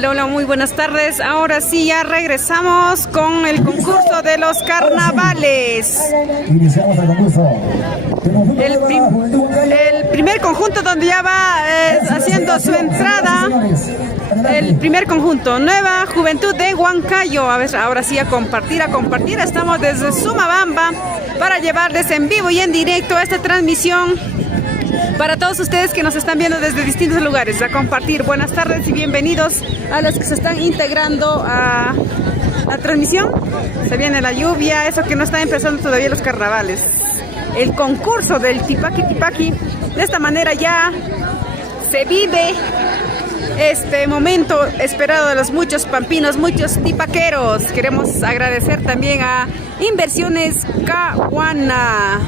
Hola, hola, muy buenas tardes. Ahora sí, ya regresamos con el concurso de los carnavales. Iniciamos el concurso. El primer conjunto donde ya va haciendo su entrada. El primer conjunto, Nueva Juventud de Huancayo. A ver, ahora sí a compartir. Estamos desde Sumabamba para llevarles en vivo y en directo esta transmisión para todos ustedes que nos están viendo desde distintos lugares. A compartir. Buenas tardes y bienvenidos a los que se están integrando a la transmisión. Se viene la lluvia, eso que no está empezando todavía los carnavales. El concurso del Tipaqui Tipaqui. De esta manera ya se vive este momento esperado de los muchos pampinos, muchos tipaqueros. Queremos agradecer también a Inversiones Caguana,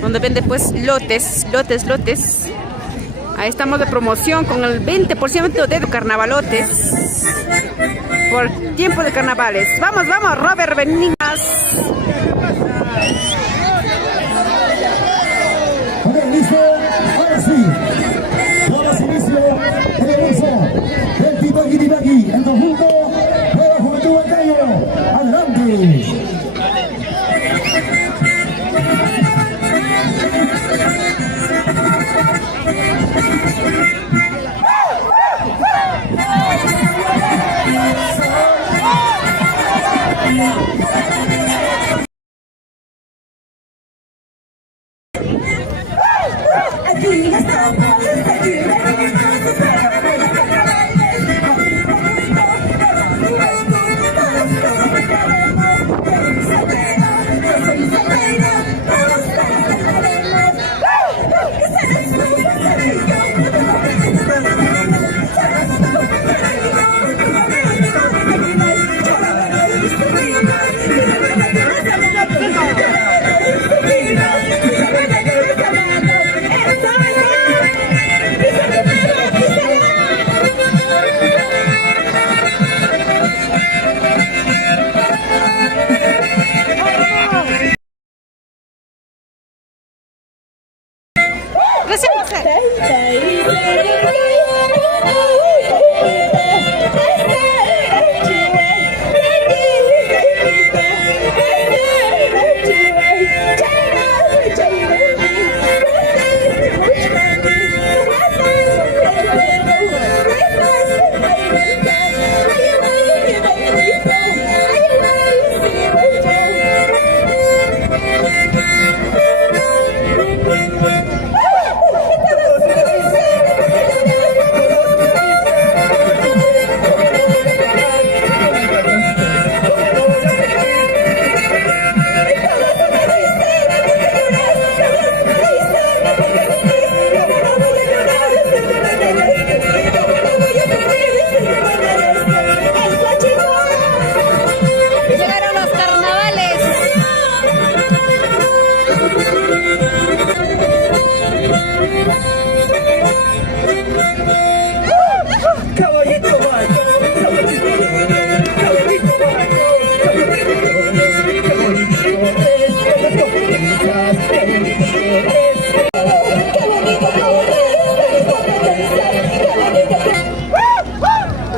donde vende pues lotes. Ahí estamos de promoción con el 20% de carnavalotes por tiempo de carnavales. Vamos, Robert Benítez. Listo, ahora sí. Damos inicio el uso del Tipaqui Tipaqui en conjunto Nueva Juventud Huancayo. Adelante.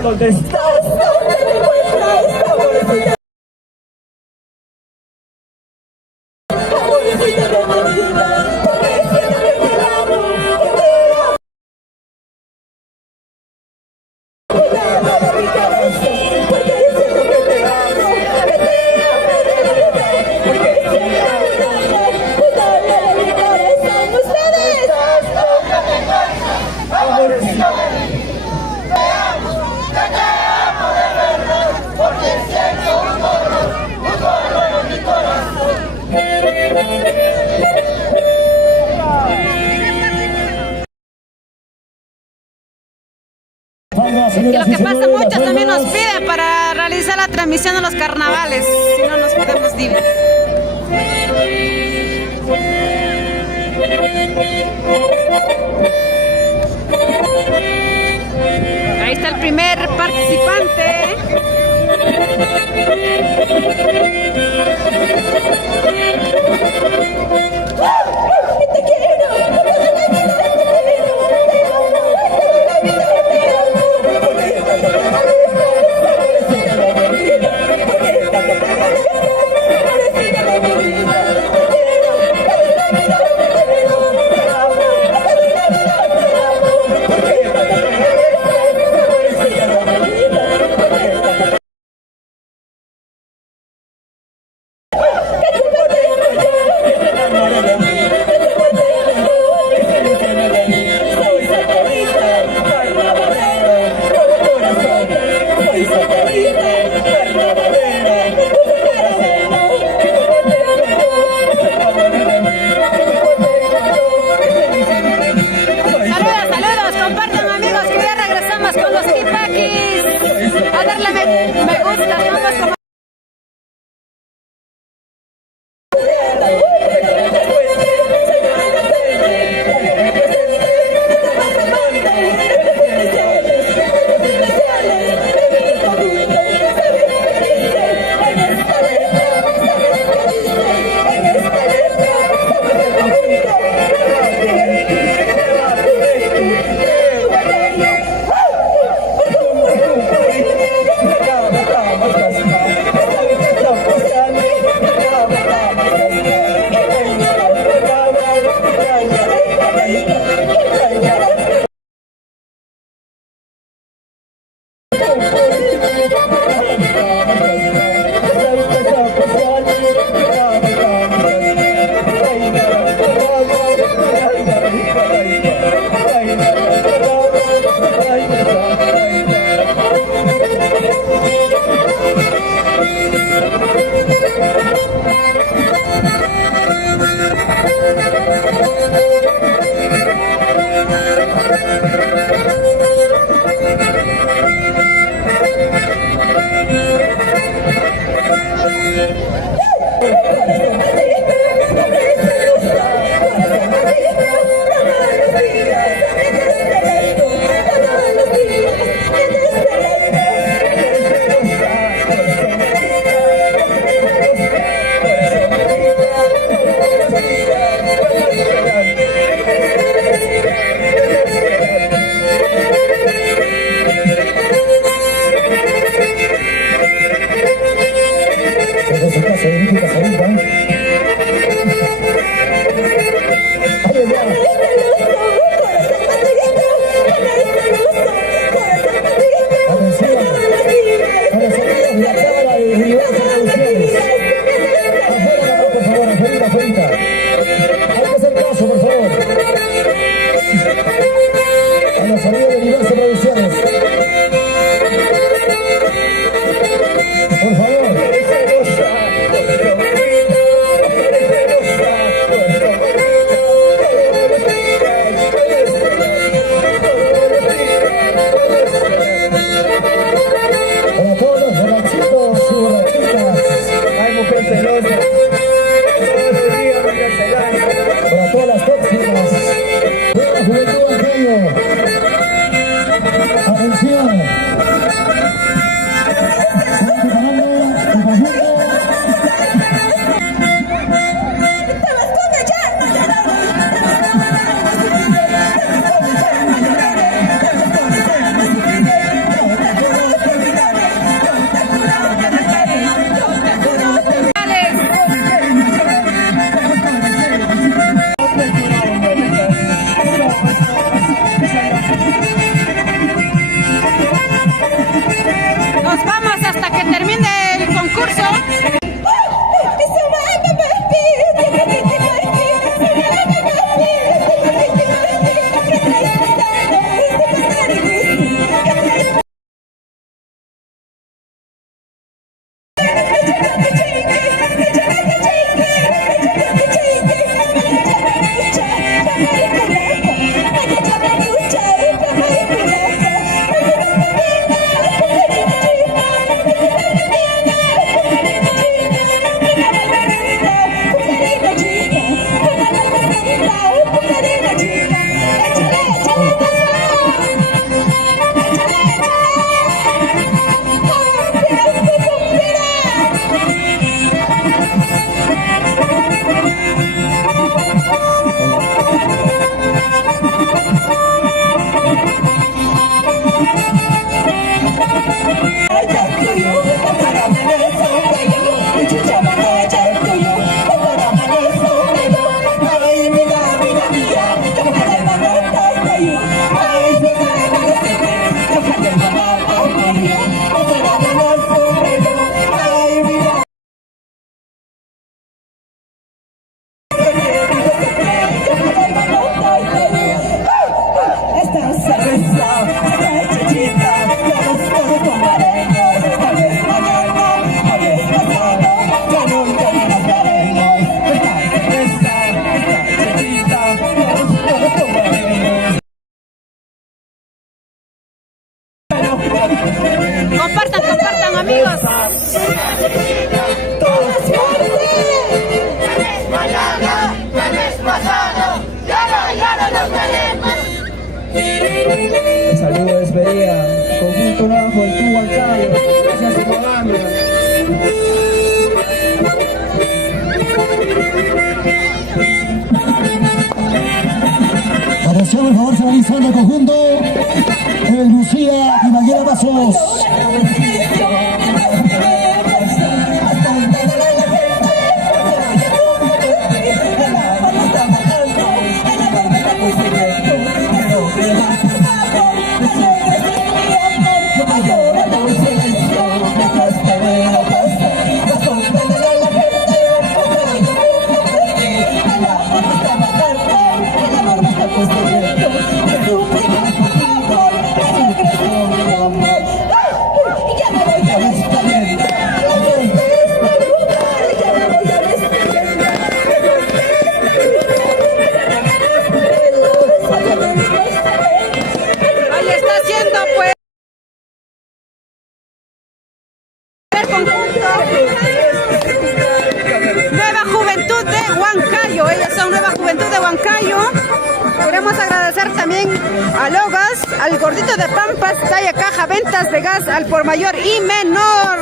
¿Dónde estás? ¿Dónde te encuentras? Amorcita de mi vida, por eso no te amo, cuidado de mi cabeza, porque siento que te amo, que te amo de verdad, porque siento que te amo, cuidado de mi corazón, ustedes. Amorcita de mi vida. Y lo que pasa, muchos también nos piden para realizar la transmisión de los carnavales, si no nos podemos ir. Ahí está el primer participante. Te quiero. Saludos de despedida, conjunto bajo el tubo al callo, gracias por pagarlo. Atención, por favor, se va iniciando el conjunto. El Lucía y Maguera Pasos. de Huancayo. Queremos agradecer también a Logas, al Gordito de Pampas, talla caja, ventas de gas al por mayor y menor.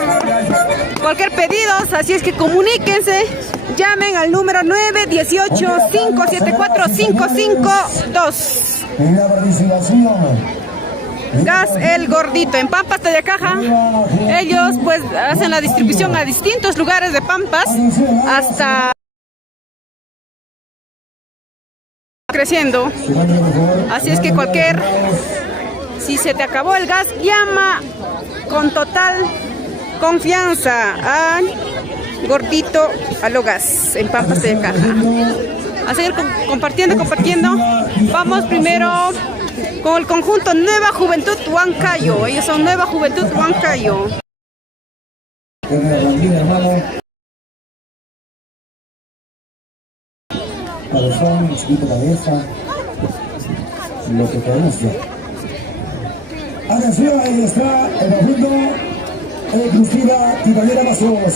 Cualquier pedido, así es que comuníquense, llamen al número 918-574-552. La participación. Gas El Gordito en Pampas, talla caja. Ellos pues hacen la distribución a distintos lugares de Pampas hasta creciendo. Así es que si se te acabó el gas, llama con total confianza a Gordito a lo gas en Pampas de Caja. A seguir compartiendo. Vamos primero con el conjunto Nueva Juventud Huancayo. Ellos son Nueva Juventud Huancayo. Cabezón, chiquito cabeza, lo que conoce. Atención, ahí está el conjunto exclusiva Tiballera Pasos.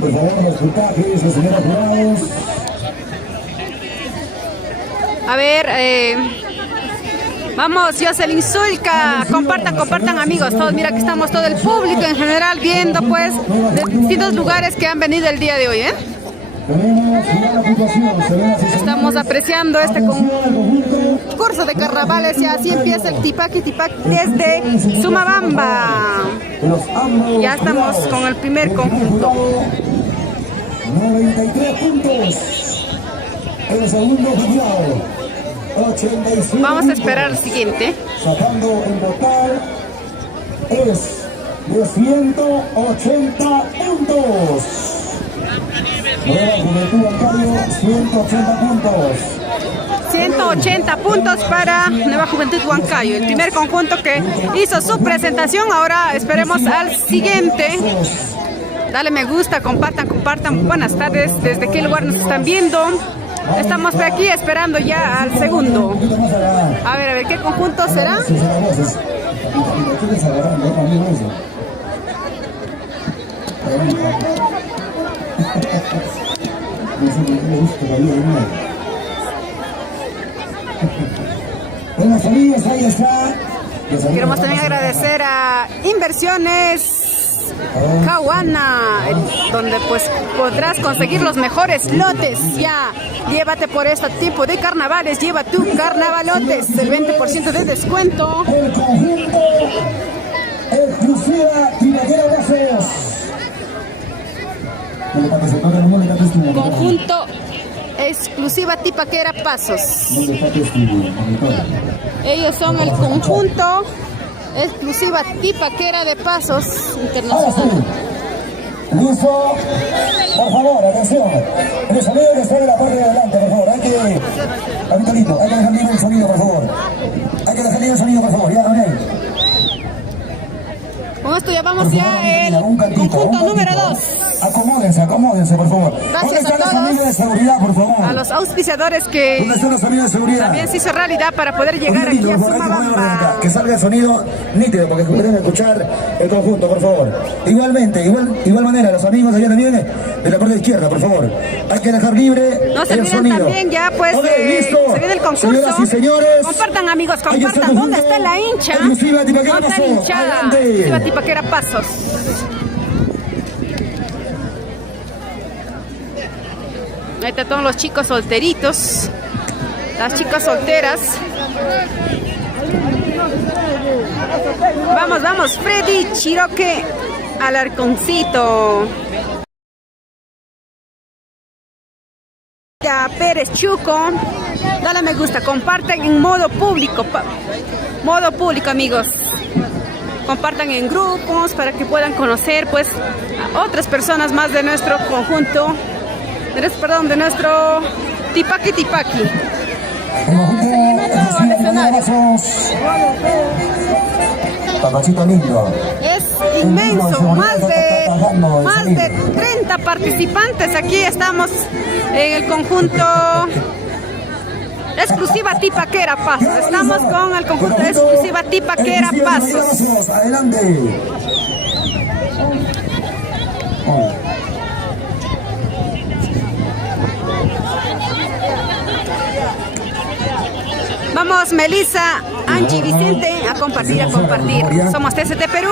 Por favor, los puntajes, los señores jurados. A ver, vamos, Jocelyn Zulca, compartan amigos, todos, mira que estamos todo el público en general viendo pues de distintos lugares que han venido el día de hoy, Estamos apreciando este concurso de carnavales y así empieza el Tipaqui desde Sumabamba. Ya estamos con el primer conjunto. 93 puntos. El segundo juzgado. 85. Vamos a esperar al siguiente. Sacando en total es de 180 puntos. Nueva Juventud Huancayo, 180 puntos. 180 puntos para Nueva Juventud Huancayo. El primer conjunto que hizo su presentación. Ahora esperemos al siguiente. Dale me gusta, compartan. Buenas tardes. ¿Desde qué lugar nos están viendo? Estamos por aquí esperando ya al segundo. A ver, ¿qué conjunto será? Buenas familias, ahí está. Queremos también agradecer a Inversiones Cahuana, donde pues podrás conseguir los mejores lotes. Ya, llévate por este tipo de carnavales, lleva tu carnavalotes, el 20% de descuento. El conjunto exclusiva Tiballera Pasos. Conjunto exclusiva Tipaquera Pasos. Ellos son el conjunto exclusiva Tipaquera de Pasos Internacional. Listo, por favor, atención. El sonido que está en la parte de adelante, por favor. Hay que dejar libre el sonido, por favor. Ya, Gabriel. Con esto ya vamos ya el conjunto número 2. Acomódense, por favor. Gracias a todos. Familia de seguridad, por favor. A los auspiciadores que ¿Dónde están las familias de seguridad? también se hizo realidad para poder llegar aquí a Sumabamba. Que salga el sonido nítido, porque pueden escuchar el conjunto, por favor. Igual manera, los amigos allá también de la parte izquierda, por favor. Hay que dejar libre No se el olviden sonido. también ya pues listo. se viene el concurso. Señoras y señores, compartan amigos, ahí está el compartan. ¿Dónde conjunto está la hincha? exclusiva Tipaquera ¿Dónde está la Pasos. hinchada? Adelante. Exclusiva Tipaquera Pasos. Ahí están todos los chicos solteritos, las chicas solteras. Vamos, Freddy Chiroque Alarconcito. Pérez Chuco, dale me gusta, compartan en modo público, amigos. Compartan en grupos para que puedan conocer pues a otras personas más de nuestro conjunto. De nuestro Tipaqui. Papachito lindo. Es inmenso, más de 30 participantes. Aquí estamos en el conjunto exclusiva Tipaquera Pasos. Estamos con el conjunto exclusiva Tipaquera Pasos. Adelante. chicos, Melissa, Angie, Vicente, a compartir, a compartir. Somos TCT Perú.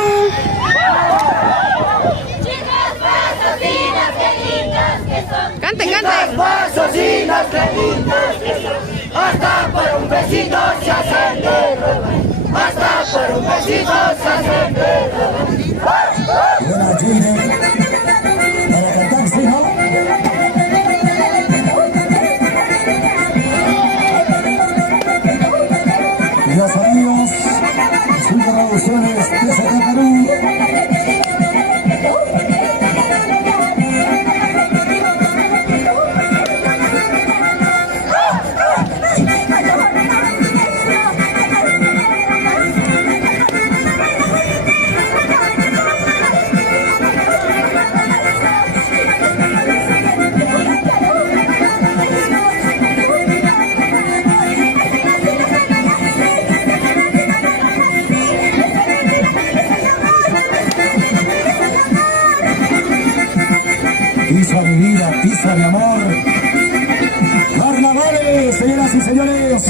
Canten, canten. Pasosinas, qué lindas que son. Hasta por un besito se hacen de rogar. Hasta por un besito se hacen de rogar. Buena Chile. Para cantar, sí, ¿no? Los amigos, 5 producciones TCT Perú. Pisa mi vida, pisa mi amor. Carnavales, señoras y señores.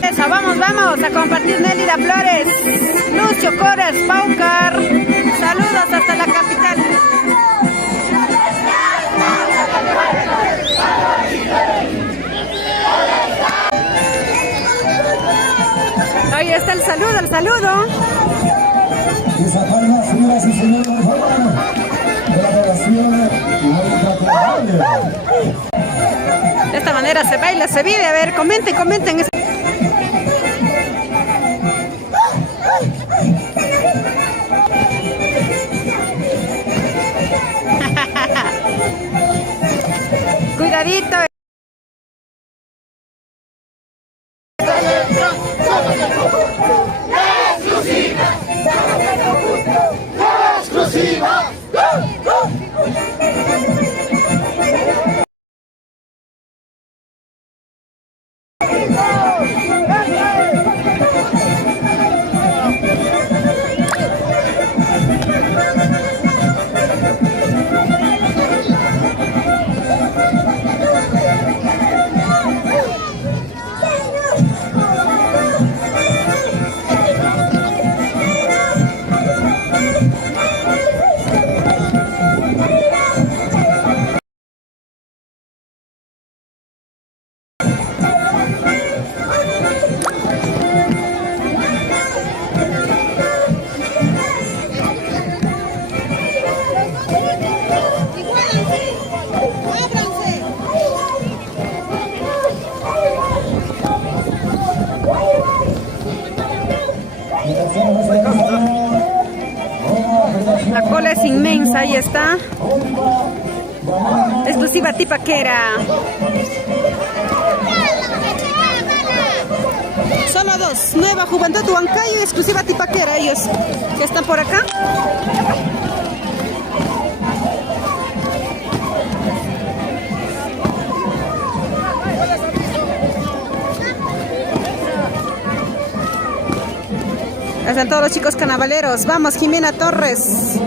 Eso, vamos, vamos a compartir Nélida Flores, Lucio Cores, Paucar. Saludos hasta la capital. Ahí está el saludo, el saludo. Esa palma, señoras y señores, por favor, de la población. De esta manera se baila, se vive. A ver, comenten, comenten. Cuidadito. Exclusiva. La cola es inmensa, ahí está. Exclusiva Tipaquera. Solo dos. Nueva Juventud Huancayo y exclusiva Tipaquera. Ellos que están por acá. Están todos los chicos carnavaleros. Vamos, Jimena Torres.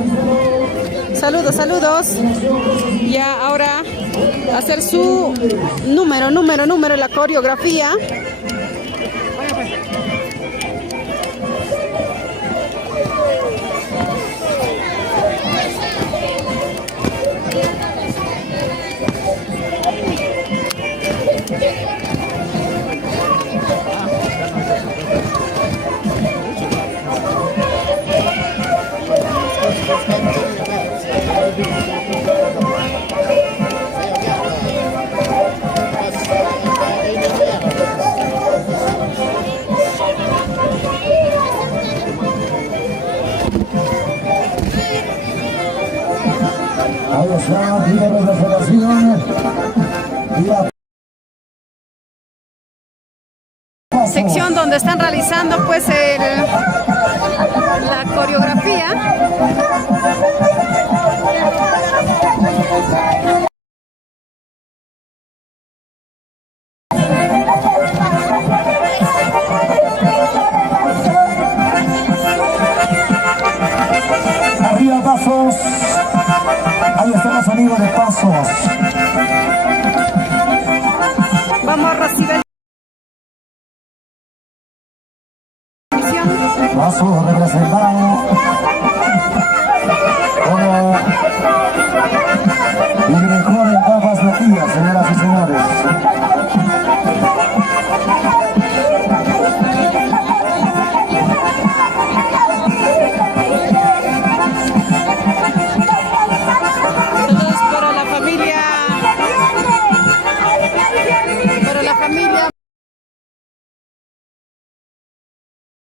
Saludos, saludos. Ya ahora hacer su número, la coreografía. Ahí está, líderes de federación. Sección donde están realizando pues la coreografía. Arriba Pasos. Ahí están los amigos de Pasos. Vamos a recibir Pasos representado como el mejor en papas nativas, señoras y señores.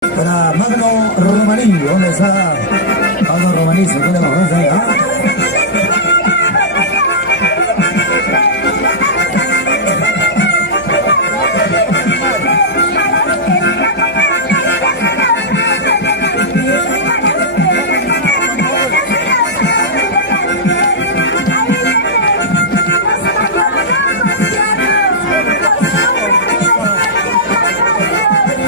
Para Magno Romaní, ¿dónde está Magno Romaní? ¿Se pone la cabeza ahí?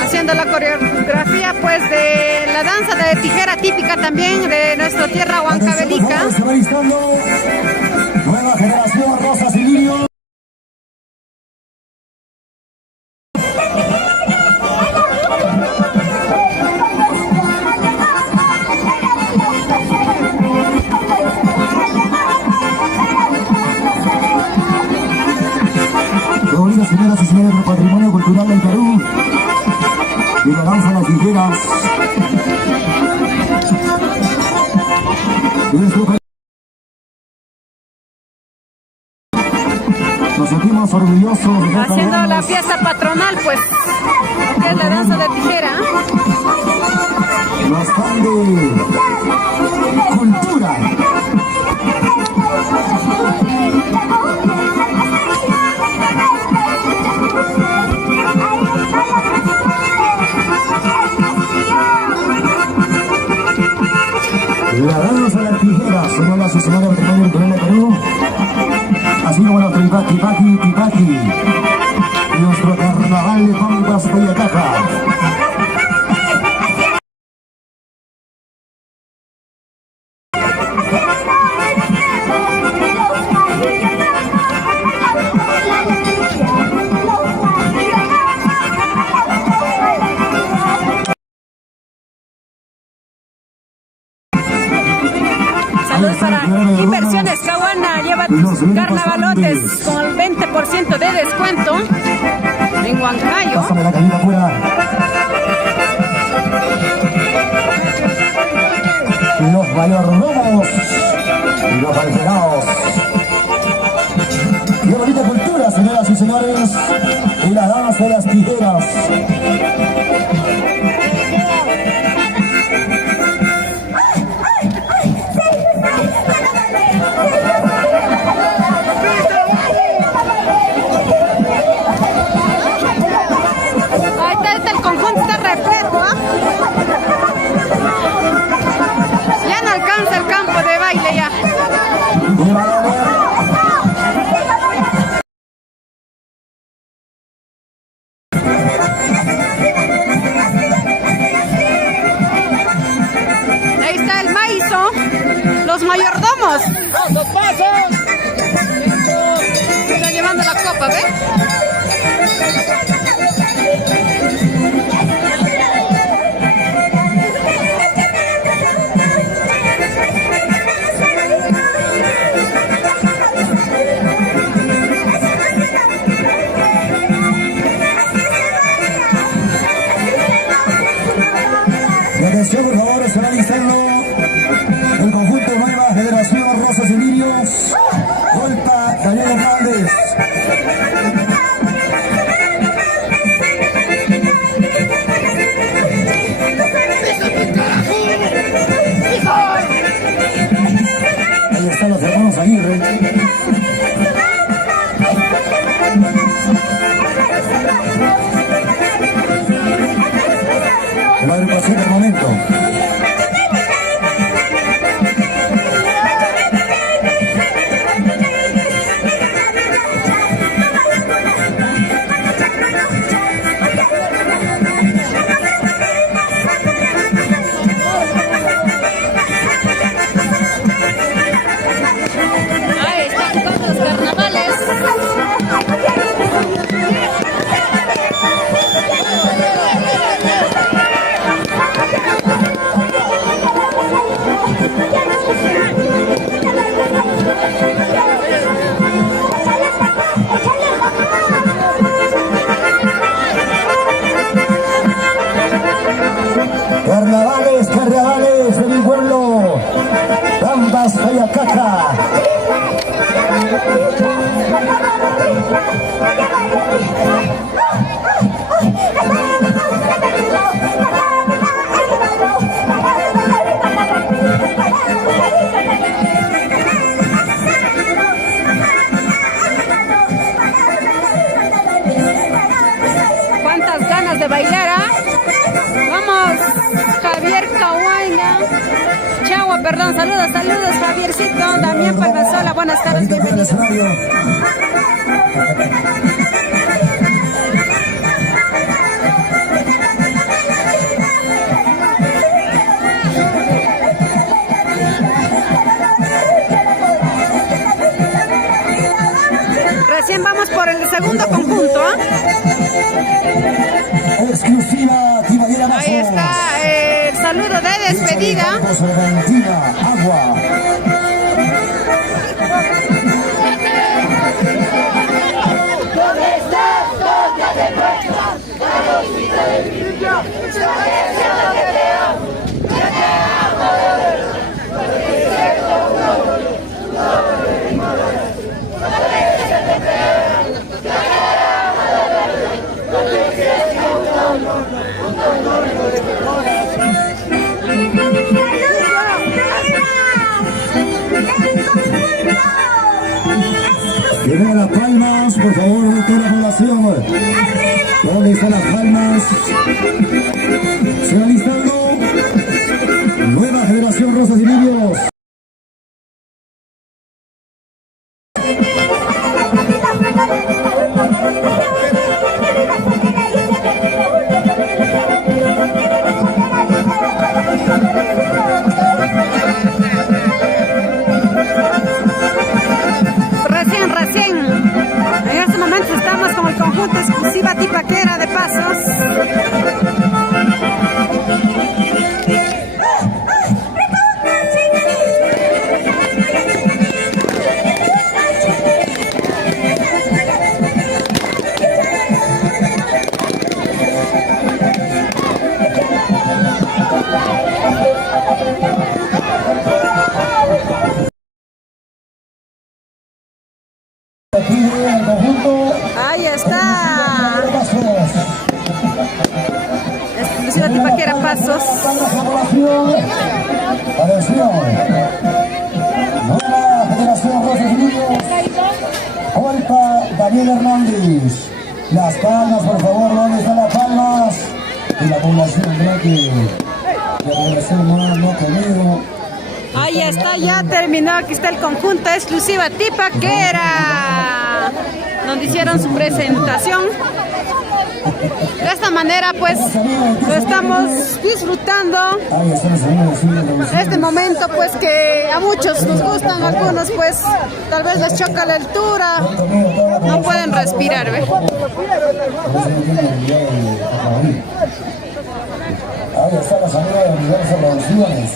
haciendo la coreografía pues de la danza de tijera típica también de nuestra tierra huancavelica. Se va listando nueva generación, rosas y lirios. Señoras y señores del patrimonio cultural del Perú y la danza de las tijeras de nuestro país. Nos sentimos orgullosos de haciendo la fiesta patronal pues, que es la danza de tijera. Bastante cultura. La danza de las tijeras, señoras y señores del patrimonio cultural de Perú, así como nuestro tipaqui, nuestro carnaval de pompas y ataja. Saludos para Inversiones Caguana, lleva carnavalotes con el 20% de descuento en Huancayo. Pásame la cañita afuera. Los mayordomos y los alterados. Qué bonita cultura, señoras y señores, y la danza de las tijeras. Ahí está el conjunto, está repleto, ¿ah? Ya no alcanza el campo de baile ya. Ahí está el maizo, los mayordomos. Está llevando la copa, ¿ves? Y atención, por favor, se va listando el conjunto Nueva Generación Rosas y Lirios. Golpa Daniel Hernández. Ahí están los hermanos Aguirre. La agrupación del momento. perdón, saludos, Javiercito, Damián Palmasola, buenas tardes, bienvenido. Recién vamos por el segundo conjunto, Exclusiva, ahí está el saludo de despedida. Agua. ¿Dónde estás? ¿Dónde te encuentras? La cosita del brillo. Estoy diciendo que te amo. Que te amo de verdad. Porque es cierto, no me moriré. Parece que te amo. Que te amo de verdad. Porque es cierto, Que vean las palmas, por favor, toda la población. ¿Dónde están las palmas? Se va listando. Nueva generación Rosas y Lirios. Recién. En este momento estamos con el conjunto exclusiva Tipaquera de Pasos. Ahí está. Exclusiva Tipaquera Pasos. Atención. Nueva generación Rosas y Lirios. Juanpa Daniel Hernández. Las palmas, por favor, ¿dónde están las palmas? Y la población, creo que la población no ha comido. Ahí está, ya terminó. Aquí está el conjunto exclusiva Tipaquera, donde hicieron su presentación. De esta manera, pues, lo estamos disfrutando. Este momento, pues, que a muchos nos gustan, a algunos, pues, tal vez les choca la altura, no pueden respirar, ¿ve? Ahí está la salida de Universo Producciones.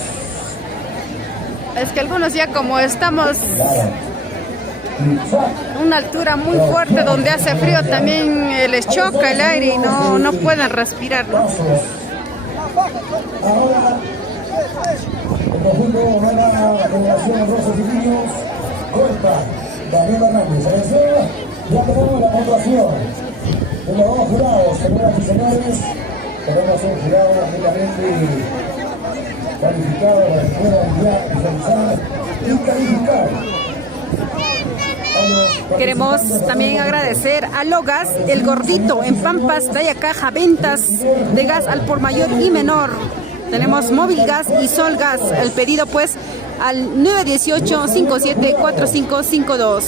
Es que algunos ya como estamos a una altura muy fuerte donde hace frío, también les choca el aire y no pueden respirar, ¿no? Ahora, el conjunto de la generación Rosas y Lirios, Juanpa Daniel Hernández. Atención, ya tenemos la puntuación de los dos jurados, señoras y señores. Tenemos un jurado únicamente calificado para que puedan ya visualizar y calificar. Queremos también agradecer a Logas, el gordito en Pampas, Dayacaja, ventas de gas al por mayor y menor. Tenemos Móvil Gas y Sol Gas. El pedido pues al 918-574552.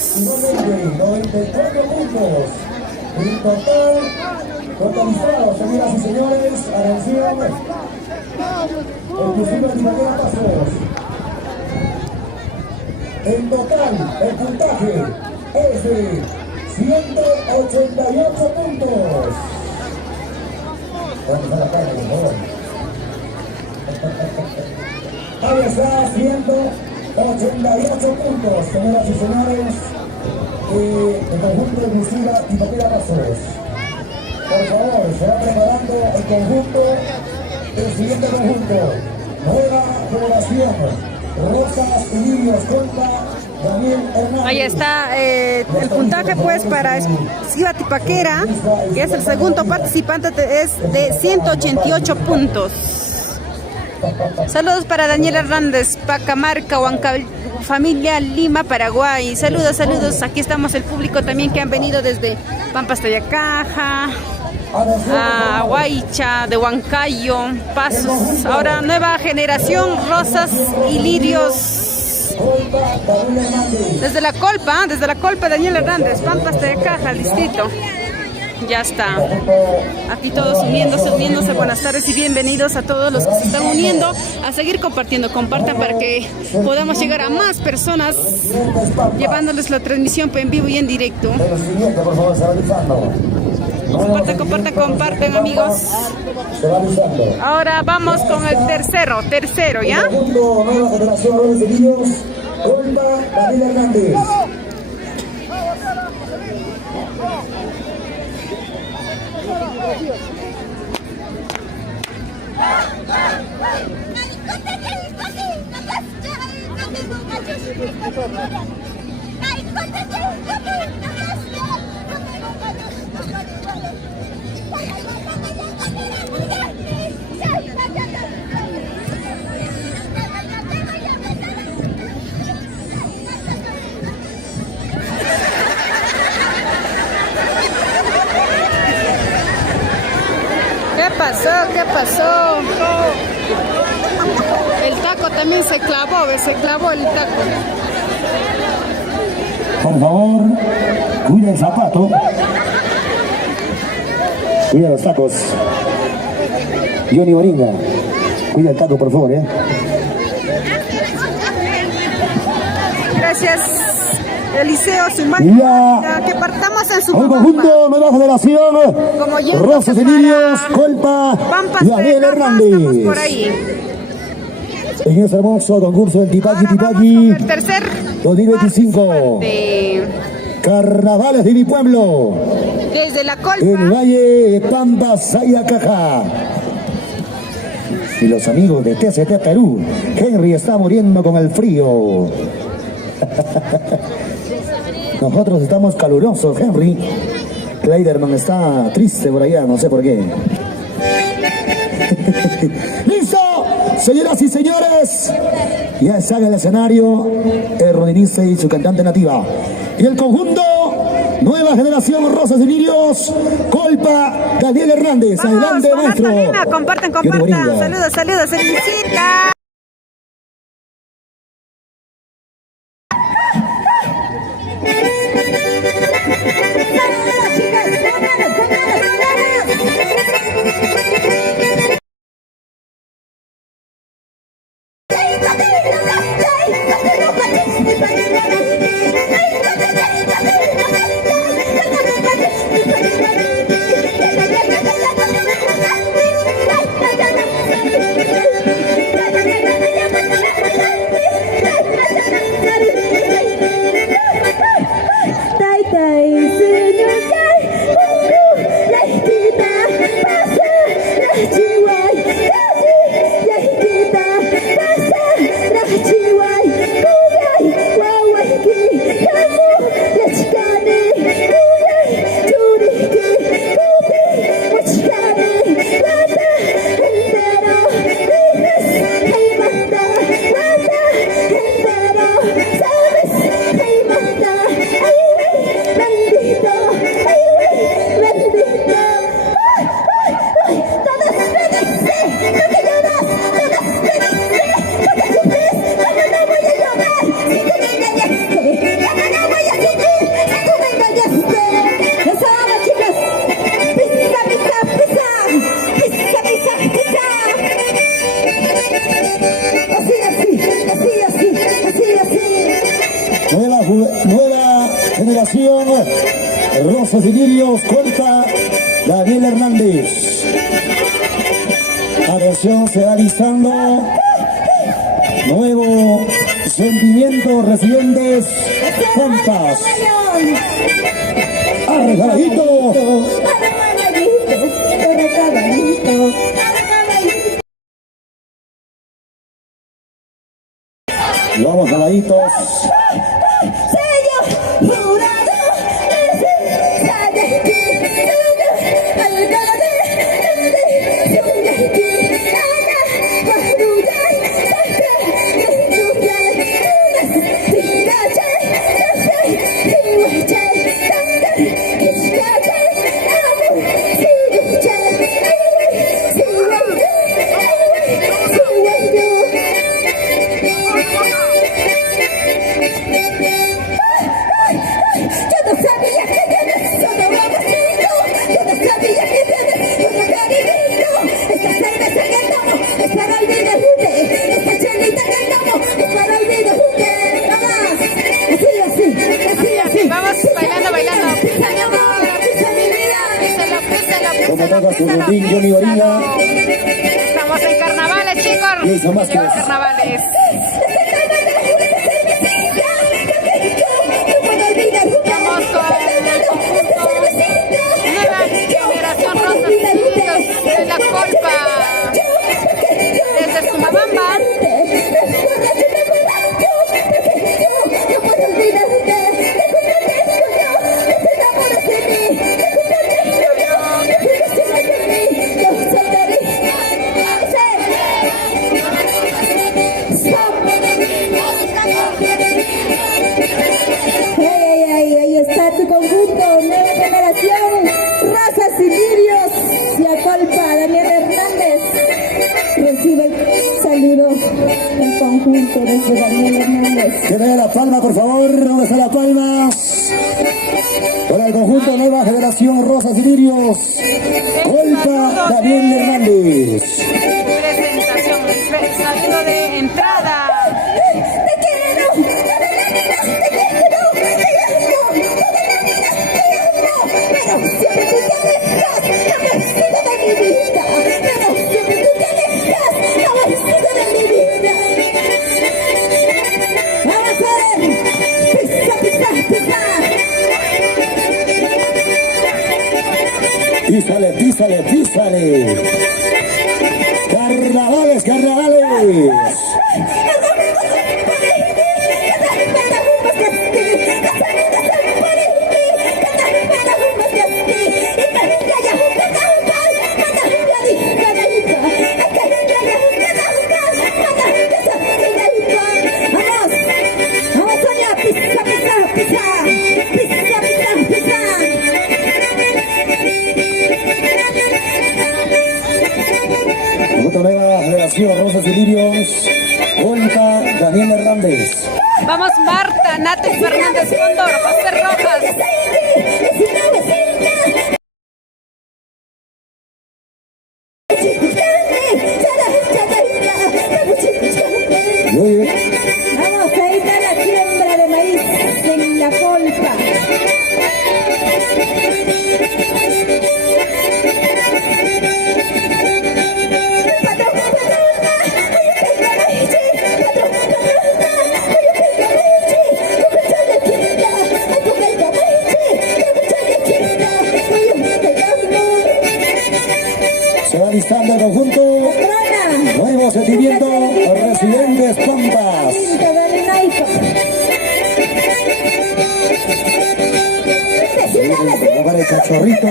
94 puntos. En total, totalizados, señoras y señores, atención. Exclusiva Tipaquera Pasos. En total, el puntaje es de 188 puntos. ¿Dónde está la cara, por favor? Ahí está, 188 puntos, señoras y señores, el conjunto de exclusiva Tipaquera Pasos. Por favor, se va preparando el conjunto, el siguiente conjunto, nueva generación, Rosas y Lirios, Juanpa Daniel Hernández. Ahí está el puntaje pues para exclusiva Tipaquera, que es el segundo participante, es de 188 puntos. Saludos para Daniel Hernández, Pacamarca, familia Lima, Paraguay. Saludos, saludos. Aquí estamos el público también que han venido desde Pampas, Tayacaja, Huaycha, de Huancayo, Pasos. Ahora nueva generación, rosas y lirios. Desde la Colpa, Daniel Hernández, Pampas de Caja, el distrito. Ya está. Aquí todos uniéndose. Buenas tardes y bienvenidos a todos los que se están uniendo a seguir compartiendo. Compartan para que podamos llegar a más personas, llevándoles la transmisión en vivo y en directo. Compartan, amigos. Ahora vamos con el tercero, ¿ya? Nueva generación, Roles de Niños, Colpa, Daniel Hernández. ¿Qué pasó? El taco también se clavó el taco. Por favor, cuida el zapato. Cuida los tacos. Johnny Moringa, cuida el taco, por favor, Gracias, Eliseo, su que partamos en su conjunto, nueva generación, Rosas y Lirios, Colpa, Daniel Hernández. Por ahí. En este hermoso concurso del Tipaqui, el tercer 2025. Carnavales de mi pueblo. Desde la Colpa. El Valle de Pampas, Ayacaja. Y los amigos de TCT Perú. Henry está muriendo con el frío. Nosotros estamos calurosos, Henry. Kleiderman está triste por allá, no sé por qué. ¡Listo! Señoras y señores, ya está en el escenario el rodinista y su cantante nativa. Y el conjunto, nueva generación, Rosas y Lirios, Colpa, Daniel Hernández. Vamos, adelante, maestro. Compartan. Saludos, felicita. Nueva generación, Rosas y Lirios, Colpa, Daniel Hernández. Atención, se va alistando. Nuevo sentimiento, residentes, Pampas. Arregaladito. Vamos, jaladitos. olvidarte. Esta chanita que cantamos es para olvidarte. Vamos. Así. Vamos bailando. Pisa, mi amor. Pisa mi vida. Písalo. Como toca su rondín, Johnny Orilla. Estamos en carnavales, chicos. Jason Vázquez. Carnavales. Vamos con el conjunto Nueva Generación Rosas y Lirios de la Colpa. Desde Sumabamba. Ahí está tu conjunto, Nueva Generación, Rosas y Lirios, la Colpa, Daniel Hernández. Recibe el saludo del conjunto desde Daniel Hernández. Que dé la palma, por favor. ¿Dónde está la palma? Para el conjunto Nueva Generación Rosas y Lirios. Colpa, Daniel Hernández. Presentación, saludo de entrada. Písale. Carnavales. Vamos, Sonia, pisa. Conjunto Nueva Generación Rosas y Lirios. Colpa, Daniel Hernández. Vamos Marta, Nate Fernández Cóndor, José Rojas. Muy bien. Vamos, ahí está la siembra de maíz en la Colpa. Se va listando el conjunto. Nuevo sentimiento, Residentes Pampas. Para el cachorrito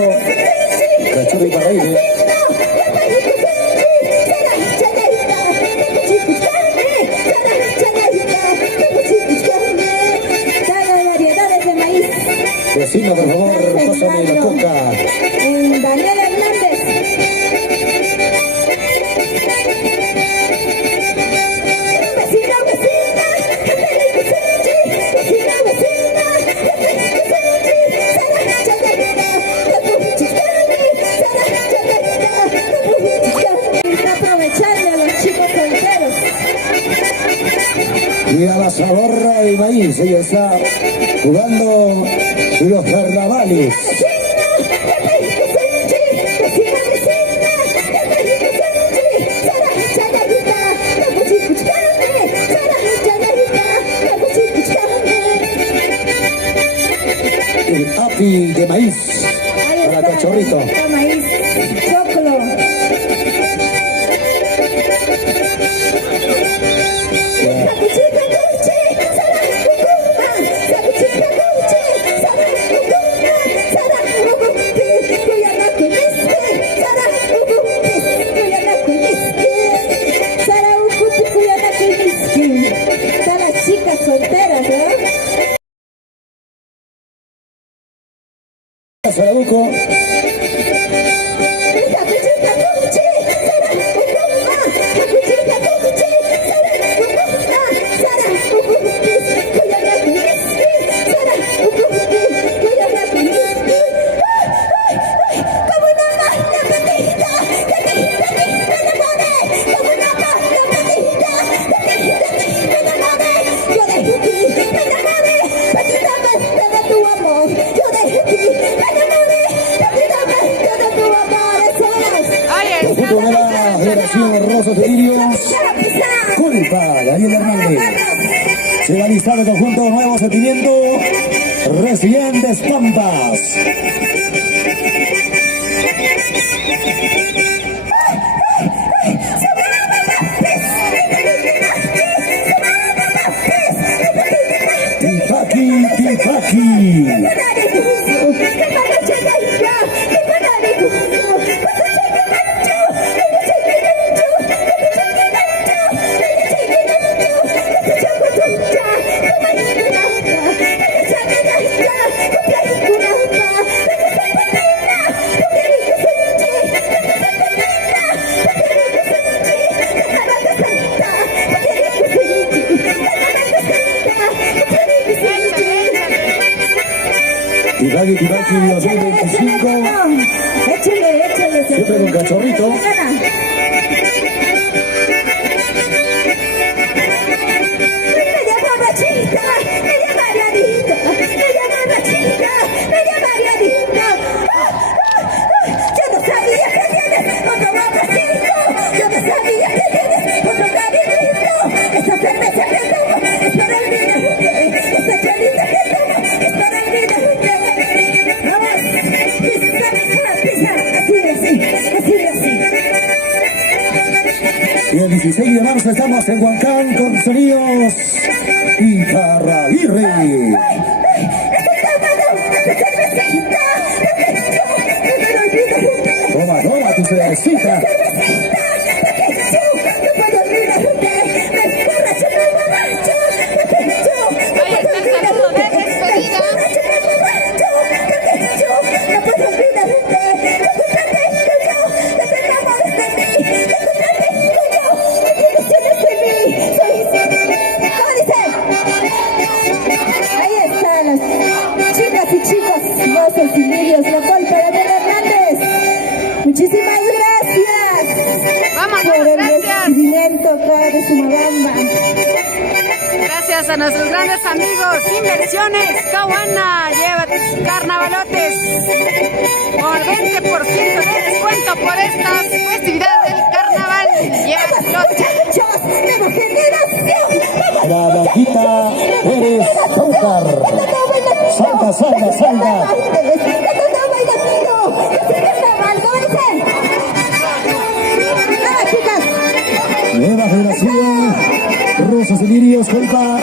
para ir. Variedades de maíz. Vecino, por favor, pásame la coca. En Daniel Hernández. Aprovecharle a los chicos solteros. Y a la zaborra del maíz, ella está jugando los carnavales. El api de maíz para cachorrito. Maíz, choclo. Están las chicas solteras, ¿no? Sarabuco. Nueva Generación Rosas de Lirios. Culpa, Daniel Hernández. Se va a listar el conjunto Nuevo Sentimiento. Residentes Pampas. Tipaki. Tipaki 2025. Échale. Siempre con cachorrito. Y el 16 de marzo estamos en Huancán con sonidos Iparraguirre. Toma tu cervecita. La cual para Daniel Hernández. Muchísimas gracias. Vámonos, por el gracias. recibimiento acá de Sumabamba. Gracias a nuestros grandes amigos Inversiones Cahuana. Lleva tus carnavalotes con 20% de descuento por estas festividades del carnaval. Lleva Muchachos, nueva generación. La vaquita Pérez Caucar. Salga. Nueva Generación Rosas de Lirios, culpa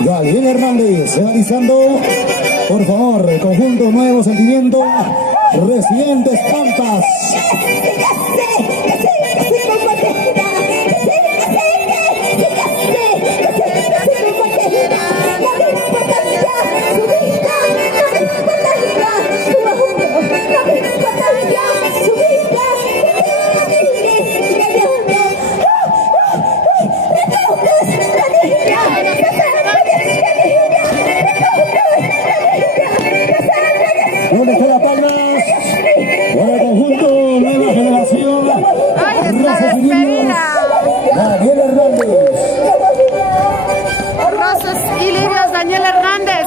Daniel Hernández. Se va alisando, por favor, el conjunto Nuevo Sentimiento, Residentes Pampas. ¿Dónde está la palmas? Por el conjunto Nueva Generación. ¡Ay, está despedida! Daniel Hernández. Rosas y Lirios, Daniel Hernández.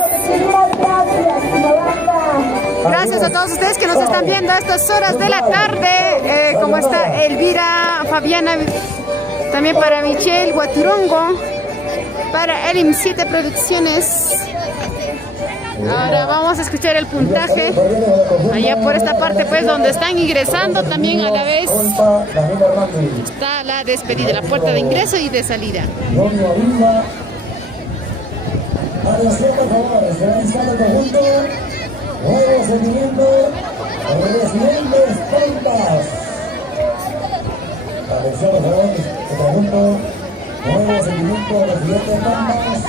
Gracias a todos ustedes que nos están viendo a estas horas de la tarde. Como está Elvira, Fabiana, también para Michelle Guaturongo, para Elim 7 Producciones. Ahora vamos a escuchar el puntaje allá por esta parte, pues donde están ingresando también a la vez. Está la despedida, la puerta de ingreso y de salida. Atención, por favor, se va listando el conjunto Nuevo Sentimiento, Residentes Pampas. Atención, por favor, el conjunto Nuevo Sentimiento, Residentes Pampas.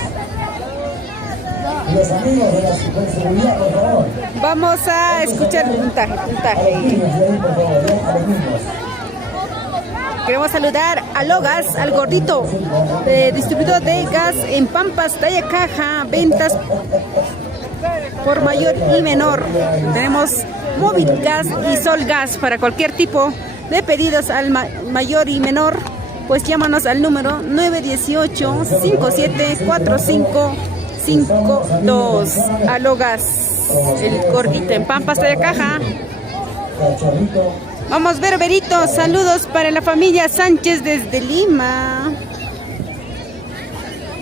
Y los amigos de la seguridad, por favor. Vamos a escuchar el puntaje. A los niños de ahí, por favor, a los niños. Queremos saludar a Logas, al gordito, distribuidor de gas en Pampas, talla caja, ventas por mayor y menor. Tenemos Móvil Gas y Sol Gas para cualquier tipo de pedidos al mayor y menor. Pues llámanos al número 918-574552. A Logas, el gordito en Pampas, talla caja. Cachorrito. Vamos, Berberito, saludos para la familia Sánchez desde Lima.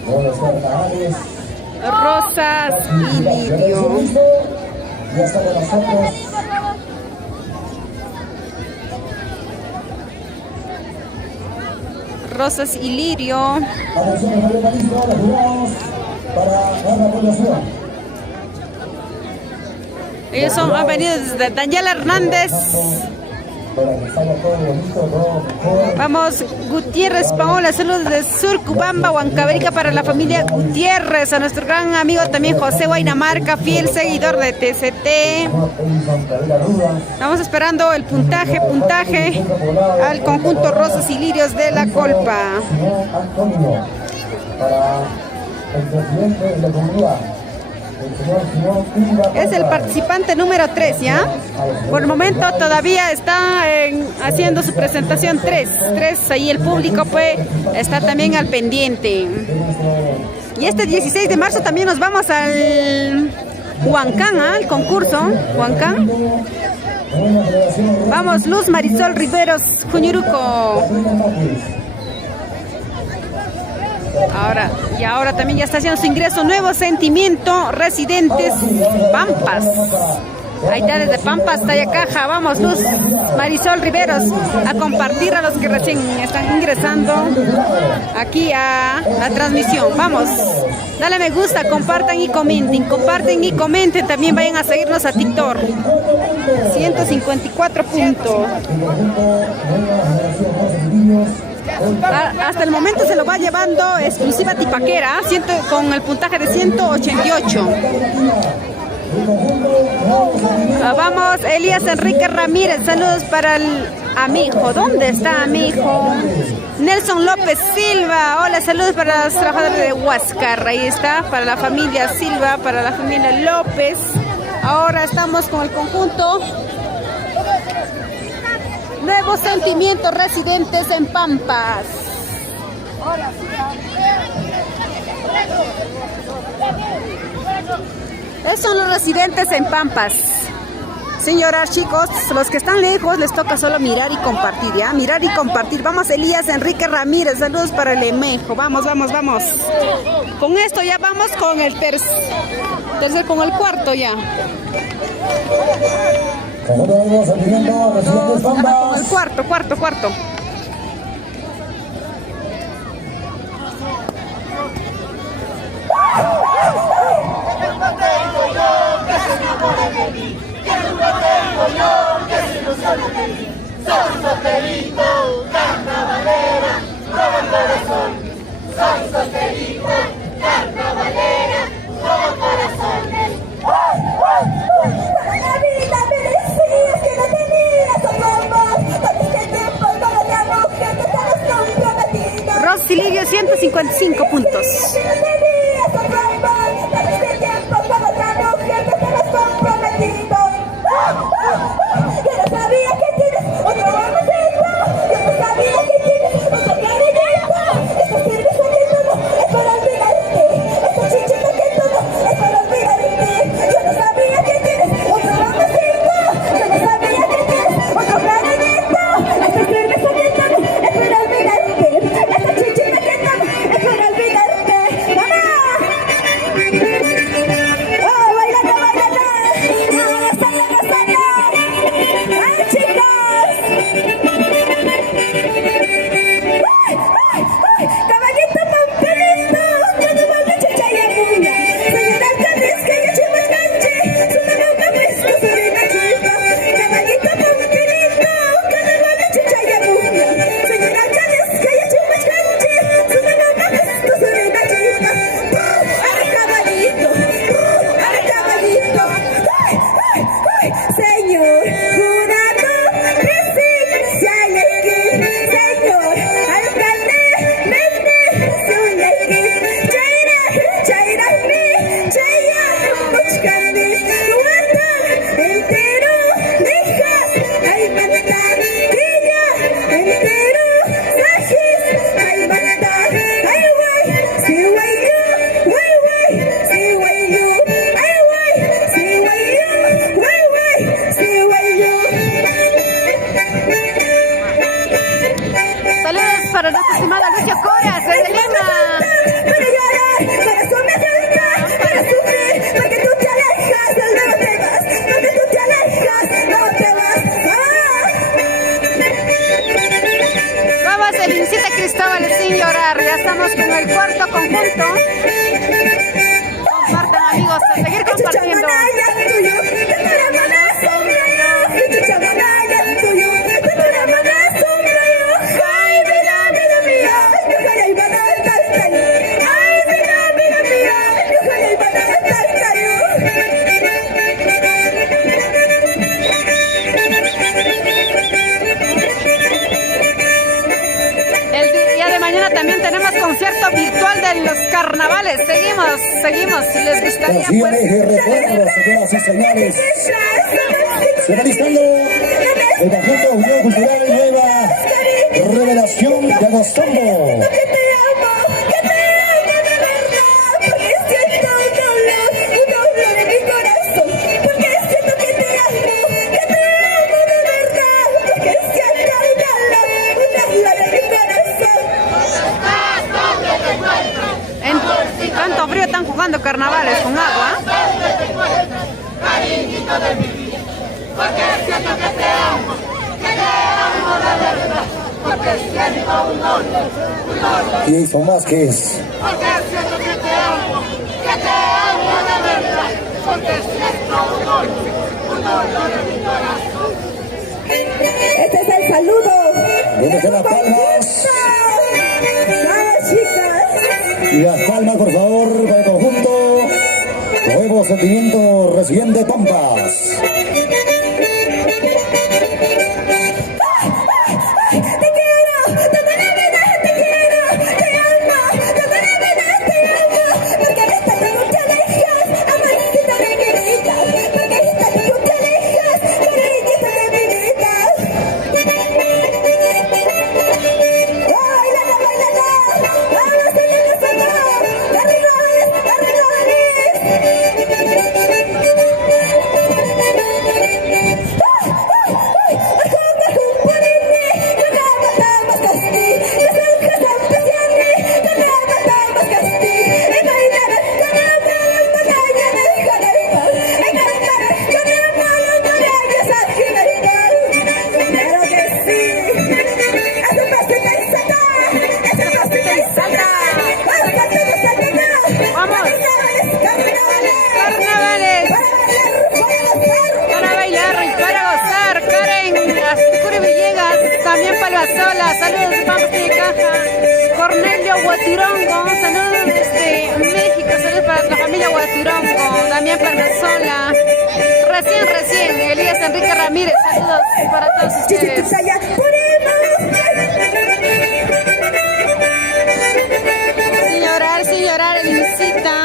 Buenos carnavales. Rosas y Lirio. Ya está con nosotros. Rosas y Lirio. Atención, el organismo, los jurados para dar la puntuación. Ellos han venido desde Daniel Hernández. Para que salga todo bonito, todo mejor. Vamos, Gutiérrez Paola, saludos de Surcubamba, Huancavelica para la familia Gutiérrez, a nuestro gran amigo también José Guainamarca, fiel seguidor de TCT. Estamos esperando el puntaje al conjunto Rosas y Lirios de la Colpa. Antonio, para el presidente de la comunidad. Es el participante número 3, ¿ya? Por el momento todavía está haciendo su presentación 3, ahí el público pues está también al pendiente. Y este 16 de marzo también nos vamos al Huancán, al concurso Huancán. Vamos, Luz Marisol Riveros, Juñuruco. Ahora también ya está haciendo su ingreso Nuevo Sentimiento, Residentes Pampas. Ahí está desde Pampas, Tayacaja. Vamos, Luz Marisol Riveros, a compartir a los que recién están ingresando aquí a la transmisión. Vamos, dale me gusta, compartan y comenten, también vayan a seguirnos a TikTok. 154 puntos. Hasta el momento se lo va llevando exclusiva Tipaquera, con el puntaje de 188. Vamos, Elías Enrique Ramírez, saludos para el amigo. ¿Dónde está amigo? Nelson López Silva, hola, saludos para los trabajadores de Huáscar. Ahí está, para la familia Silva, para la familia López. Ahora estamos con el conjunto Nuevos Sentimientos, Residentes en Pampas. Esos son los residentes en Pampas. Señoras, chicos, los que están lejos les toca solo mirar y compartir, ¿ya? Mirar y compartir. Vamos, Elías Enrique Ramírez, saludos para el Emejo. Vamos. Con esto ya vamos con el con el cuarto ya. Con el cuarto. Soy solterito, carnavalera, robo corazón. Soy solterito, carnavalera, robo corazones. Para la vida me decías que no tenías amor, porque este tiempo con otra mujer te estabas comprometido. Rosy Lirio, 155 puntos. Que no tenías amor, porque este tiempo con otra mujer te estabas comprometido. Yo no sabía que tienes otro hombre cerca. Yo no sabía que tienes otro cariñito. Esta cerveza que todo es para olvidarte. Esta chichita que todo es para olvidarte. Yo no sabía que tienes otro hombre cerca. Yo no sabía que tienes otro cariñito. Esta cerveza que todo es para olvidarte. Esta chichita que todo es para olvidarte. ¡Vamos! para nuestra estimada Lucia Coras desde Lima. Para llorar, corazón me asusta, para sufrir, porque tú te alejas, luego te vas, porque tú te alejas, luego te vas. Vamos, Elincita Cristóbal, sin llorar. Ya estamos con el cuarto conjunto. Compartan, amigos, a seguir compartiendo. El día de mañana también tenemos concierto virtual de los carnavales. Seguimos. Si les gustaría, pues. Canciones de recuerdo, señoras y señores. Finalizando el conjunto Unión Cultural Nueva Revelación de Agostambo. En tanto frío están jugando carnavales con agua. Cariñito de mi vida, porque siento que te amo de verdad, porque siento un dolor. Y hizo más que es. Porque siento que te amo de verdad, porque siento un dolor en mi corazón. Este es el saludo. ¿Dónde están las palmas? Vamos, chicas. Y las palmas, por favor, para el conjunto Nuevo Sentimiento Residente Pampas. También Palvasola, saludos de Pampas de Caja. Cornelio Guatirongo, saludos desde México, saludos para la familia Guatirongo. También Palvasola. Recién, Elías Enrique Ramírez, saludos para todos ustedes. Sin llorar, Elisita.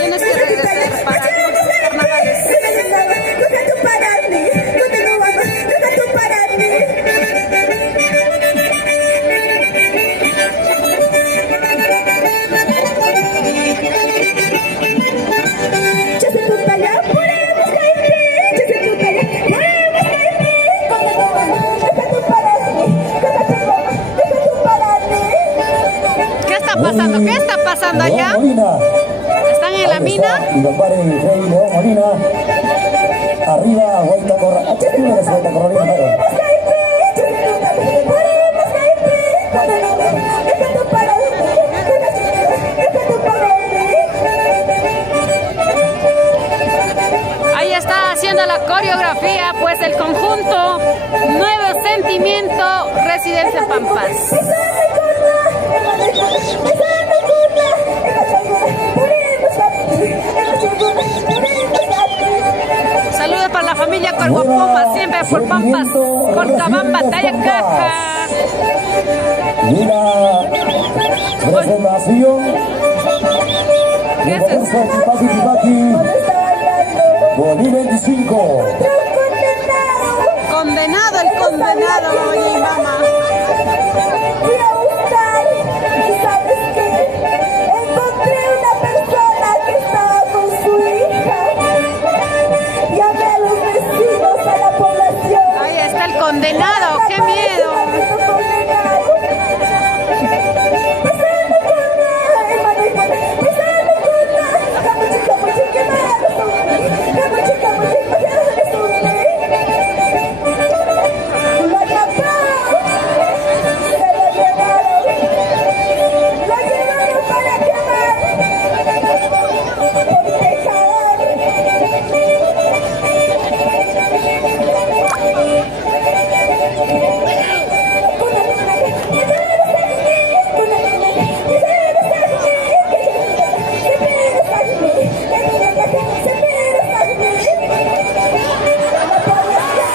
Tienes que regresar para los carnavales. ¿Qué está pasando allá? ¿Están en la mina? Y compadre Freddy León Molina. Arriba, Guaita Corra. ¿Qué es Guaita Corra? Ahí está haciendo la coreografía, pues el conjunto Nuevo Sentimiento Residente Pampas. Saludos para la familia Corguapoma, siempre por Pampas, Cortabamba, Tayacaja. Mira, presentación. ¿Qué es eso? 2025. Condenado, el condenado, oye, mamá. Fui a buscar y ¿sabes qué? Encontré una persona que estaba con su hija. Llamé a los vecinos, a la población. Ahí está el condenado. condenado, qué miedo.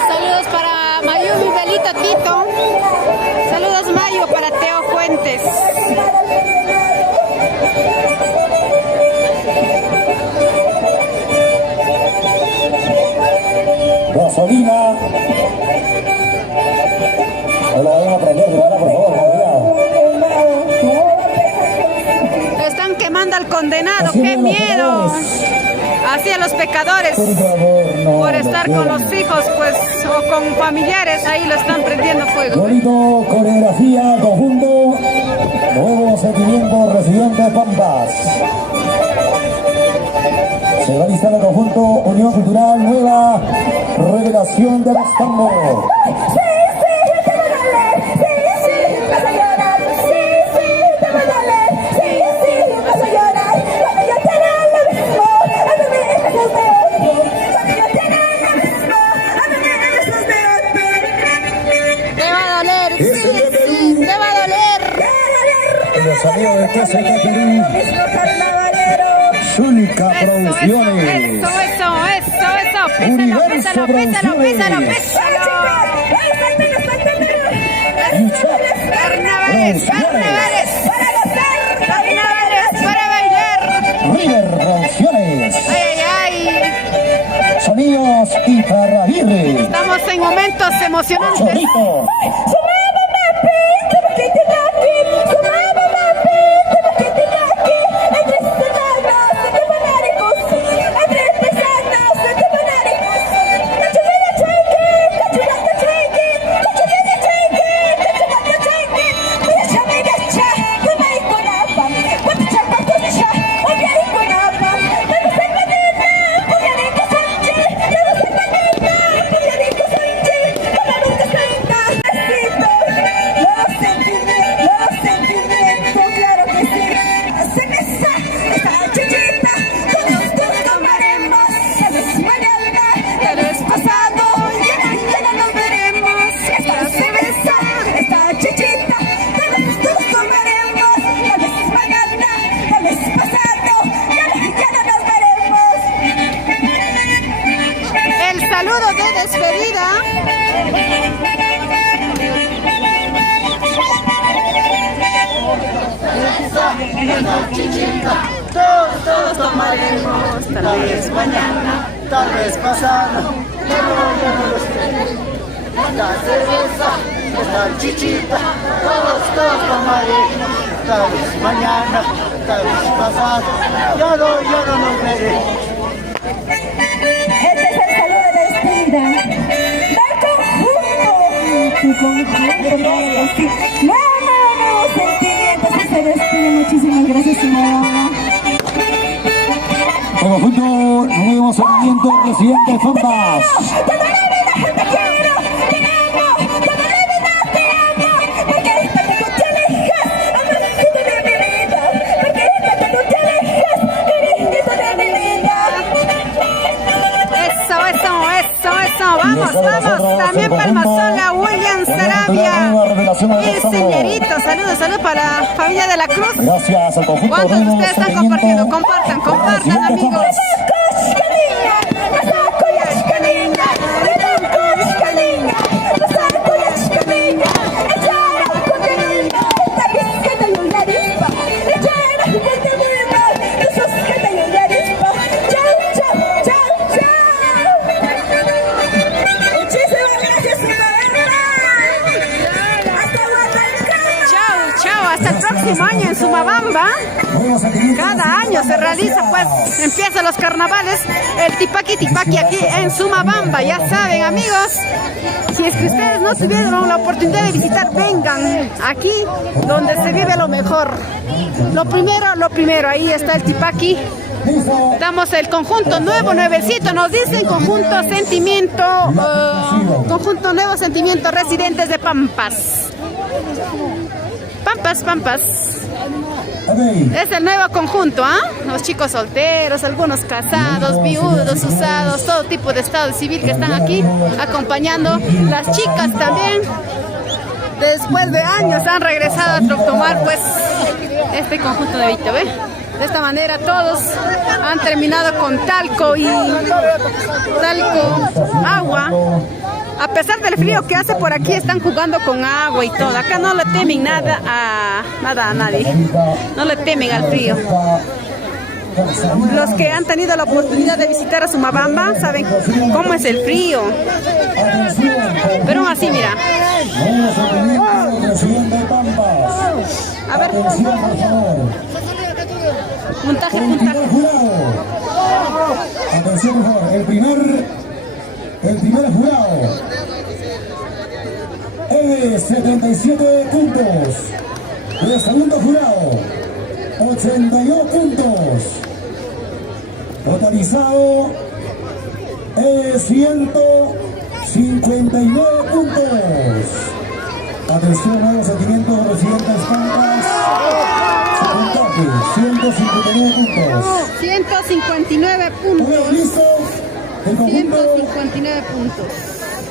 Saludos para Mayumi, Belito, Tito. Saludos Mayo para Teo Fuentes. Gasolina. No lo vayan a prender, por favor, cuidado. Lo están quemando al condenado, qué miedo. Así a los pecadores, Por favor, no. por estar con los hijos, pues, o con familiares, ahí lo están prendiendo fuego. Bonito, coreografía, conjunto, nuevo sentimiento, residente Pampas. Se va a listar el conjunto Unión Cultural, nueva revelación de los tambos. Te va a doler, sí, te va a doler. Los amigos de TCK Perú, Zulka Producciones. Eso. Universo Pésalo. Producciones. Carnavales para bailar. River Producciones. Ay. Sonidos Iparraguirre. Estamos en momentos emocionantes. Chorrito. Saludo de despedida. Todos tomaremos, tal vez mañana, tal vez pasado, ya no lo sé. La cerveza, esta chichita, todos tomaremos, tal vez mañana, tal vez pasado, ya no nos veremos. Este es el saludo de despedida del conjunto. Tu conjunto, claro que sí. Nuevos sentimientos y se despide. Muchísimas gracias, señora. El conjunto nuevo sentimiento, residente Pampas. Vamos. También Palmasola, William Sarabia. Y señorito, saludos para la familia de la Cruz. Gracias al conjunto. ¿Cuántos de ustedes están compartiendo? Compartan, amigos. hasta el próximo año en Sumabamba. Cada año se realiza, pues, empiezan los carnavales, el Tipaqui Tipaqui aquí en Sumabamba. Ya saben, amigos, si es que ustedes no tuvieron la oportunidad de visitar, vengan aquí donde se vive lo mejor. Lo primero, ahí está el Tipaqui. Damos el conjunto nuevo, nuevecito, nos dicen conjunto sentimiento, conjunto nuevo sentimiento, residentes de Pampas. Pampas. Es el nuevo conjunto, ¿ah? Los chicos solteros, algunos casados, viudos, usados, todo tipo de estado civil que están aquí acompañando. Las chicas también, después de años, han regresado a tomar pues este conjunto de Vito, ¿ve? De esta manera todos han terminado con talco y agua. A pesar del frío que hace por aquí, están jugando con agua y todo. Acá no le temen nada a nadie. No le temen al frío. Los que han tenido la oportunidad de visitar a Sumabamba saben cómo es el frío. Pero aún así, mira. A ver. Puntaje. Atención, por favor. El primer jurado es 77 puntos. El segundo jurado, 82 puntos. Totalizado es 159 puntos. Atención, nuevos sentimientos, residentes Pampas. 159 puntos. 159 puntos. ¿Listo? 159 puntos.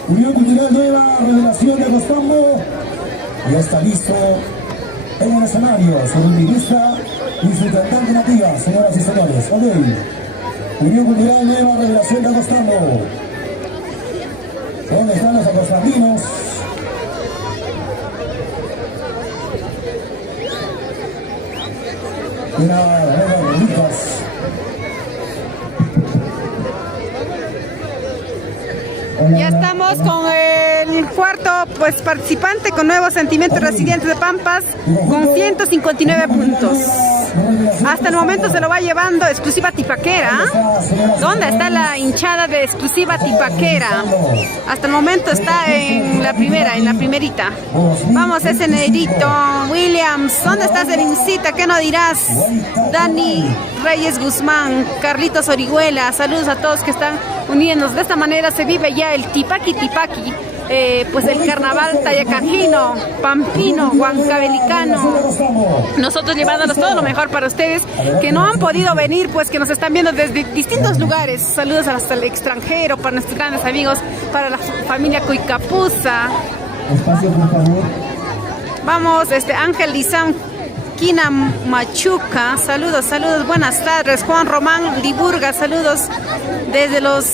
Unión Cultural Nueva, Revelación de Acostambo. Ya está listo en el escenario su rumbista y su cantante nativa, señoras y señores. Ok. Unión Cultural Nueva, Revelación de Acostambo. ¿Dónde están los acostambinos? Ya estamos con el cuarto pues participante con nuevos sentimientos residentes de Pampas con 159 puntos. Hasta el momento se lo va llevando Exclusiva Tipaquera. ¿Dónde está la hinchada de Exclusiva Tipaquera? Hasta el momento está en la primerita. Vamos, ese negrito Williams. ¿Dónde está Serincita? ¿Qué no dirás? Dani Reyes Guzmán, Carlitos Orihuela, saludos a todos que están uniéndonos. De esta manera se vive ya el Tipaqui Tipaqui, pues el carnaval tayacajino, pampino, huancabelicano. Nosotros llevándonos todo lo mejor para ustedes que no han podido venir, pues que nos están viendo desde distintos lugares. Saludos hasta el extranjero, para nuestros grandes amigos, para la familia Cuicapuza. Espacio, por favor. Vamos, Ángel Lizam Quina Machuca, saludos, buenas tardes. Juan Román Liburga, saludos desde los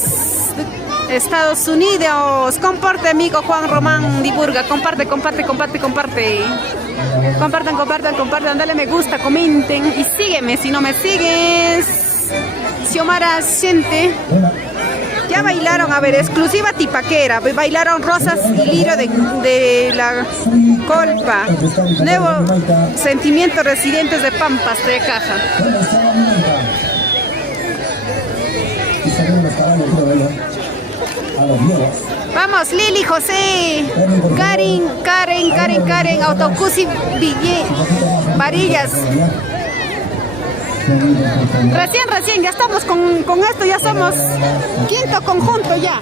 Estados Unidos. Comparte, amigo Juan Román Liburga, comparte. Compartan, dale me gusta, comenten y sígueme si no me sigues. Xiomara Siente. Ya bailaron, a ver, Exclusiva Tipaquera, bailaron Rosas y Lirio de la Colpa, nuevo sentimiento residentes de Pampas de Caja. Vamos, Lili, José, Karen, Autocusi, Varillas. Recién, ya estamos con esto, ya somos quinto conjunto ya.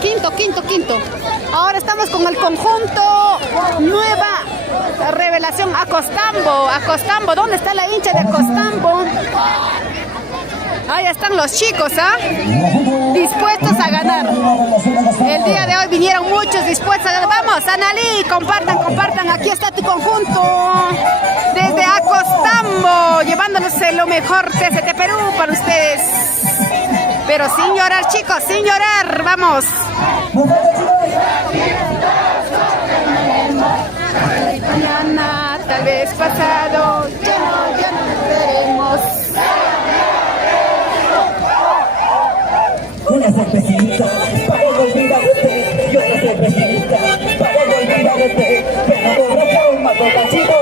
Quinto. Ahora estamos con el conjunto Nueva Revelación Acostambo. ¿Dónde está la hincha de Acostambo? Ahí están los chicos, dispuestos a ganar. El día de hoy vinieron muchos dispuestos a ganar. Vamos, Analí, compartan. Aquí está tu conjunto. Desde Acostambo, llevándonos lo mejor de TCT Perú para ustedes. Pero sin llorar, chicos, sin llorar. Vamos. Mañana, tal vez pasado, ya no veremos. Una cervecita para olvidarte, y una cervecita para olvidarte, pero borracho, mato cachito.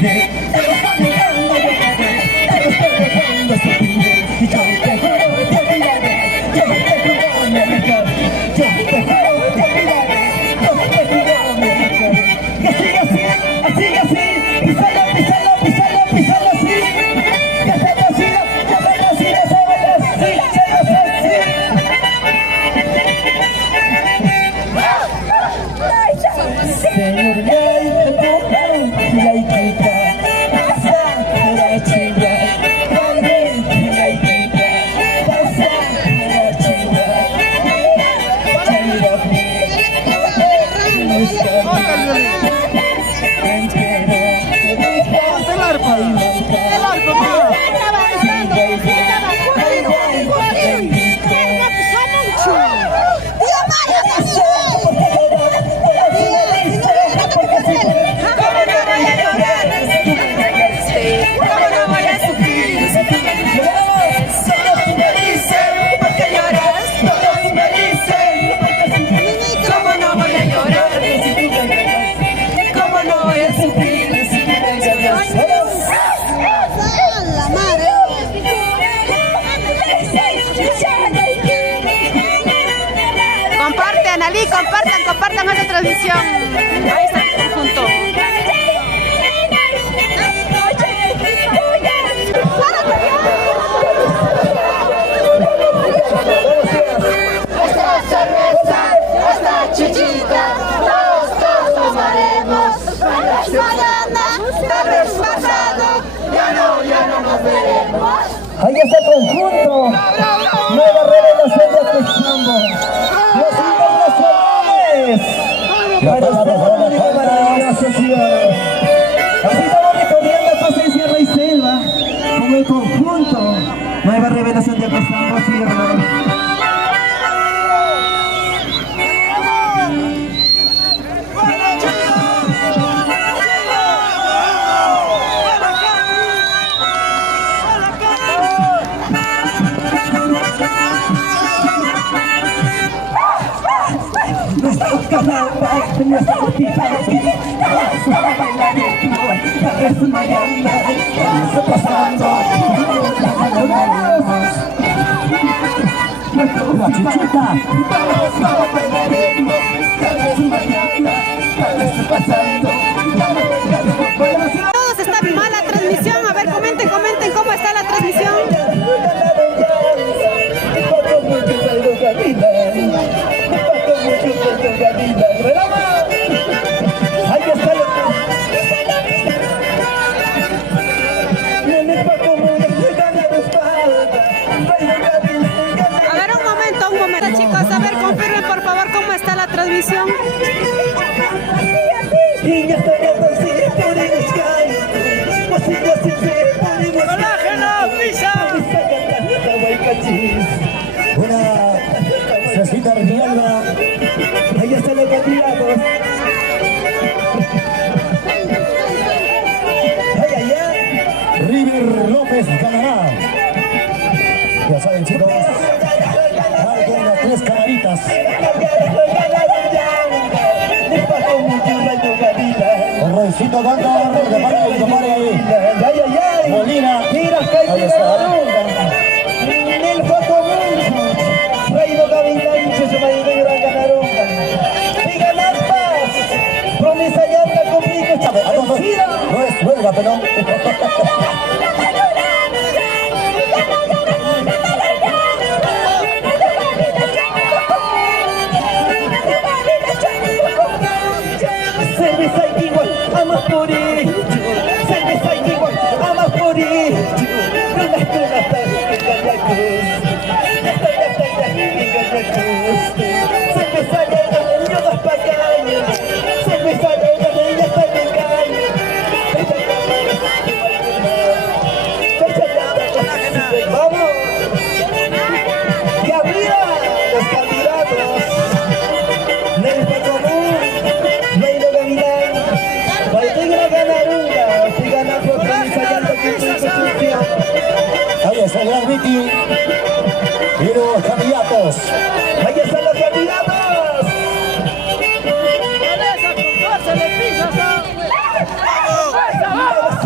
pide, te lo está negando, yo quedé, te lo estoy dejando se pide, y yo te juro te olvidaré, yo te juro mi amor, yo te juro te olvidaré, yo te juro mi amor, que sigue así, así, así, písalo, písalo, písalo, písalo así, que se decida, que se decida, se va a decir, se lo sé, Señor, compartan esta transmisión. Ahí está el conjunto. Esta cerveza, esta chichita, todos tomaremos. Mañana, tal vez pasado, ya no nos veremos. ahí está el conjunto, nueva revelación de Texambo, los internacionales, para esta única maravillosa ciudad. Así estamos recorriendo Paseo Sierra y Selva, con el conjunto, nueva revelación de Texambo, Sierra. Nuestra cortita de ti, para bailar el club, es mañana, está pasando, la chichita, todos bailaremos, es mañana, está pasando. Todos está mal la transmisión, a ver, comenten cómo está la transmisión. Chicos, a ver, confirmen por favor cómo está la transmisión. Una cecita regiada. Ahí están los candidatos. River López ganará. Ya saben, chicos. Tres canaritas. Roycito Banda, Molina. Ahí está. El Paco Mucho, Raido Gavilancho, se va a ir a Ganarunga. Y ganar más. Promesa llanta conmigo. No es huelga, pero. Cerveza igual, amas por ello. Cerveza igual, amas por ello. Con las penas en Cañacos. En Cañacos. Cerveza igual, yo das pa' caña. Cerveza igual, ya está en el caño. ¡Vamos! ¡Y arriba! Los candidatos. Nelpa Común. Ahí está el gran Viti y los candidatos. Ahí están los candidatos. ¡Vamos!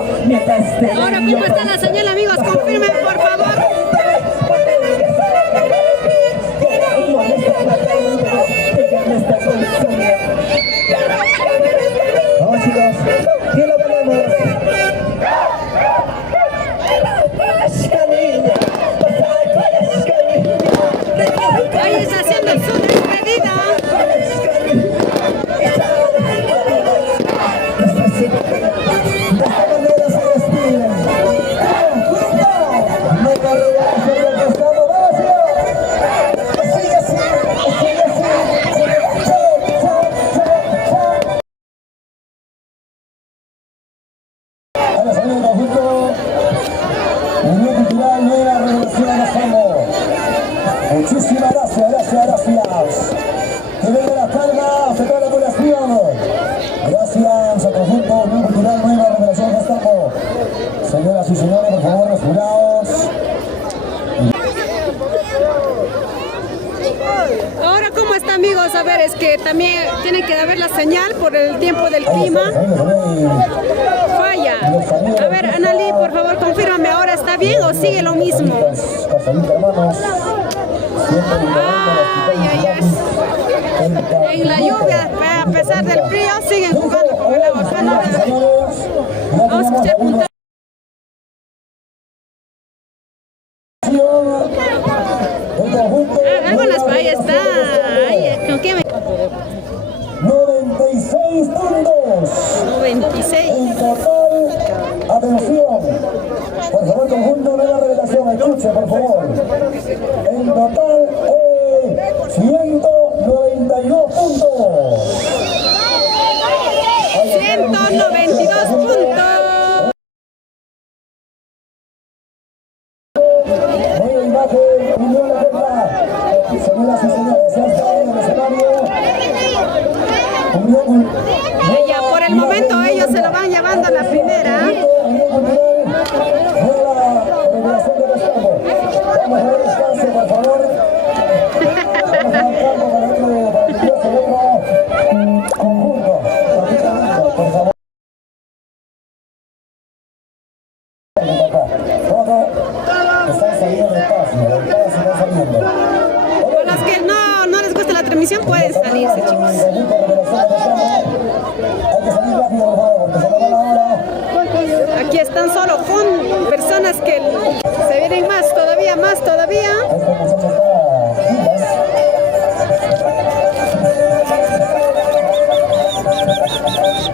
Ahora, ¿cómo está la señal, amigos? Confirmen, por favor. Vamos, chicos, ¿quién lo tenemos? Ahí está haciendo su despedida. Muchísimas gracias, gracias. Que venga la palma, se toda la población. Gracias al conjunto Unión Cultural Nueva Revelación Castambo. Señoras y señores, por favor, los jurados. Ahora, ¿cómo está, amigos? A ver, es que también tienen que haber la señal por el tiempo del clima. Falla. A ver, Analí, por favor, confírmame, ¿ahora está bien o sigue lo mismo? En la lluvia, a pesar del frío, siguen jugando con el agua. Vamos a escuchar punta. Algunas fallas está. ¿Con qué me... 96 puntos. 96. En total, atención. Por favor, conjunto Nueva Revelación, escuche, por favor. En total, 192 puntos. 192 puntos. Buena imagen, Unión La Copa. Señoras y señores, ya está en el escenario. Ya por el momento ellos se lo van llevando a la primera. Vamos a ver descanso, por favor. Vamos a dar campo para otro conjunto. Por favor. Todos están saliendo despacio, están saliendo. Los que no les gusta la transmisión pueden salirse, chicos. Hay que salir rápido, por favor, porque se nos va la hora. Aquí están solo con personas que se vienen más todavía. Este muchacho está filas.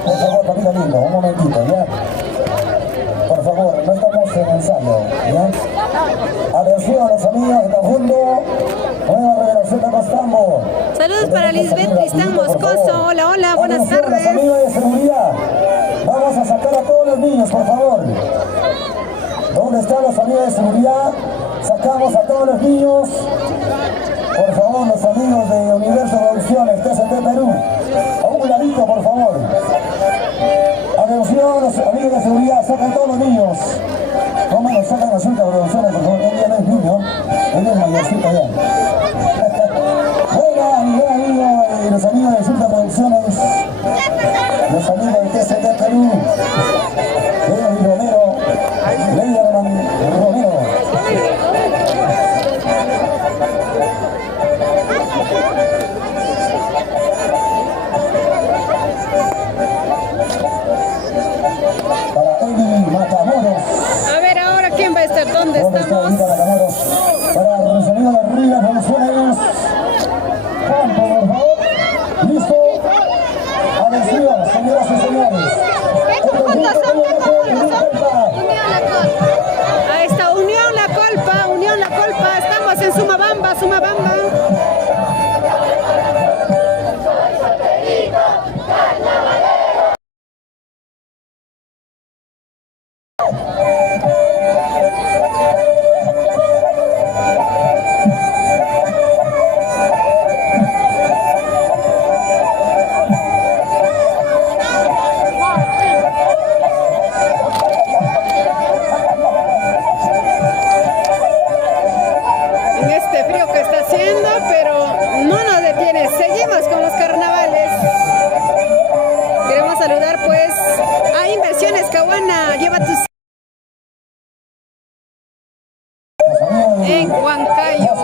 Por favor, papito lindo, un momentito, ¿ya? Por favor, no estamos en ensayo, ¿ya? Atención a los amigos de conjunto Nueva Revelación de Castambo. Saludos para Lisbeth Tristán Moscoso. Hola, hola, buenas Atención a los tardes. amigos de seguridad. Vamos a sacar a todos los niños, por favor. ¿Dónde están los amigos de seguridad? Sacamos a todos los niños. Por favor, los amigos de Universo Producciones, TCT Perú. A un ladito, por favor. Atención, los amigos de seguridad, sacan todos los niños. ¿Cómo nos sacan a Zulta Producciones? Por favor, él ya no es niño, él es mayorcito ya. Los amigos de Zulta Producciones, los amigos de TCT Perú, León Romero, Leyerman Romero. Para Eli Matamoros. A ver, ahora quién va a estar, ¿dónde ¿Dónde está estamos? Eli Matamoros? Para los amigos de Rivas Producciones. Campo, por favor. ¿Listo? Atención, señoras y señores. Ahí está, Unión La Colpa. Estamos en Sumabamba. En este frío que está haciendo, Talcahuana, lleva tus... En Huancayo.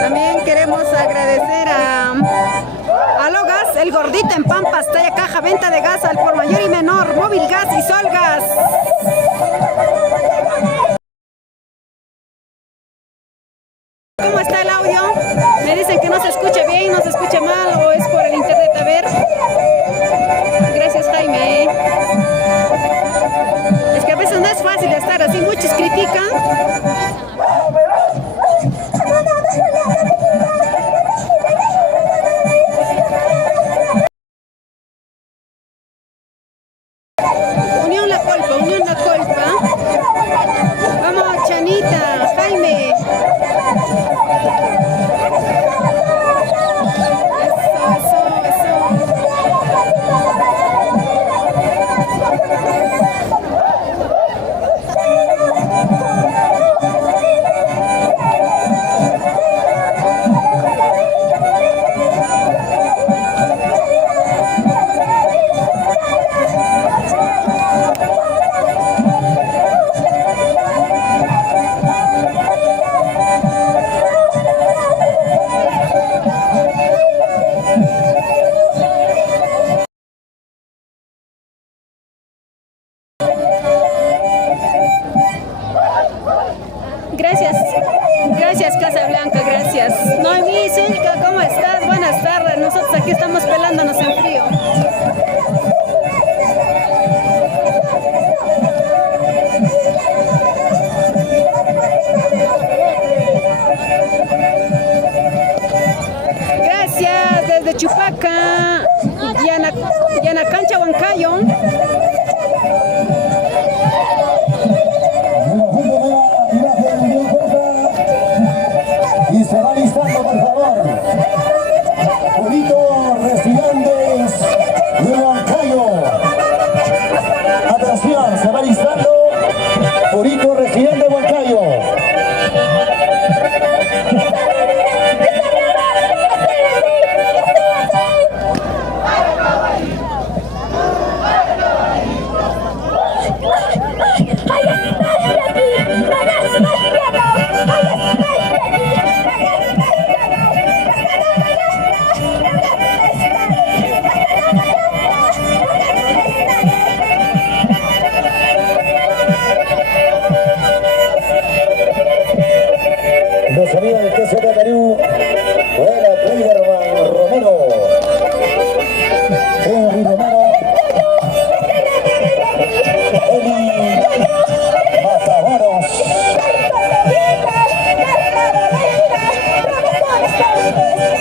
También queremos agradecer a Logas, el gordito en Pampas, talla caja, venta de gas al por mayor y menor, Móvil Gas y Solgas. ¿Cómo está el audio? Me dicen que no se escucha bien, no se escucha mal o es por el internet. A ver. Gracias, Jaime. Es que a veces no es fácil estar así, muchos critican. Unión La Colpa, Unión La Colpa. Vamos, Chanita, Jaime. Gracias Casablanca, gracias. Noemí, Zulka, ¿cómo estás? Buenas tardes, nosotros aquí estamos pelándonos en frío. Gracias desde Chupaca, Yanacancha, Huancayo. Y se va listando, por favor. Purito Residentes de Huancayo. Atención, se va listando. Purito Residente de Huancayo. Los amigos del TC de Perú, fuera Clayderman Romero, Henry Romero, Eli Matamoros,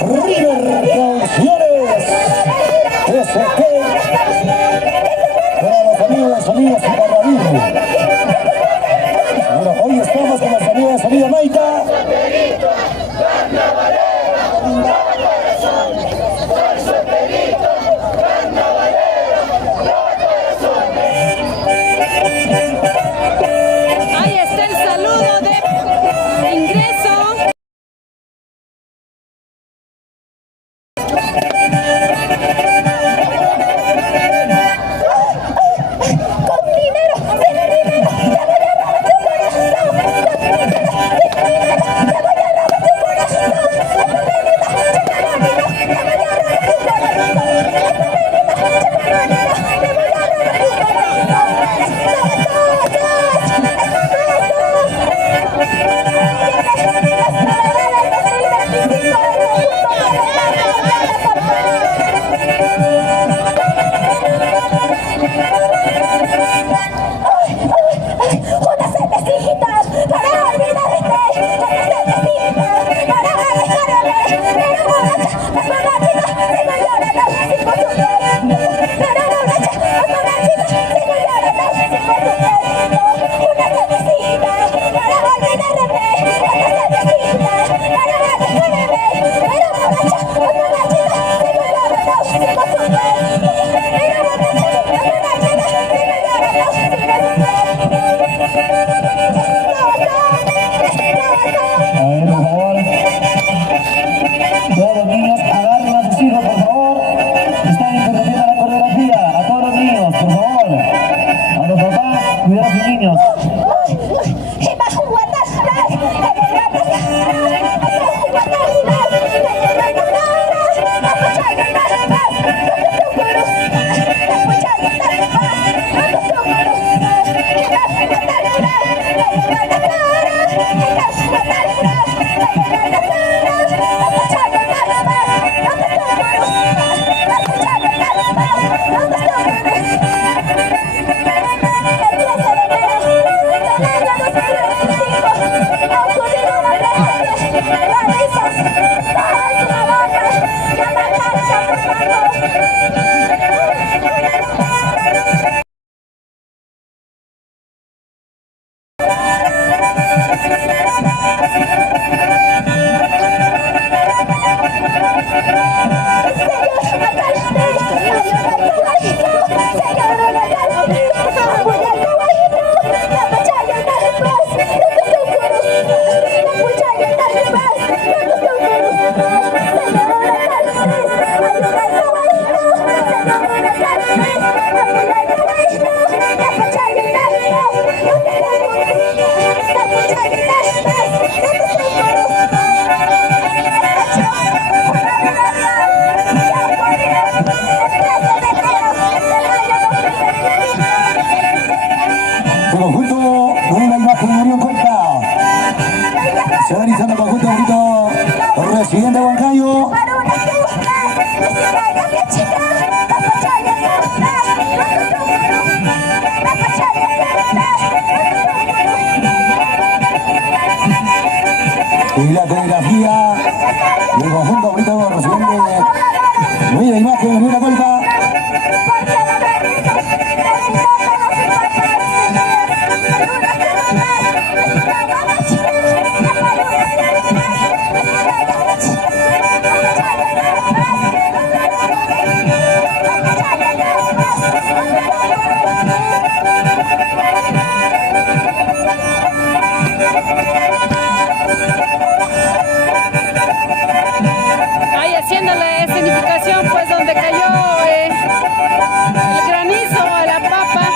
River Canciones, ST, para los amigos de Barradín. Bueno, hoy estamos con los amigos de Sonido Maita. Ahí está el saludo de ingreso. El conjunto de una imagen de Unión Cuenca. Se va iniciando el conjunto bonito residente de Huancayo. Y la coreografía del conjunto bonito residente de una imagen de Unión Cuenca. Ahí haciéndole escenificación pues donde cayó el granizo a la papa.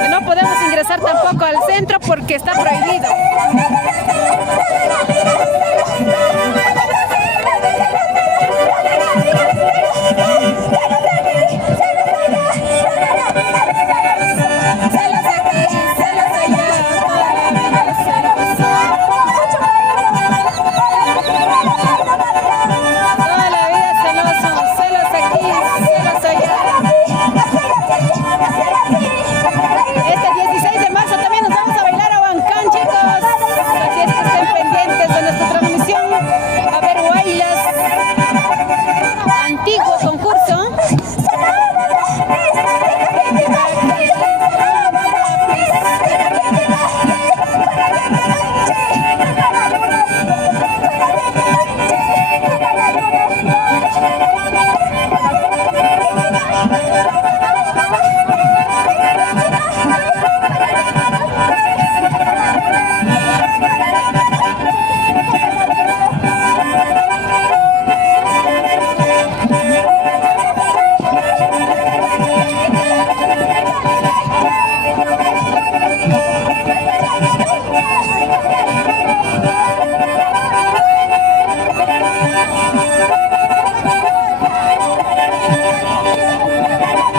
Que no podemos ingresar tampoco al centro porque está prohibido. Este 16 de marzo también nos vamos a bailar a Huancán, chicos. Así es que estén pendientes de nuestra transmisión. A ver, Huaylas. Antiguo concurso.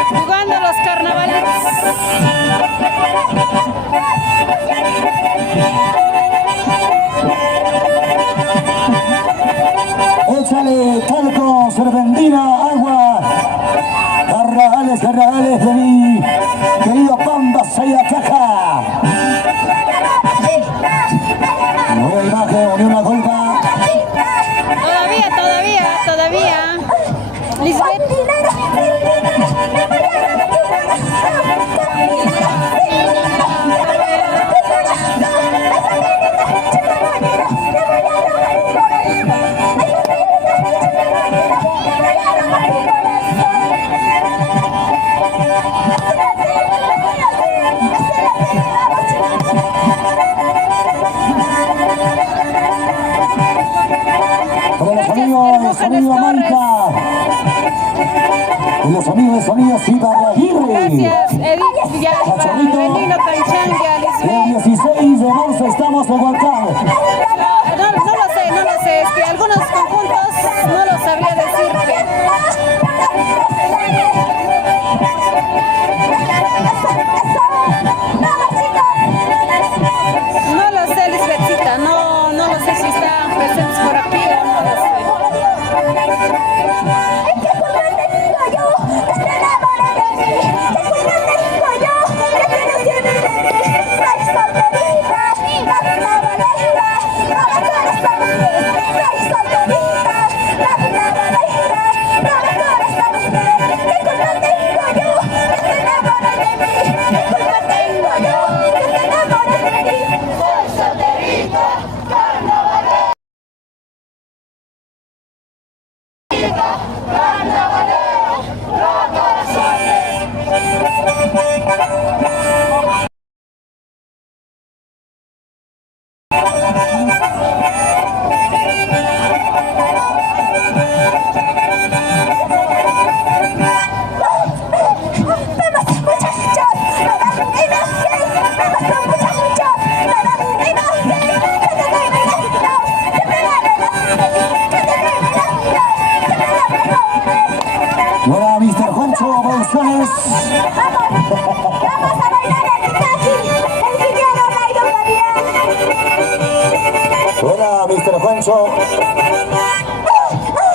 Jugando los carnavales. Échale talco, serpentina, agua. Carnavales de mi querido Panda Sayacaja. Nueva imagen, Unión La Colpa. Todavía. Lisbeth. Para los amigos de Sonido Maica. Y los amigos de Sonido Cibarraguirre. Gracias, Edith, ya, Cachorrito. Benino Tanchanga, El Lisbeth. 16 de marzo estamos en Huancán. No lo sé, es que algunos conjuntos no lo sabría decirte. No lo sé, Lisbethcita, no lo sé si están presentes por aquí o no lo sé.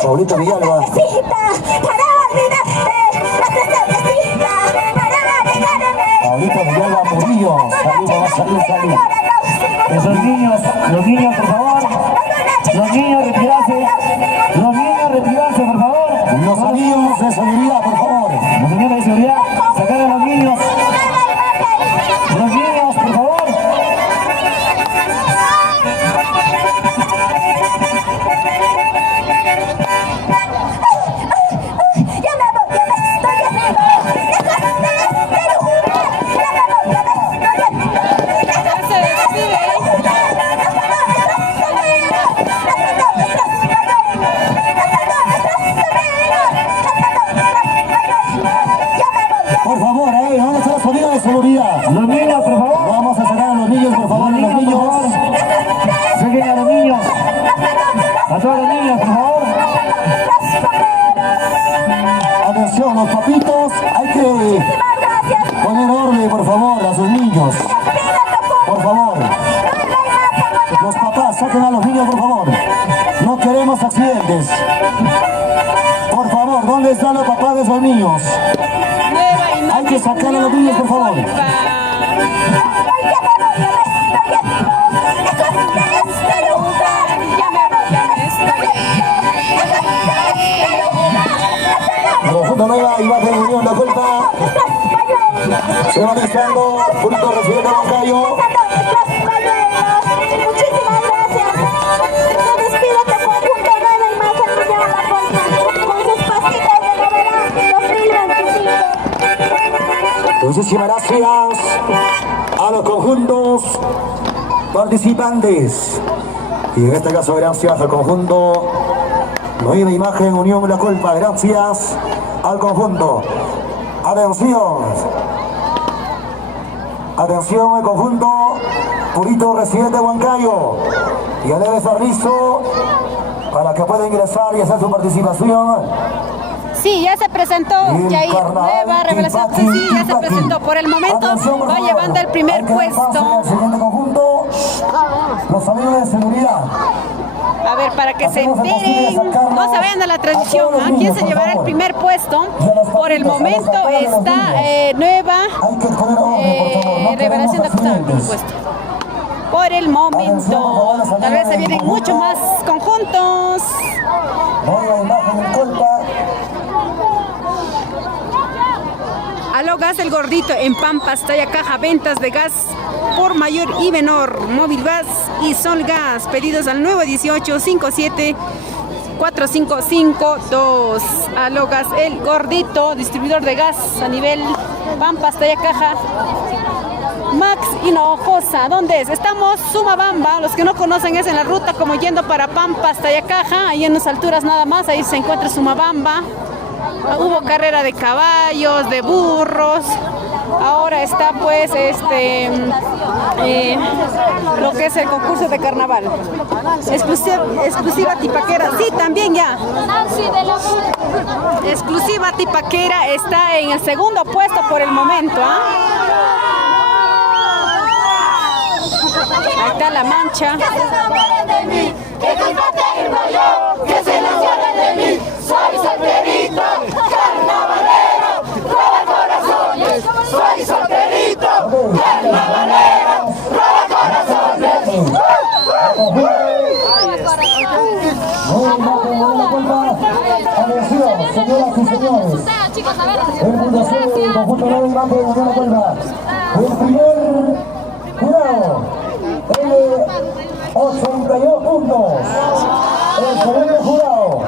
Saulito Villalba. Saulito Villalba Murillo. Salud. Esos niños, los niños, por favor. Los niños, retirarse. Los niños, retirarse, por favor. Los amigos de seguridad, por favor. Los señores de seguridad, sacar a los niños. Los niños, por favor. Por favor, vamos a los amigos de seguridad. Los niños, por favor. Vamos a sacar a los niños, por favor, los niños. Saquen a los niños. A todos los niños, por favor. Atención, los papitos, hay que poner orden, por favor, a sus niños. Por favor. Los papás, saquen a los niños, por favor. No queremos accidentes. Por favor, ¿dónde están los papás de esos niños? Hay que sacar a los niños, por favor. Conjunto Nueva Imagen Unión La Culpa. Se va dejando, Purito recibe a Moncayo. Muchísimas gracias. Me despido de Conjunto Nueva Imagen Unión La Culpa con sus pasitas de novedad 2025. Muchísimas gracias a los conjuntos participantes. Y en este caso, gracias al conjunto Nueva Imagen Unión La Culpa. Gracias al conjunto. Atención al conjunto Purito residente de Huancayo. Y ya debe estar listo para que pueda ingresar y hacer su participación. Sí, ya se presentó, Jair, nueva revelación. Sí, ya se presentó. Por el momento va llevando el primer puesto. El siguiente conjunto, los amigos de seguridad. A ver, para que se enteren, no se vayan de la transmisión. ¿Quién se llevará el primer puesto? Por el momento está nueva revelación de acusado puesto. Por el momento, tal vez se vienen mucho más conjuntos. Nueva Imagen en Culpa. Aló Gas El Gordito en Pampas, talla caja, ventas de gas por mayor y menor, Móvil Gas y Sol Gas, pedidos al 918-57-4552. Aló Gas El Gordito, distribuidor de gas a nivel Pampas, talla caja. Max Hinojosa, ¿dónde es? Estamos Sumabamba, los que no conocen es en la ruta como yendo para Pampas, Tayacaja, ahí en las alturas nada más, ahí se encuentra Sumabamba. Hubo carrera de caballos, de burros, ahora está pues lo que es el concurso de carnaval. Exclusiva Tipaquera, sí, también ya. Exclusiva Tipaquera está en el segundo puesto por el momento, Ahí está La Mancha. Que se enamoren de mí, que confronten yo, que se enamoren de mí. Soy solterito, carnavalero, roba corazones. Soy solterito, carnavalero, roba corazones. Atención, señoras y señores. En fundación del conjunto Nueva Imagen de La Culpa. El primer jurado. 82 puntos. El segundo jurado,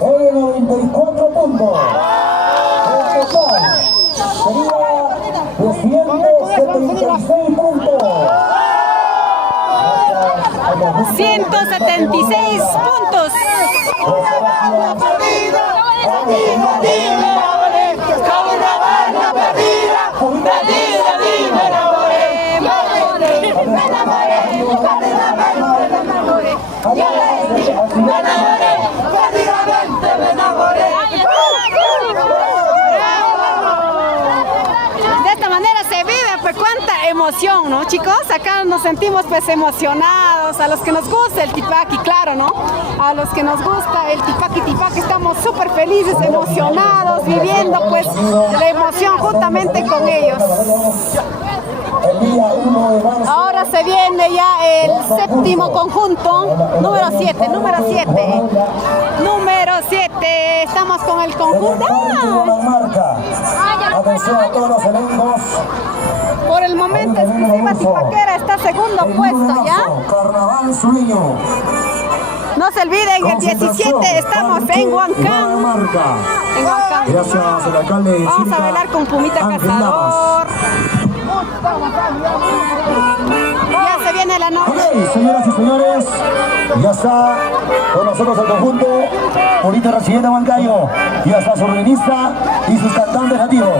94 puntos. El total sería de 176 puntos. 176 puntos. De esta manera se vive, pues cuánta emoción, ¿no, chicos? Acá nos sentimos pues emocionados, a los que nos gusta el Tipaqui, claro. claro, ¿no? A los que nos gusta el Tipaqui Tipaqui, estamos súper felices, emocionados, viviendo pues la emoción juntamente con ellos. Ahora se viene ya el séptimo conjunto, número 7, número 7, estamos con el conjunto. Atención a todos los elencos. Por el momento Exclusiva Tipaquera está segundo puesto, ¿ya? Carnaval Sureño. No se olviden, el 17 estamos en Huancán. Gracias al alcalde. Vamos a bailar con Pumita Cazador. Ya se viene la noche. Ok, señoras y señores, ya está con nosotros el conjunto Purita Residente Huancayo. Ya está su organista y sus cantantes nativos.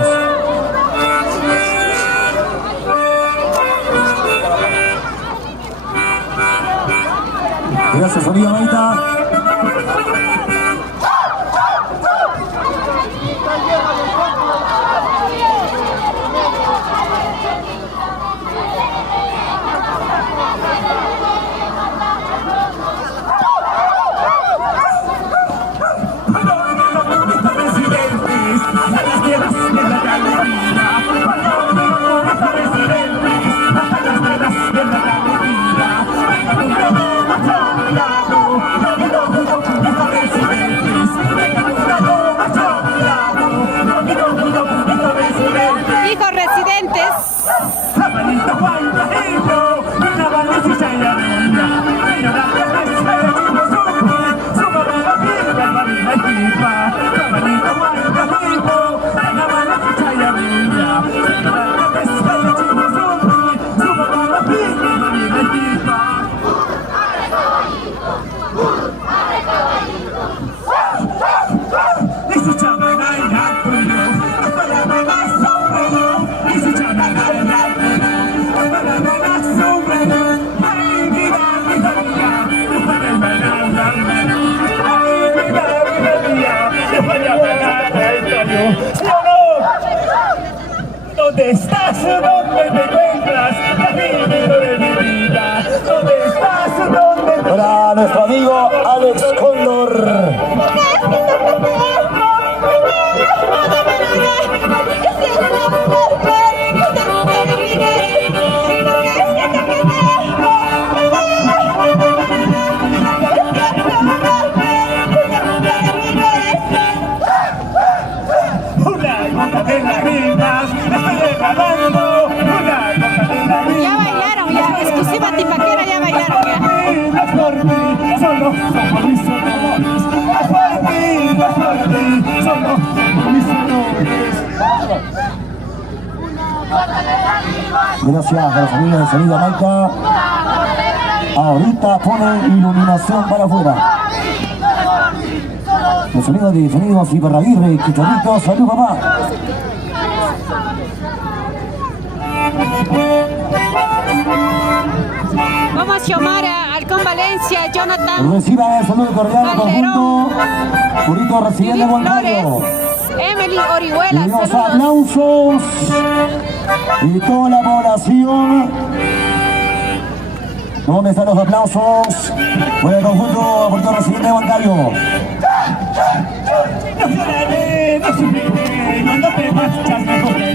Gracias, Sonido Maita. Hijos residentes. ¿Dónde estás? ¿Dónde te encuentras? De mi vida. ¿Dónde estás? ¿Dónde te Para nuestro amigo Alex Cóndor. Ya bailaron, ya. Exclusiva Tipaquera, ya bailaron, ya. Gracias a los amigos de Sonido Maita. Ahorita ponen iluminación para afuera. Los amigos de Sonidos Ibarraguirre y Chicharrito, salud papá. Vamos a llamar a Halcón Valencia, Jonathan. Reciban el saludo cordial al conjunto Purito Residente Judith Huancayo. Flores, Emily Orihuela, Y los saludos. aplausos y toda la población. ¿Dónde están los aplausos? Por el conjunto Purito Residente Huancayo. No lloraré, no sufriré, cuando te marchas me correré.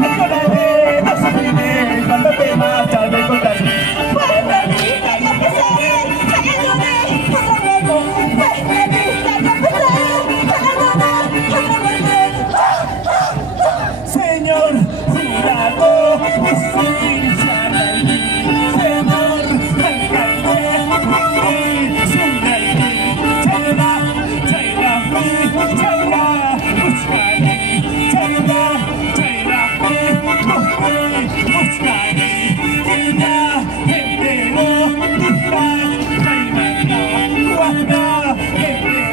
No lloraré, no sufriré, cuando te marchas me correré. Señor, jurado, es hincha de mí. Señor, Hey,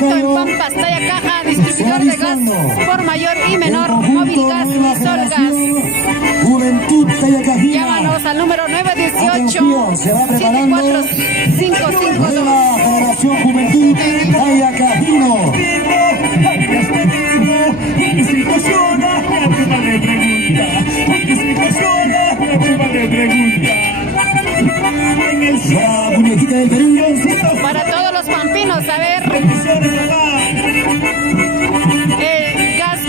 Juventito en Pampas, Talla Caja, distribuidor de gas por mayor y menor, Móvil Gas y Sol Gas. Juventud Talla Cajina. Llámanos al número 918 Se va preparando 74552. nueva generación Juventud Talla Cajino. La muñequita del Perú. Para todos los pampinos, a ver, el gas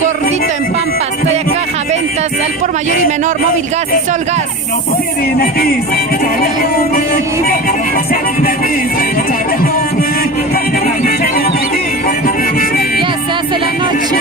gordito en Pampas, Talla Caja, ventas al por mayor y menor, Móvil Gas y Sol Gas. Ya se hace la noche.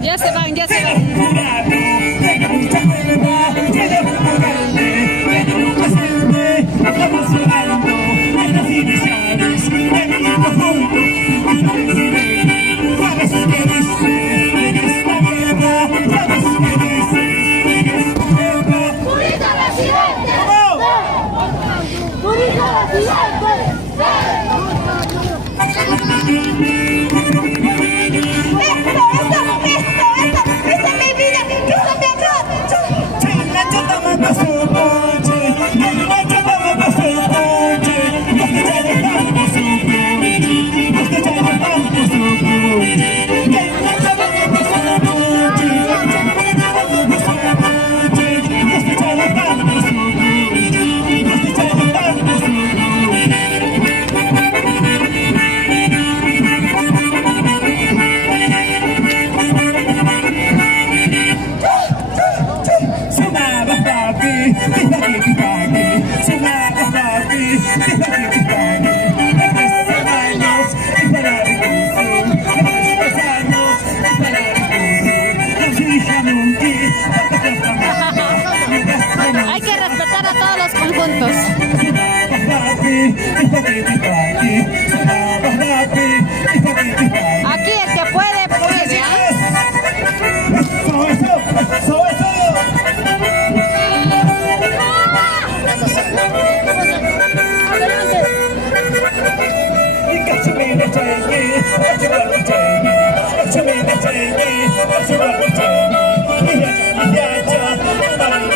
Ya se van, ya se van. Hay que respetar a todos los conjuntos. Aquí el que puede, puede, ¿eh?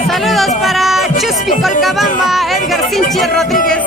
Saludos para Chuspi Colcabamba, Edgar Sinchi Rodríguez.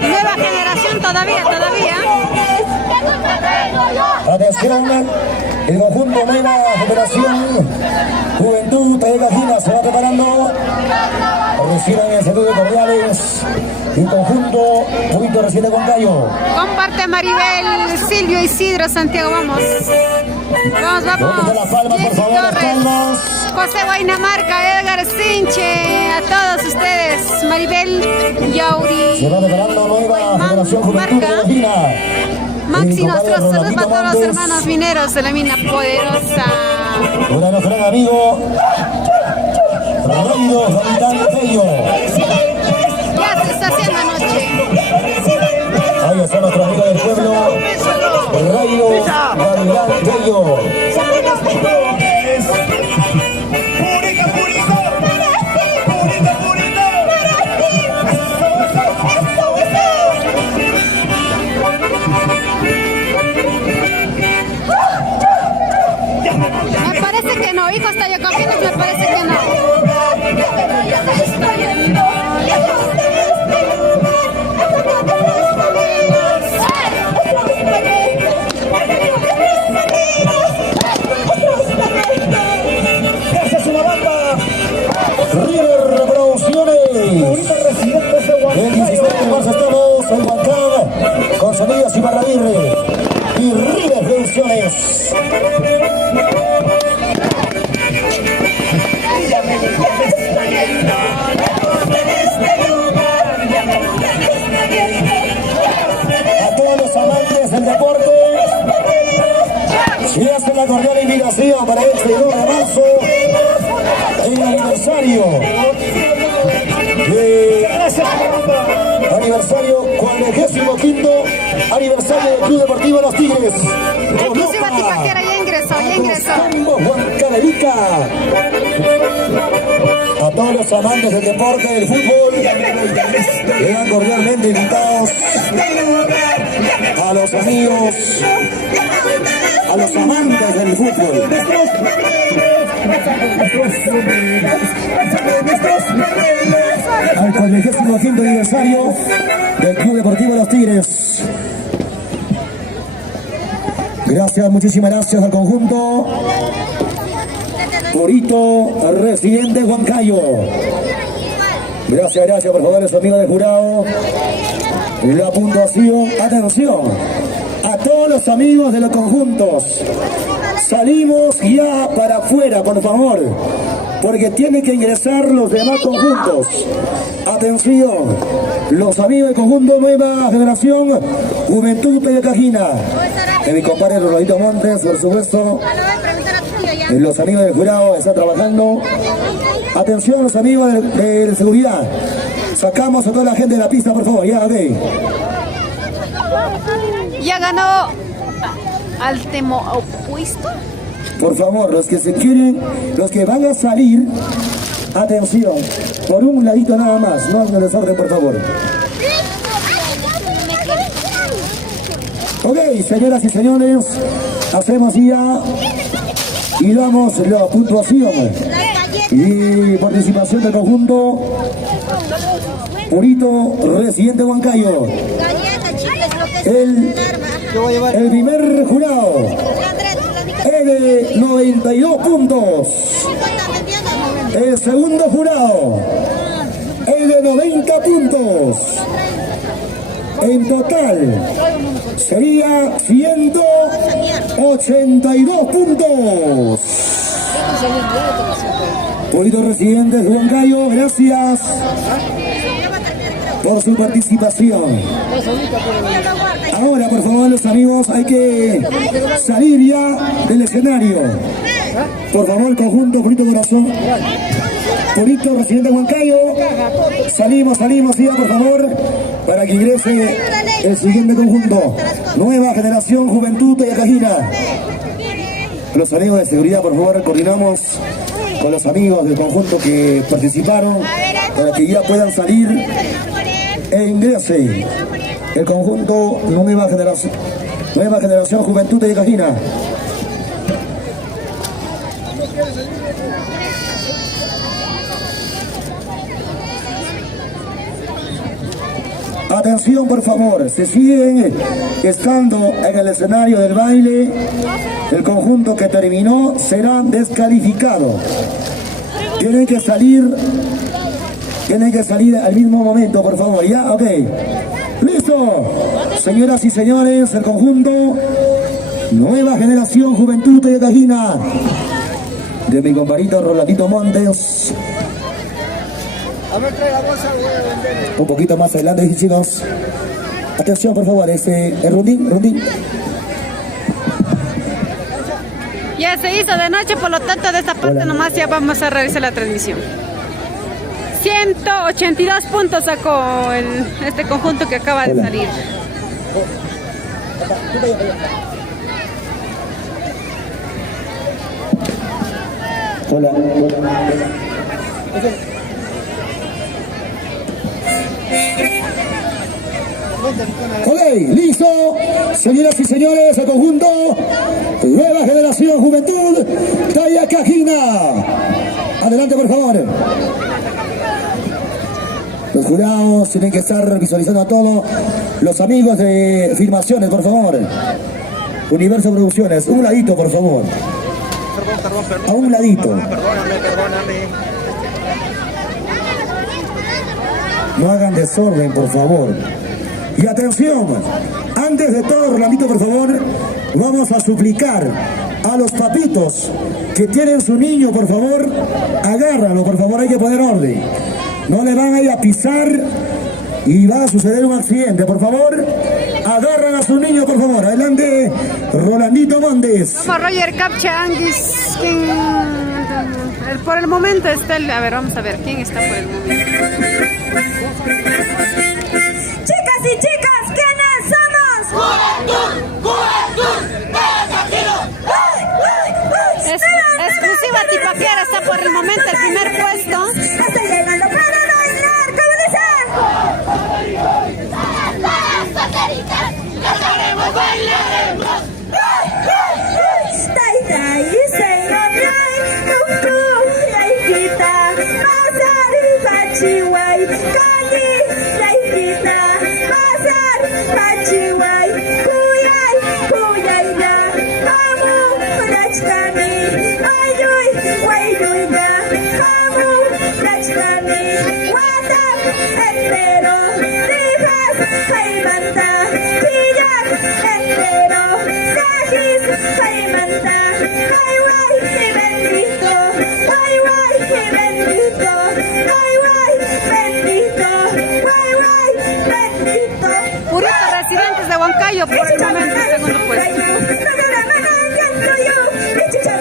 Nueva generación todavía. Atención, el conjunto Nueva Generación Juventud Talla Cajina se va preparando. Reciban el saludo cordiales el conjunto Juventud Reciente Huancayo. Comparte Maribel, Silvio Isidro, Santiago, vamos. Vamos, ¿Dónde vamos. están las palmas, por Jessy favor? Las Torres, palmas. José Guainamarca, Edgar Sinche, a todos ustedes, Maribel Yauri, Se va preparando nueva generación Juventud de Argentina. Maxi, Mi nuestros compadre saludos para todos los Montes. hermanos mineros de la mina poderosa. Un nuestro gran amigo Ramiro Capitán Pello. Ya se está haciendo noche. Ahí está nuestro amigo del pueblo, Rayo Gavilán Pello. Me parece que no, hijos tayacafines, me parece que no. Esa es una banda River Producciones. El 16 de marzo estamos en Huancán con Sonidas y Barraguirre y River Producciones. A todos los amantes del deporte, se hace la cordial invitación para este 2 de marzo, el aniversario aniversario 45º aniversario del Club Deportivo Los Tigres. Exclusiva Tipaquera, ya ingresó. Huancavelica. A todos los amantes del deporte, del fútbol, quedan cordialmente invitados. A los amigos, a los amantes del fútbol. Al 45º aniversario del Club Deportivo Los Tigres. Gracias, muchísimas gracias al conjunto Purito Residente Huancayo. Gracias, por favor, los amigos del jurado. La puntuación, atención, a todos los amigos de los conjuntos. Salimos ya para afuera, por favor, porque tienen que ingresar los demás conjuntos. Atención, los amigos del conjunto Nueva Generación Juventud de Cajina. Mi compadre Rolito Montes, por supuesto. Los amigos del jurado están trabajando. Atención, los amigos de seguridad. Sacamos a toda la gente de la pista, por favor. Ya, ok. Ya ganó al temo opuesto. Por favor, los que se quieren, los que van a salir, atención, por un ladito nada más, no hagan desorden, por favor. Ok, señoras y señores, hacemos ya y damos la puntuación y participación del conjunto Purito Residente Huancayo. El primer jurado es de 92 puntos. El segundo jurado es de 90 puntos. En total sería 182 puntos. Purito Residentes de Huancayo, gracias por su participación. Ahora, por favor, los amigos, hay que salir ya del escenario. Por favor, conjunto Purito Corazón, Purito Residente de Huancayo. Salimos ya, por favor, para que ingrese el siguiente conjunto. Nueva Generación Juventud de Cajina. Los amigos de seguridad, por favor, coordinamos con los amigos del conjunto que participaron para que ya puedan salir e ingrese el conjunto Nueva Generación Juventud de Cajina. Atención, por favor, se siguen estando en el escenario del baile. El conjunto que terminó será descalificado. Tienen que salir al mismo momento, por favor, ¿ya? Ok. ¡Listo! Señoras y señores, el conjunto Nueva generación Juventud de Cajina. De mi compadrito Rolandito Montes. Un poquito más adelante, chicos. Atención, por favor, el rundín. Ya se hizo de noche, por lo tanto de esta parte nomás ya vamos a realizar la transmisión. 182 puntos sacó este conjunto que acaba de salir. Hola. Ok, listo. Señoras y señores, el conjunto Nueva Generación Juventud Talla Cajina. Adelante, por favor. Los jurados tienen que estar visualizando a todos los amigos de filmaciones, por favor. Universo Producciones, un ladito, por favor. A un ladito. Perdóname. No hagan desorden, por favor. Y atención, antes de todo, Rolandito, por favor, vamos a suplicar a los papitos que tienen su niño, por favor, agárralo, por favor, hay que poner orden. No le van a ir a pisar y va a suceder un accidente, por favor. Agarran a su niño, por favor. Adelante, Rolandito Montes. Vamos, Roger Capcha Anguis. Por el momento está el... A ver, vamos a ver, ¿quién está por el momento? Chicas y chicas, ¿quiénes somos? ¡Juventud! Exclusiva Tipaquera está por el momento el primer puesto. Estoy llegando para bailar, ¿cómo dicen? ¡Cantaremos, bailaremos! Tai, señor, laikita, pasar, pachiwai, kani, laikita, pasar, pachiwai, kuyay, da, kamu, rachkani, wayuy, da, kamu, rachkani, watak, entero, rifas, paimanta, tiyak, entero, sajis, paimanta, guay, y bendito, guay, y bendito, guay, bendito, guay, bendito. Purito Residentes de Huancayo por el momento segundo puesto.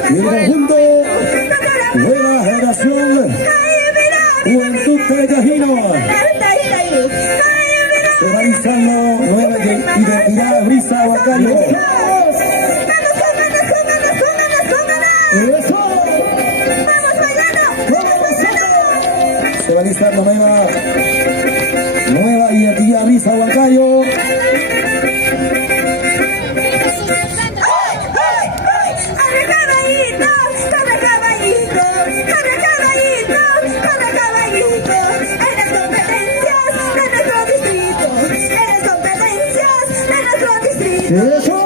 Y el conjunto Nueva Generación Juventud de Cajino. Se va izando nueva identidad Brisa Huancayo. Se va listando nueva identidad Brisa Huancayo. ¡Eso!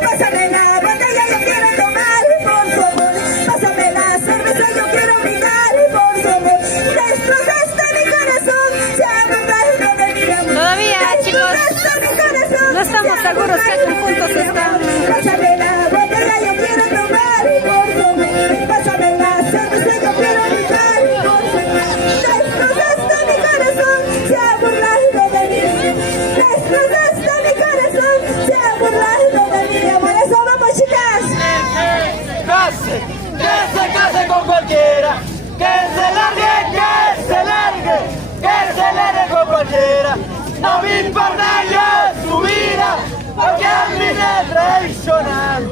Pásame la botella, yo quiero tomar, por favor. Pásame la cerveza, yo quiero brindar, por favor. Destrozaste mi corazón, se ha roto de mi amor. Todavía, chicos, no estamos seguros qué conjuntos están. Pásame la botella, yo quiero tomar, por favor. Pásame la cerveza, yo quiero brindar, por favor. Destrozaste mi corazón, se ha burlado de mí. Destrozaste mi corazón, se ha burlado de mí. Amor, eso vamos, chicas. Que se case con cualquiera, que se largue con cualquiera. No me importa ya su vida, porque a mí me ha traicionado.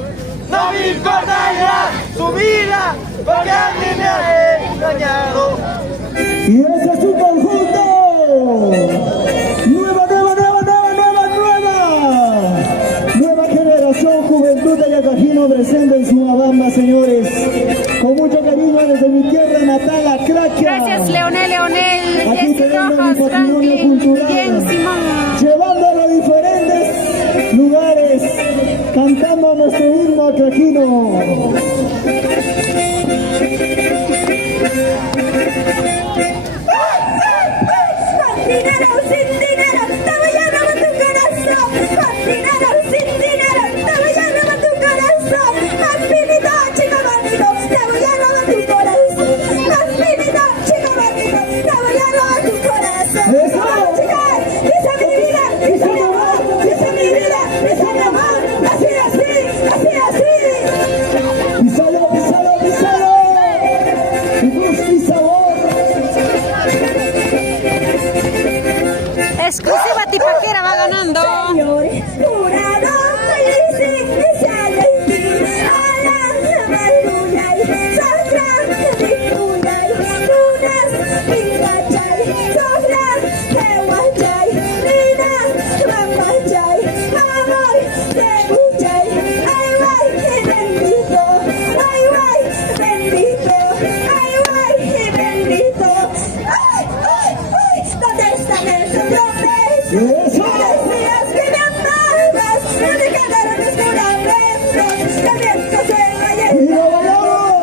No me importa ya su vida, porque a mí me ha engañado. Y este es un conjunto. Nueva generación Juventud de Yacajino presente en Sumabamba, señores. Con mucho cariño desde mi tierra natal, Acraquia. Gracias, Leonel, Aquí Jessy tenemos mi Rojas, patrimonio Franklin, cultural. Jen, Simón. Llevándolo a diferentes lugares, cantando nuestro himno Acraquino. 1. Con dinero o sin dinero, te voy a robar tu corazón. Con dinero o sin dinero, te voy a robar tu corazón. Rapidito, chico bonito, te voy a robar tu corazón. Rapidito, chico bonito, te voy a robar tu corazón. Vamos, chicas, esa es mi vida, esa es mi amor, esa es mi vida, esa es mi amor. Así, así, así, así. Písalo, písalo, písalo. Y gusto y sabor. Exclusiva Tipaquera va ganando. Señores, jurado y sin iniciales, alas, maluya y sasra, vicuna y lunas, pingachay, sobra, kewachay, linas, mamachay, amor, tebuchay, ay, guay, bendito, ay, guay, bendito, ay, guay, bendito, ay, ay, ay, ¿dónde están esos hombres? Decías que me amabas, no te quedaron mis juramentos, que viento se vaya.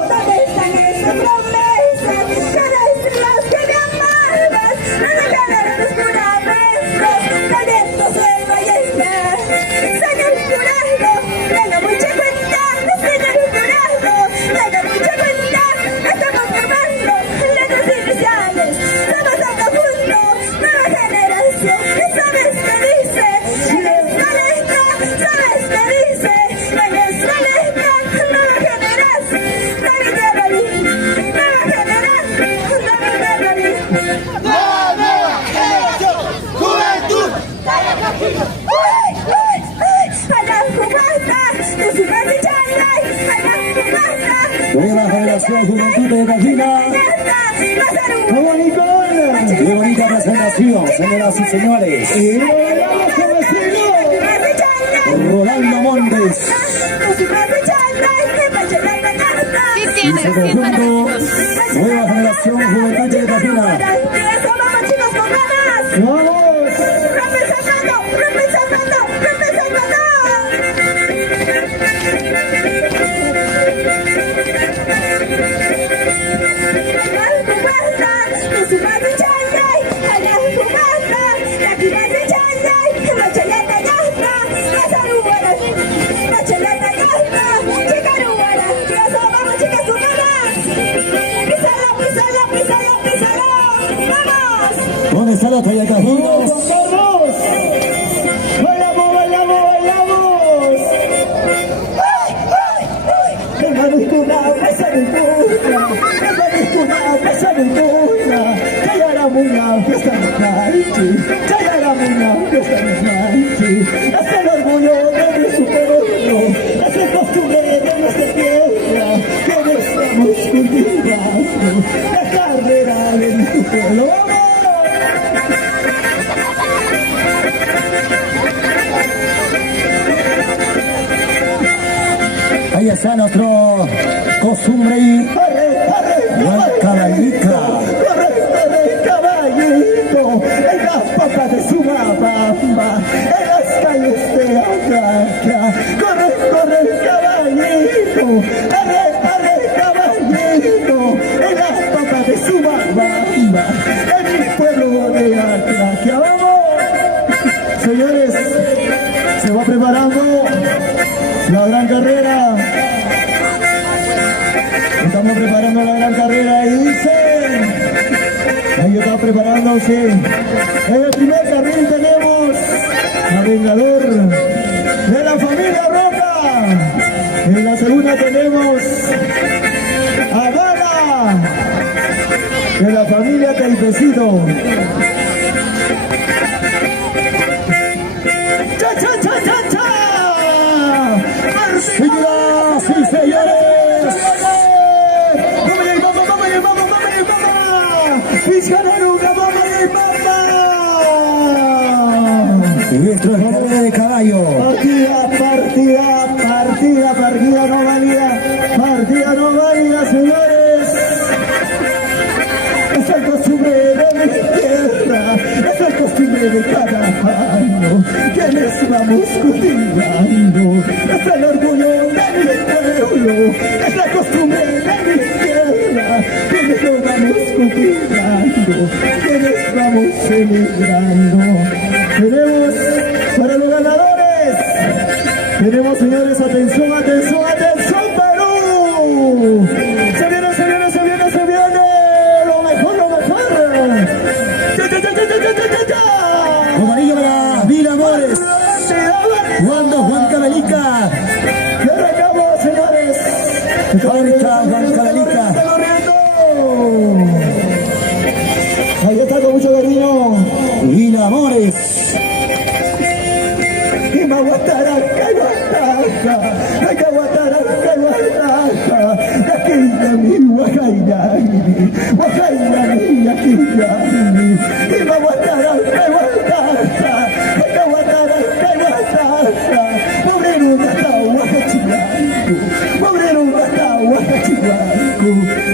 ¿Dónde están esas promesas? Que decías que me amabas, no te quedaron mis juramentos, que viento se vaya. Señor jurado, tenga mucha cuenta, señor jurado, tenga mucha cuenta, estamos formando letras iniciales, estamos acá juntos, nueva generación. ¿Sabes qué dice? En nuestra letra, ¿sabes qué dice? En nuestra letra, nueva generación, David Everly, nueva generación, David Everly. ¡La nueva generación! ¡Juventud! ¡Uy, uy, uy! ¡Allá jugada! ¡Tu super bichana! ¡Allá jugada! Nueva generación Juventud de Cajina. ¡Qué bonito! Qué bonita presentación, señoras y señores. Y lo bailamos con estilo. Rolando Montes. Sí Y tiene, su conjunto, Nueva Generación Juventud de Cajina. ¡Vamos, chicos, con ganas! ¡Vamos! ¡Representando! ¡Representando! ¡Representando! ¿Dónde está la Toya Cajina? ¡Vamos, Juan Carlos! ¡Bailamos, bailamos, bailamos! Hermanituna, pesadituna, hermanituna, pesadituna, Chayaramuna, fiesta de Naichi, Chayaramuna, fiesta de Naichi, es el orgullo de nuestro pueblo, es el costumbre de nuestra tierra, que estamos cultivando, la carrera de nuestro pueblo. ¡Vamos! Ahí está nuestro costumbre y caballita. Corre, caballito, en las papas de su mamá, en las calles de Acacia. Corre, caballito, caballito, en las papas de su mamá, en mi pueblo de Acacia. ¡Vamos! Señores, se va preparando la gran carrera. Estamos preparando la gran carrera y dice, ahí está preparándose. En el primer carril tenemos a Vengador de la familia Roca. En la segunda tenemos a Gala de la familia Caipecito. ¡Cha, cha, cha, cha, cha! Señoras y señores, nuestro carrera de caballo. Partida no válida, señores. Es el costumbre de mi tierra, es el costumbre de cada año, quienes vamos cultivando, es el orgullo de mi pueblo.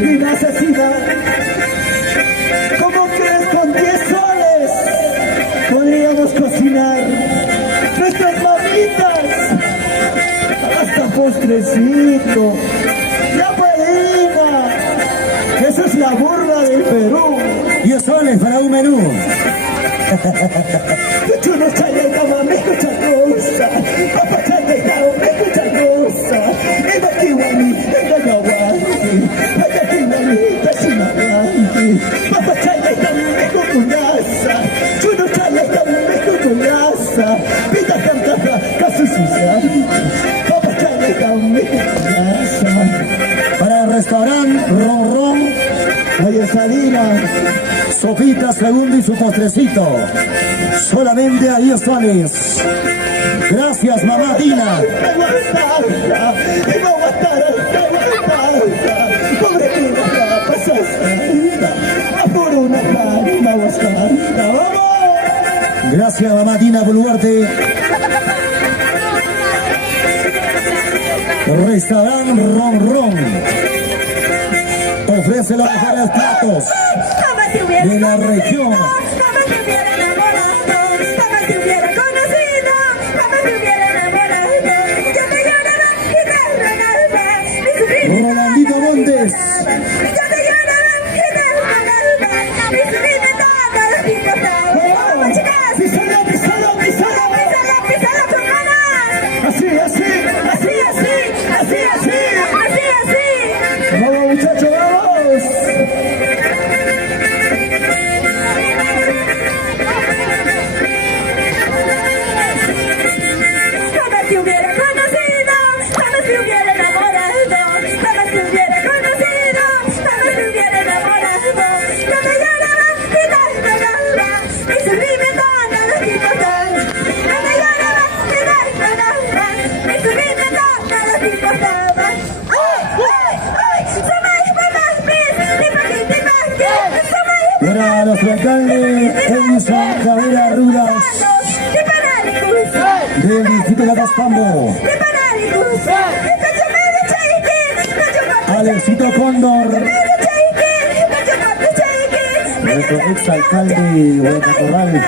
Y necesidad, ¿cómo crees con 10 soles podríamos cocinar nuestras mamitas? Hasta postrecito, la puerina, esa es la burla del Perú. 10 soles para un menú. Tú no sales como me escucha cosa, papá sale como me escucha cosa, y me quiero a mí, y me aguante, papá quiero a mí, casi me aguante, papá sale como me escucha, tú no sales como me escucha, pita canta casi sucia, papá sale como me escucha. Para el restaurante Ron, Ahí está Dina. sopita, segundo y su postrecito. Solamente a 10 soles. Gracias, mamá Dina. Gracias, mamá Dina Boluarte. Restaurante Ron ofrece los mejores platos de la región. Rolandito Montes. Vamos muchachos, vamos. Para nuestro alcalde Edison Cabrera Rudas del distrito de Atastambo. Alexito Cóndor, nuestro ex alcalde Hueca Corral.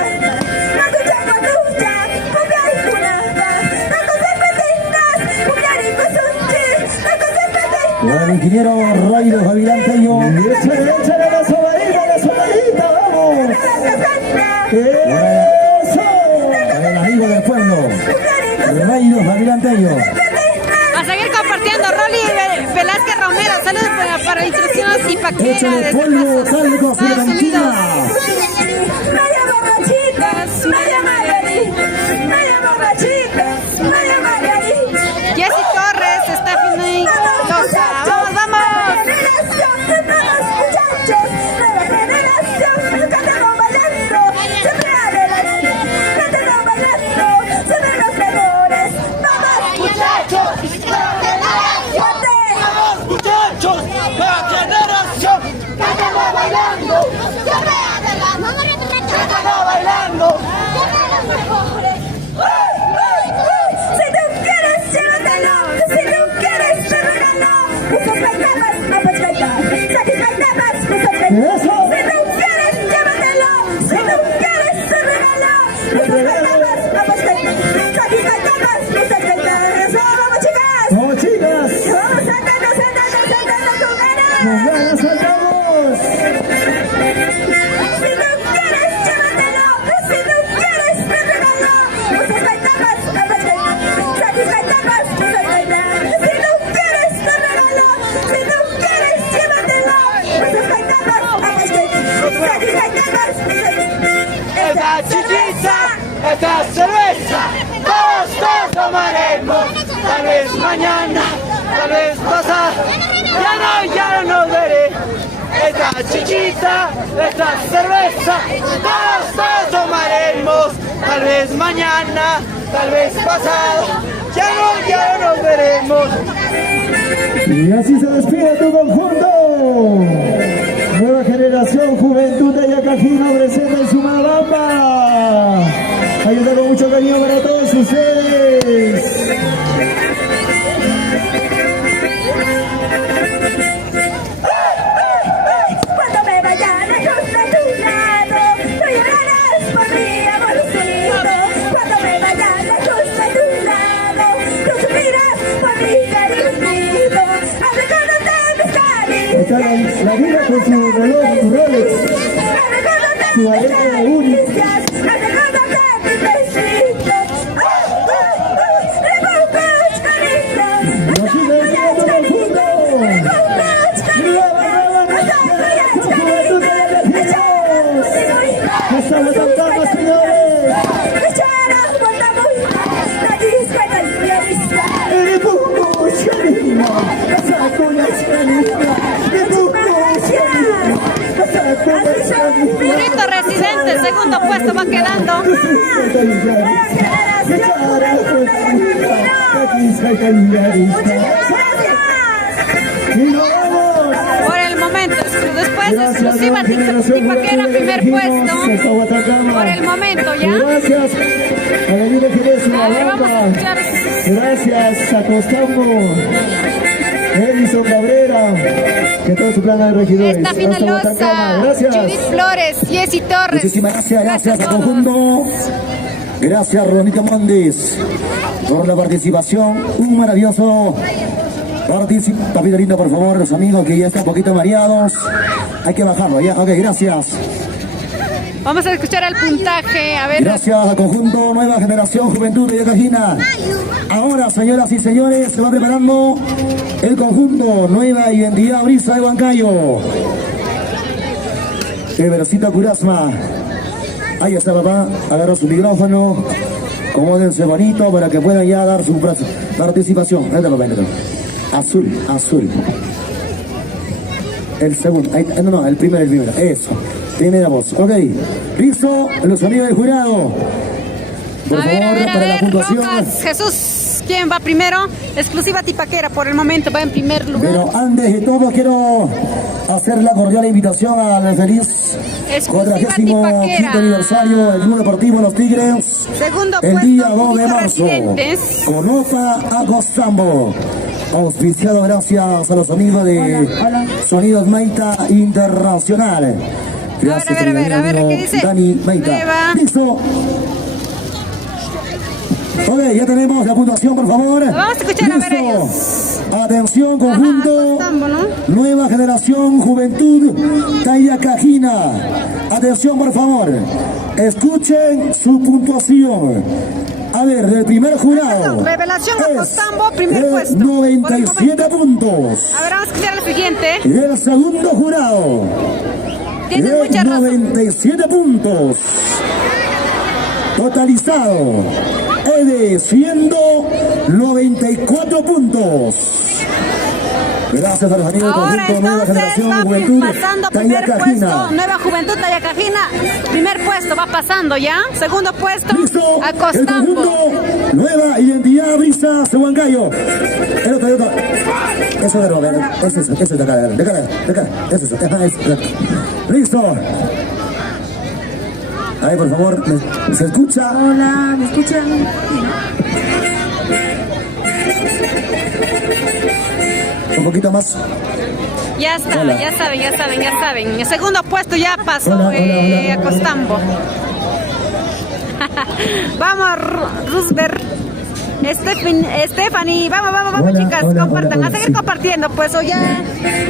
El ingeniero Raido Javiranteño. Échale la sobadita, vamos. Eso. Para el amigo del pueblo, Raido Javiranteño. A seguir compartiendo, Rolly Velázquez Romero, saludos para instrucciones y paquera Échale desde polvo, Plaza, caldo, Estados Fiorentina. Jessy Torres, Stephanie Loza, vamos. Vamos chicas. Con ganas saltamos. Esta chiquita, esta cerveza, todos tomaremos, tal vez mañana, tal vez pasado, ya no nos veré. Esta chiquita, esta cerveza, todos tomaremos, tal vez mañana, tal vez pasado, ya nos veremos. Y así se despide tu conjunto. Nueva generación, Juventud de Ayacajina presente en Sumabamba. Ayuda con mucho cariño para todos ustedes. Cuando me vaya lejos de tu lado, tú llorarás por mi amorcito. Cuando me vaya lejos de tu lado, tú sufrirás por mi cariñito. Al recordarte mis Está caricias, la vida con su reloj, su Rolex, su arena única. al recordarte mis besitos. Recuerdos caricias, Y así se despide tu conjunto. Juventud de Ayacajina. Hasta la campana, señores. Eres poco cariño, casa con la cariño. Eres poco cariño, casa con la cariño. Brito Residente, segundo puesto va quedando. Por el momento, después exclusiva Tipaquera, primer puesto. Por el momento, ¿ya? Gracias a la Liga Jerez A ver, vamos a escuchar. Gracias a Costambo, Edison Cabrera, que todo su plan de regidores. Esta finalosa, Gracias. Judith Flores, Jessy Torres. Muchísimas gracias a a todos. conjunto. Gracias, Ronita Mondes, por la participación. Un maravilloso papito lindo, por favor, los amigos que ya están un poquito mareados. Hay que bajarlo, ya. Ok, gracias. Vamos a escuchar el puntaje, a ver. Gracias al conjunto Nueva Generación Juventud de Ayacajina. Ahora, señoras y señores, se va preparando el conjunto Nueva Identidad Brisa de Huancayo. Evercita Curasma. Ahí está, papá. Agarra su micrófono. Acomódense bonito para que puedan ya dar su participación. Ahí está, papá. Azul, azul. El segundo. Ahí, no, el primero. Eso. Primera voz. Ok. Listo. Los amigos del jurado. Por A ver, favor, para la puntuación. Rojas, Jesús, ¿quién va primero? Exclusiva Tipaquera, por el momento va en primer lugar. Pero antes de todo quiero hacer la cordial invitación al feliz Exclusiva 45º Tipaquera. aniversario del Club Deportivo Los Tigres. Segundo El puesto, día 2 de Judith marzo. Residentes. Conota a Costambo. Auspiciado gracias a los amigos de Sonidos Maita Internacional. Gracias A ver, amigo ¿qué dice? Dani Maita. Nueva. Listo. Ok, ya tenemos la puntuación, por favor. Vamos a escuchar, a ver, Listo. ellos. Atención, conjunto. Costambo, ¿no? Nueva Generación Juventud Ayacajina. Atención, por favor. Escuchen su puntuación. A ver, del primer jurado. Revelación a es Costambo, primer de puesto. 97 puntos. A ver, vamos a escuchar el siguiente. Y el segundo jurado. Tienes de mucha razón. 97 puntos. Totalizado es de 194 puntos. Gracias a los amigos del Ahora conjunto Nueva entonces Generación va Juventud pasando primer Ayacajina. puesto, Nueva Juventud Ayacajina, primer puesto va pasando ya, segundo puesto Listo, a el Costambo. conjunto Nueva Identidad Brisa de Huancayo. El otro. Eso de Robert, es eso, de cara, de cara, es eso, listo. Ahí, por favor, ¿se escucha? Hola, ¿me escuchan? Un poquito más. Ya está, Hola. ya saben. El segundo puesto ya pasó Hola. a Costambo. Vamos, Roosevelt. Stephanie, vamos Hola, chicas, hola, compartan, hola, a seguir sí. compartiendo, pues o ya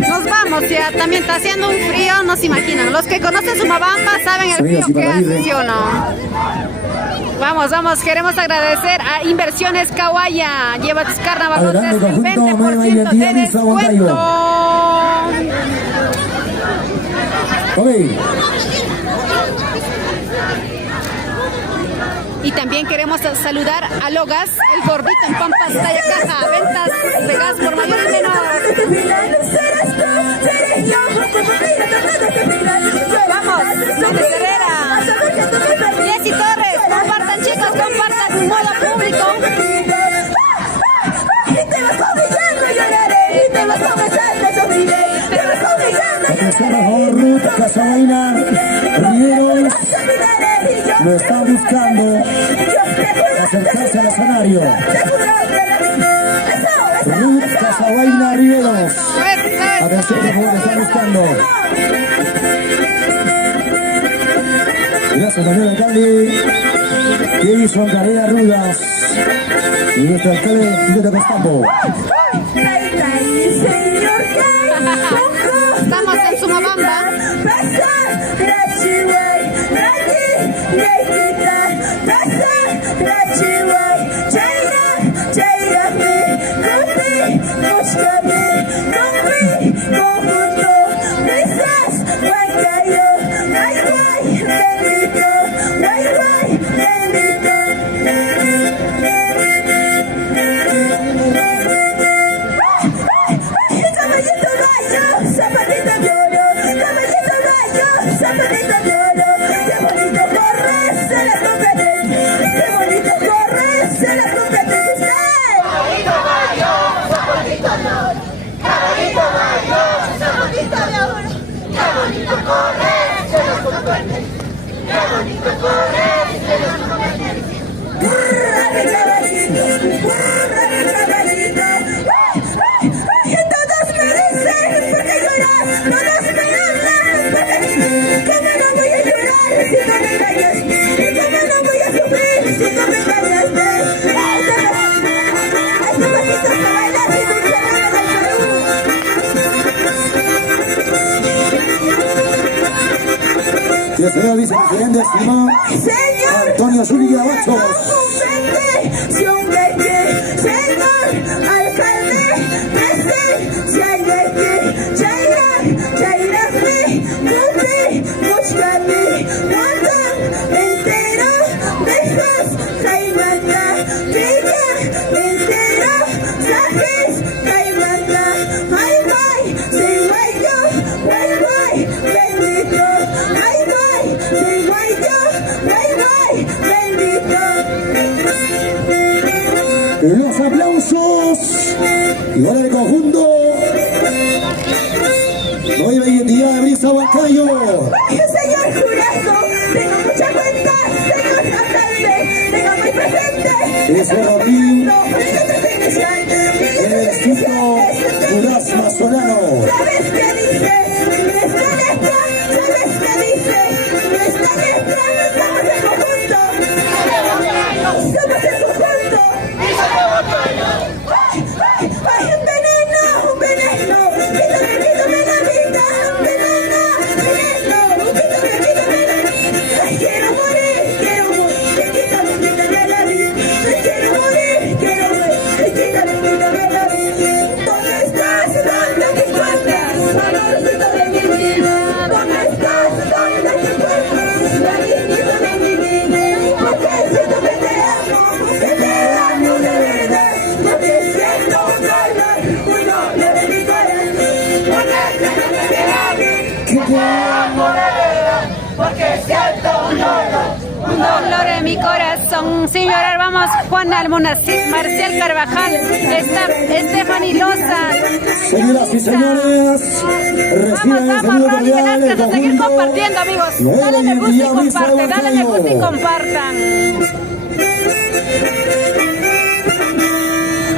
nos vamos, ya también está haciendo un frío, no se imaginan. Los que conocen Sumabamba saben el Sonidos frío que Ibarraguirre. hace, ¿sí o no? Vamos, queremos agradecer a Inversiones Kawaya, lleva tus carnavalotes Adelante, el conjunto, Nueva 20% de Identidad Brisa descuento. Ok. Y también queremos saludar a Logas, el gordito en Pampas, Talla Caja, ventas de gas por mayor y menor. Vamos, Méndez Herrera, Jessy Torres, compartan chicos, compartan, modo público. Atención, por favor, Ruth Casabaina Rieros. Lo están buscando acercarse al escenario. Ruth Casabaina Rieros. Atención, por favor, lo están buscando. Gracias, señor alcalde. Edison Carrera Rudas. Y nuestro alcalde, Tito Castambo. Estamos en Sumabamba. El señor vicepresidente estimado Antonio Zúñiga Bachos. Señor alcalde, Los aplausos y ahora el conjunto Nueva Identidad de Brisa Huancayo. Señor jurado, tengo mucha cuenta, señor alcalde, tengo muy presente. Ese Ramín, el distrito Durazno Solano. ¿Sabes qué dice? Nuestra letra, ¿sabes qué dice? Nuestra letra, somos el conjunto. Somos el conjunto. ¡Ay, un veneno! ¡Un veneno! ¡Quítame la vida! ¡Un veneno! ¡Veneno! ¡Quítame la vida! ¡Ay, quiero morir! ¡Quítame la vida! ¡Ay, quiero morir! ¡Quítame la vida! ¿Dónde estás? ¿Dónde te encuentras? Amorcito de mi vida. ¿Dónde estás? ¿Dónde te encuentras? Cariñito de mi vida. Porque siento que te amo, que te amo de verdad. Porque siento un dolor de mi corazón. Porque siento que te amo de verdad. Porque siento un dolor en mi corazón. Sí, llorar, vamos. Juan Almonacid, Marcial Carvajal, Estefany Loza. Señoras y señores, Vamos, Ronnie Velázquez, a seguir compartiendo, amigos. Dale me gusta y comparte, dale me gusta y compartan.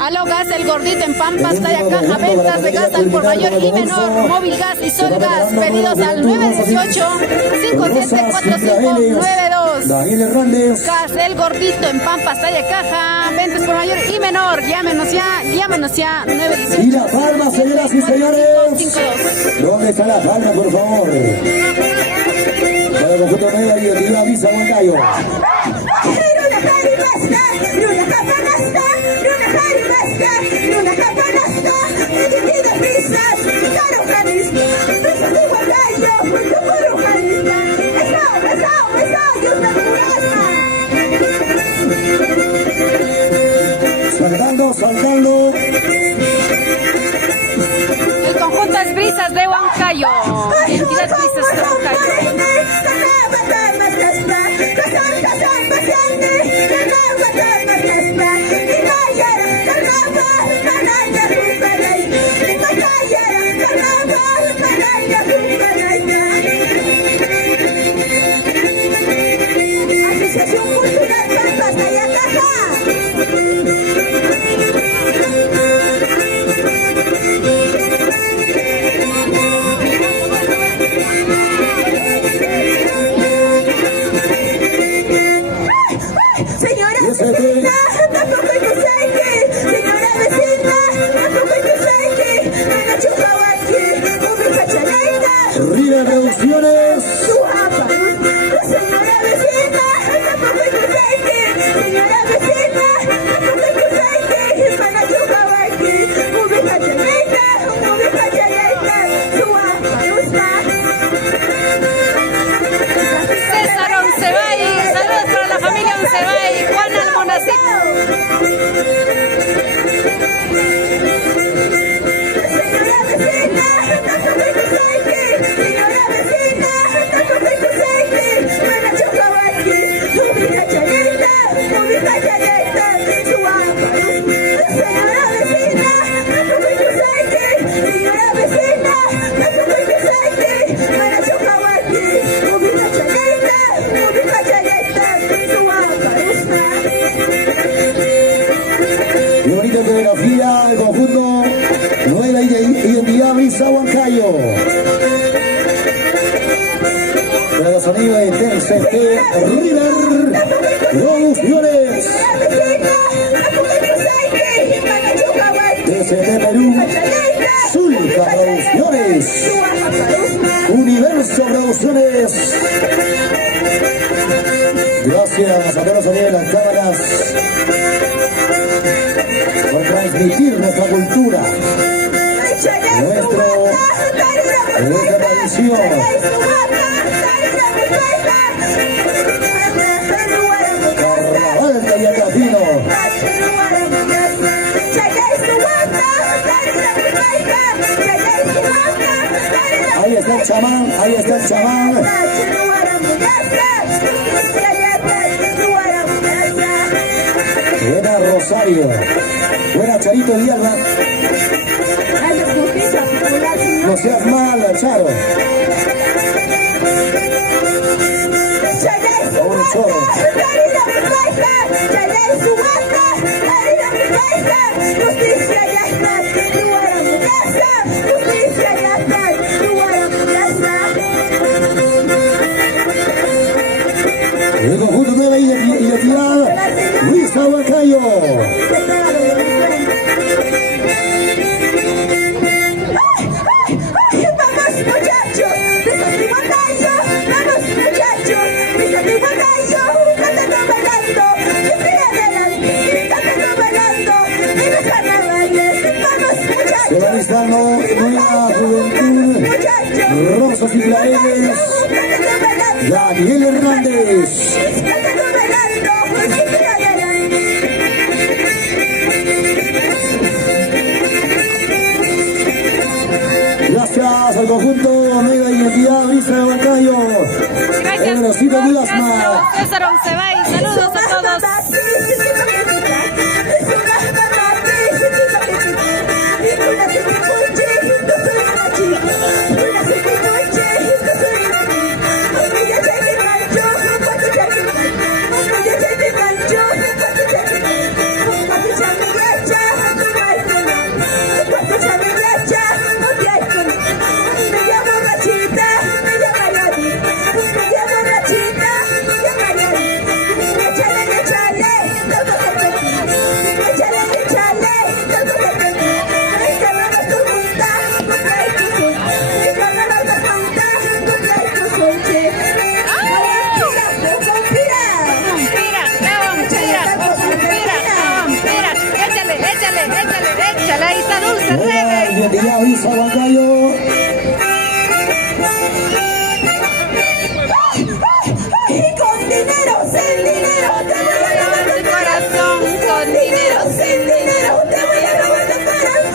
Aló Gas, el gordito en Pampas, talla caja, ventas de gas al por mayor y menor, móvil gas y sol gas, pedidos al 918-574592. Daniel Hernández. Gas, el gordito en Pampas, talla caja, ventas por mayor y menor, llámenos ya, 918. Y la palma, señoras y señores. ¿Dónde está la palma, por favor? Para el conjunto Nueva Identidad Brisa Huancayo. Saltando. El conjunto es Brisas de Huancayo. Identidad Brisas de Huancayo. Carnaval, River Producciones. Desde Perú, Zulca Producciones. Universo Producciones. Gracias a todos los de las cámaras por transmitir nuestra cultura, nuestra tradición. Carnaval de Yacatino. Ahí está el chamán, ahí está el chamán. Buena Rosario, buena Charito Villalba. No seas mala, Charo. Un choro. El conjunto de identidad, Luis Huancayo. Sebastiano, Nueva Juventud, Rosas y Plaenes, Daniel Hernández. Gracias al conjunto Mega Identidad Brisa de Huancayo. Gracias. César Oncebay, saludos a todos. Échale, ahí está Dulce Rebe. Identidad Brisa Huancayo. Con dinero, sin dinero, te voy a robar el corazón. Con dinero, sin dinero, te voy a robar el corazón.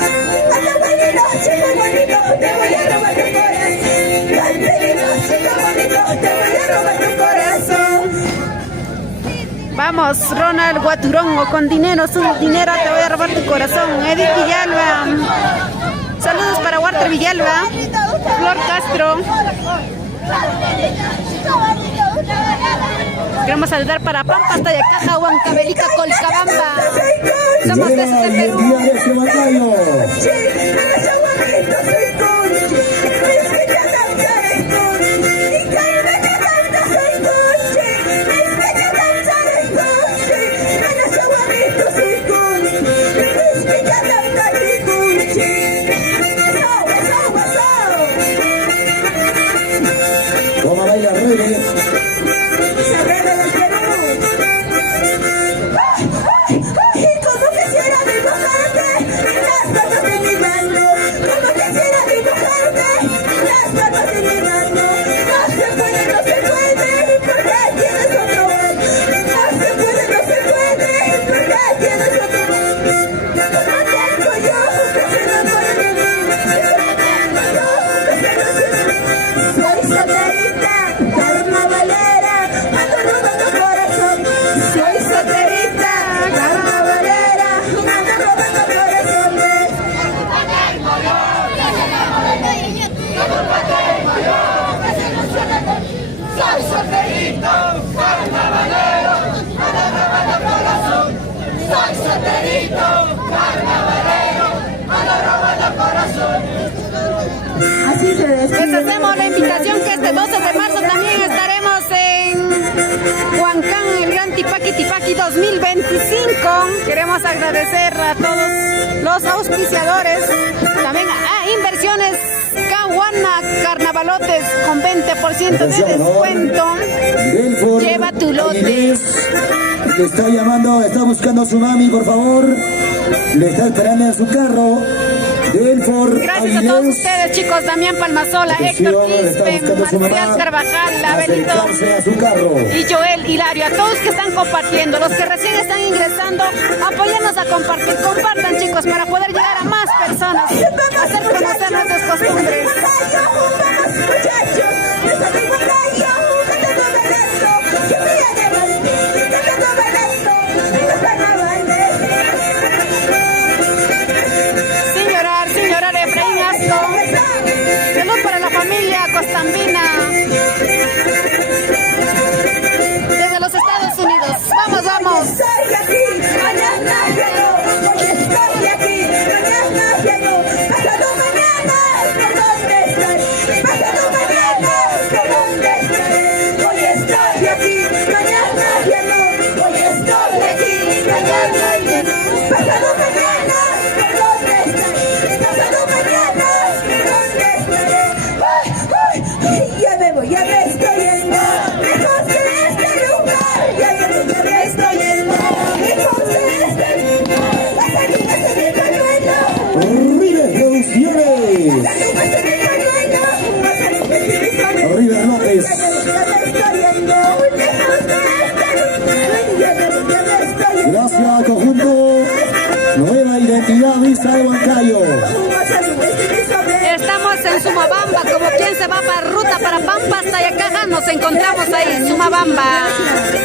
Hasta bonito, chico bonito, te voy a robar tu corazón. Cantelino, chico bonito, te voy a robar tu corazón. Vamos, Ronald Guaturongo, con dinero, su dinero, te voy a robar tu corazón. Edith Villalba. Saludos para Walter Villalba. Flor Castro. Queremos saludar para Pampas, Tayacaja, Huancavelica, Colcabamba. Somos desde Perú. Como baila Rebe. Así se despide. Les hacemos la invitación que este 12 de marzo también estaremos en Huancán, el Gran Tipaqui Tipaqui 2025. Queremos agradecer a todos los auspiciadores, también a Inversiones Caguana Carnavalotes con 20% de descuento. Lleva tu lote. Le está llamando, está buscando a su mami, por favor. Le está esperando en su carro. Gracias a todos ustedes, chicos. Damián Palmasola, Héctor Quispe, Marcial Carvajal, Abelito y Joel Hilario. A todos que están compartiendo, los que recién están ingresando, apóyennos a compartir. Compartan, chicos, para poder llegar a más personas, hacer conocer nuestras costumbres. Salud para la familia Costambina desde los Estados Unidos. Vamos, vamos. River López. Gracias, conjunto. Nueva identidad vista de Huancayo. Estamos en Sumabamba, como quien se va para ruta para Pampas, Tayacaja, nos encontramos ahí, Sumabamba.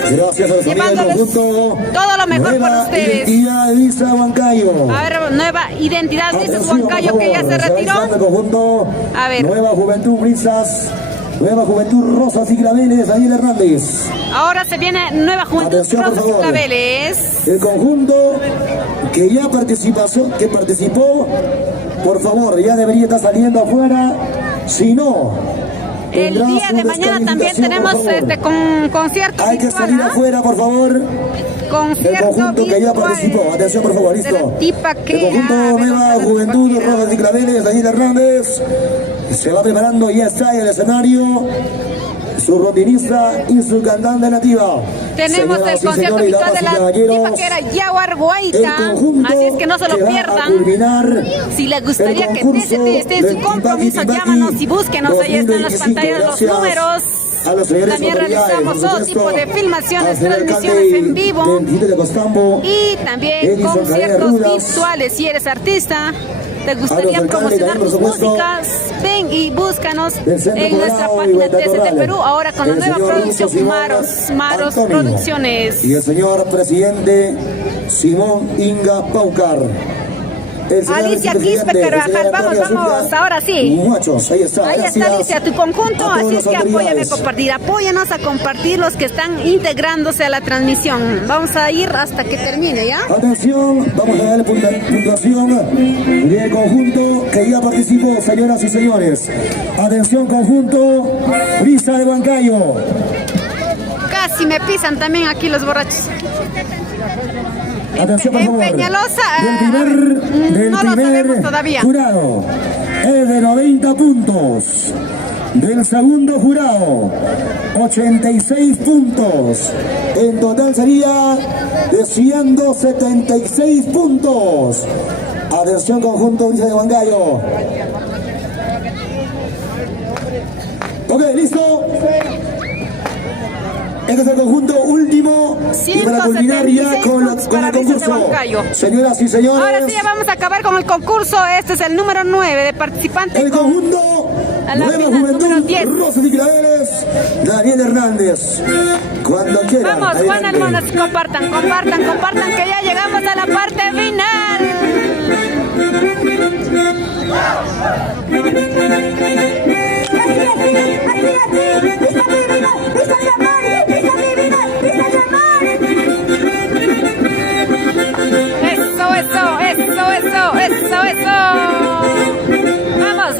Gracias a los llevándoles conjunto. Todo lo mejor por ustedes. Identidad vista Huancayo. A ver, nueva identidad vista Huancayo que ya se retiró. A ver. Nueva Juventud Brisas. Nueva Juventud Rosas y Claveles, Daniel Hernández. Ahora se viene Nueva Juventud Rosas y Claveles. El conjunto que ya participó, por favor, ya debería estar saliendo afuera. Si no, el día de mañana también tenemos concierto. Hay que salir afuera, por favor. Concierto el conjunto que ya participó. Atención, por favor, listo. El conjunto Nueva Juventud Rosas y Claveles, Daniel Hernández. Se va preparando, ya está en el escenario su rutinista y su cantante nativa. Tenemos el concierto habitual de la tipaquera Yaguar Guaita, así es que no se lo pierdan. Si les gustaría que esté en su compromiso, llámanos y búsquenos, ahí están las pantallas, los números. También realizamos todo tipo de filmaciones, transmisiones en vivo y también conciertos virtuales. Si eres artista, te gustaría promocionar tus músicas, ven y búscanos en nuestra página TST Perú, ahora con la nueva producción Maros Producciones. Y el señor presidente Simón Inga Paucar. Alicia Quispe Carvajal, vamos, ahora sí. Muchachos, ahí está Alicia, tu conjunto, así es que apóyame a compartir, apóyanos a compartir los que están integrándose a la transmisión. Vamos a ir hasta que termine, ¿ya? Atención, vamos a darle puntuación del conjunto que ya participó, señoras y señores. Atención, conjunto Brisa de Huancayo. Casi me pisan también aquí los borrachos. Atención, por favor. En Peñalosa, del primer todavía. Jurado es de 90 puntos. Del segundo jurado, 86 puntos. En total sería de 176 puntos. Atención, conjunto Brisa de Huancayo. Ok, listo. Este es el conjunto último y para culminar ya con el concurso. Señoras y señores. Ahora sí, ya vamos a acabar con el concurso. Este es el número 9 de participantes. El conjunto Nueva Juventud Rosas y Claveles, Daniel Hernández. Cuando quieran. Vamos, Juan Almonas, compartan, que ya llegamos a la parte final. Eso.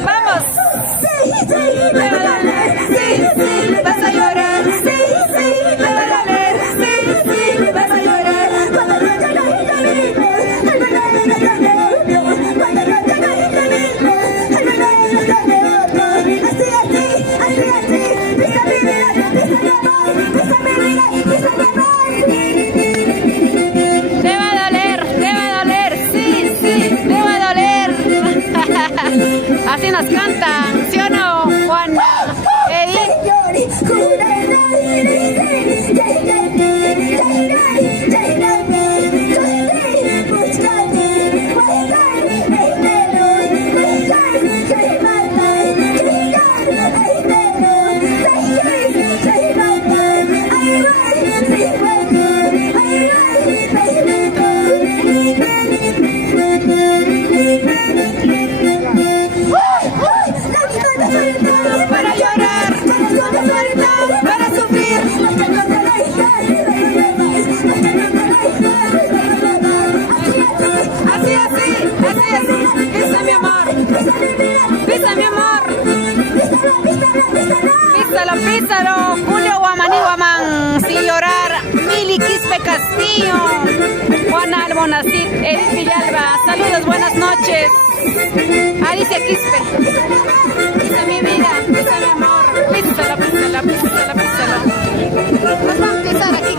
Vamos. Sí, vas a llorar. Sí, para llorar, para sufrir. Así, pisa mi amor, pisa mi amor. Písalo, Julio Guamaní Guamán, sin llorar, Mili Quispe Castillo, Juan Albonacid, Edith Villalba, saludos, buenas noches. Alicia Quispe, pisa mi vida, pisa mi amor, písalo. Nos van a pisar aquí.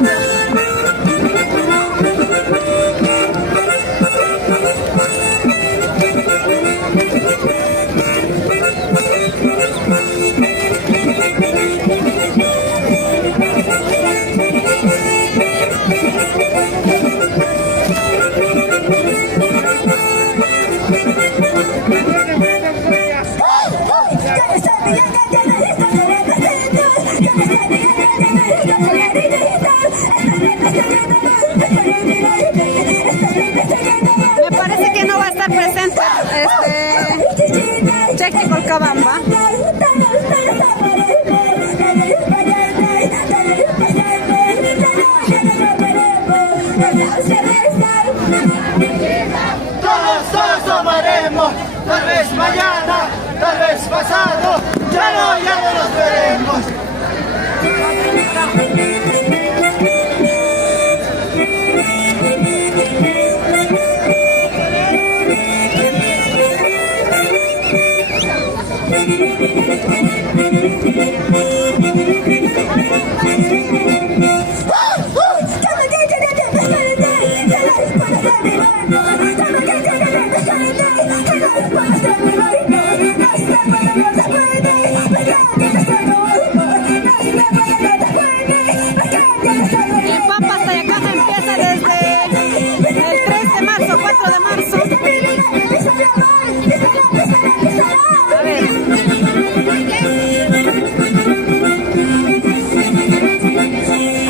Me parece que no va a estar presente Cheque Colcabamba. Todos amaremos, tal vez mañana, tal vez pasado, ya no nos veremos. El Pampa hasta acá empieza desde el 3 de marzo, 4 de marzo. A ver.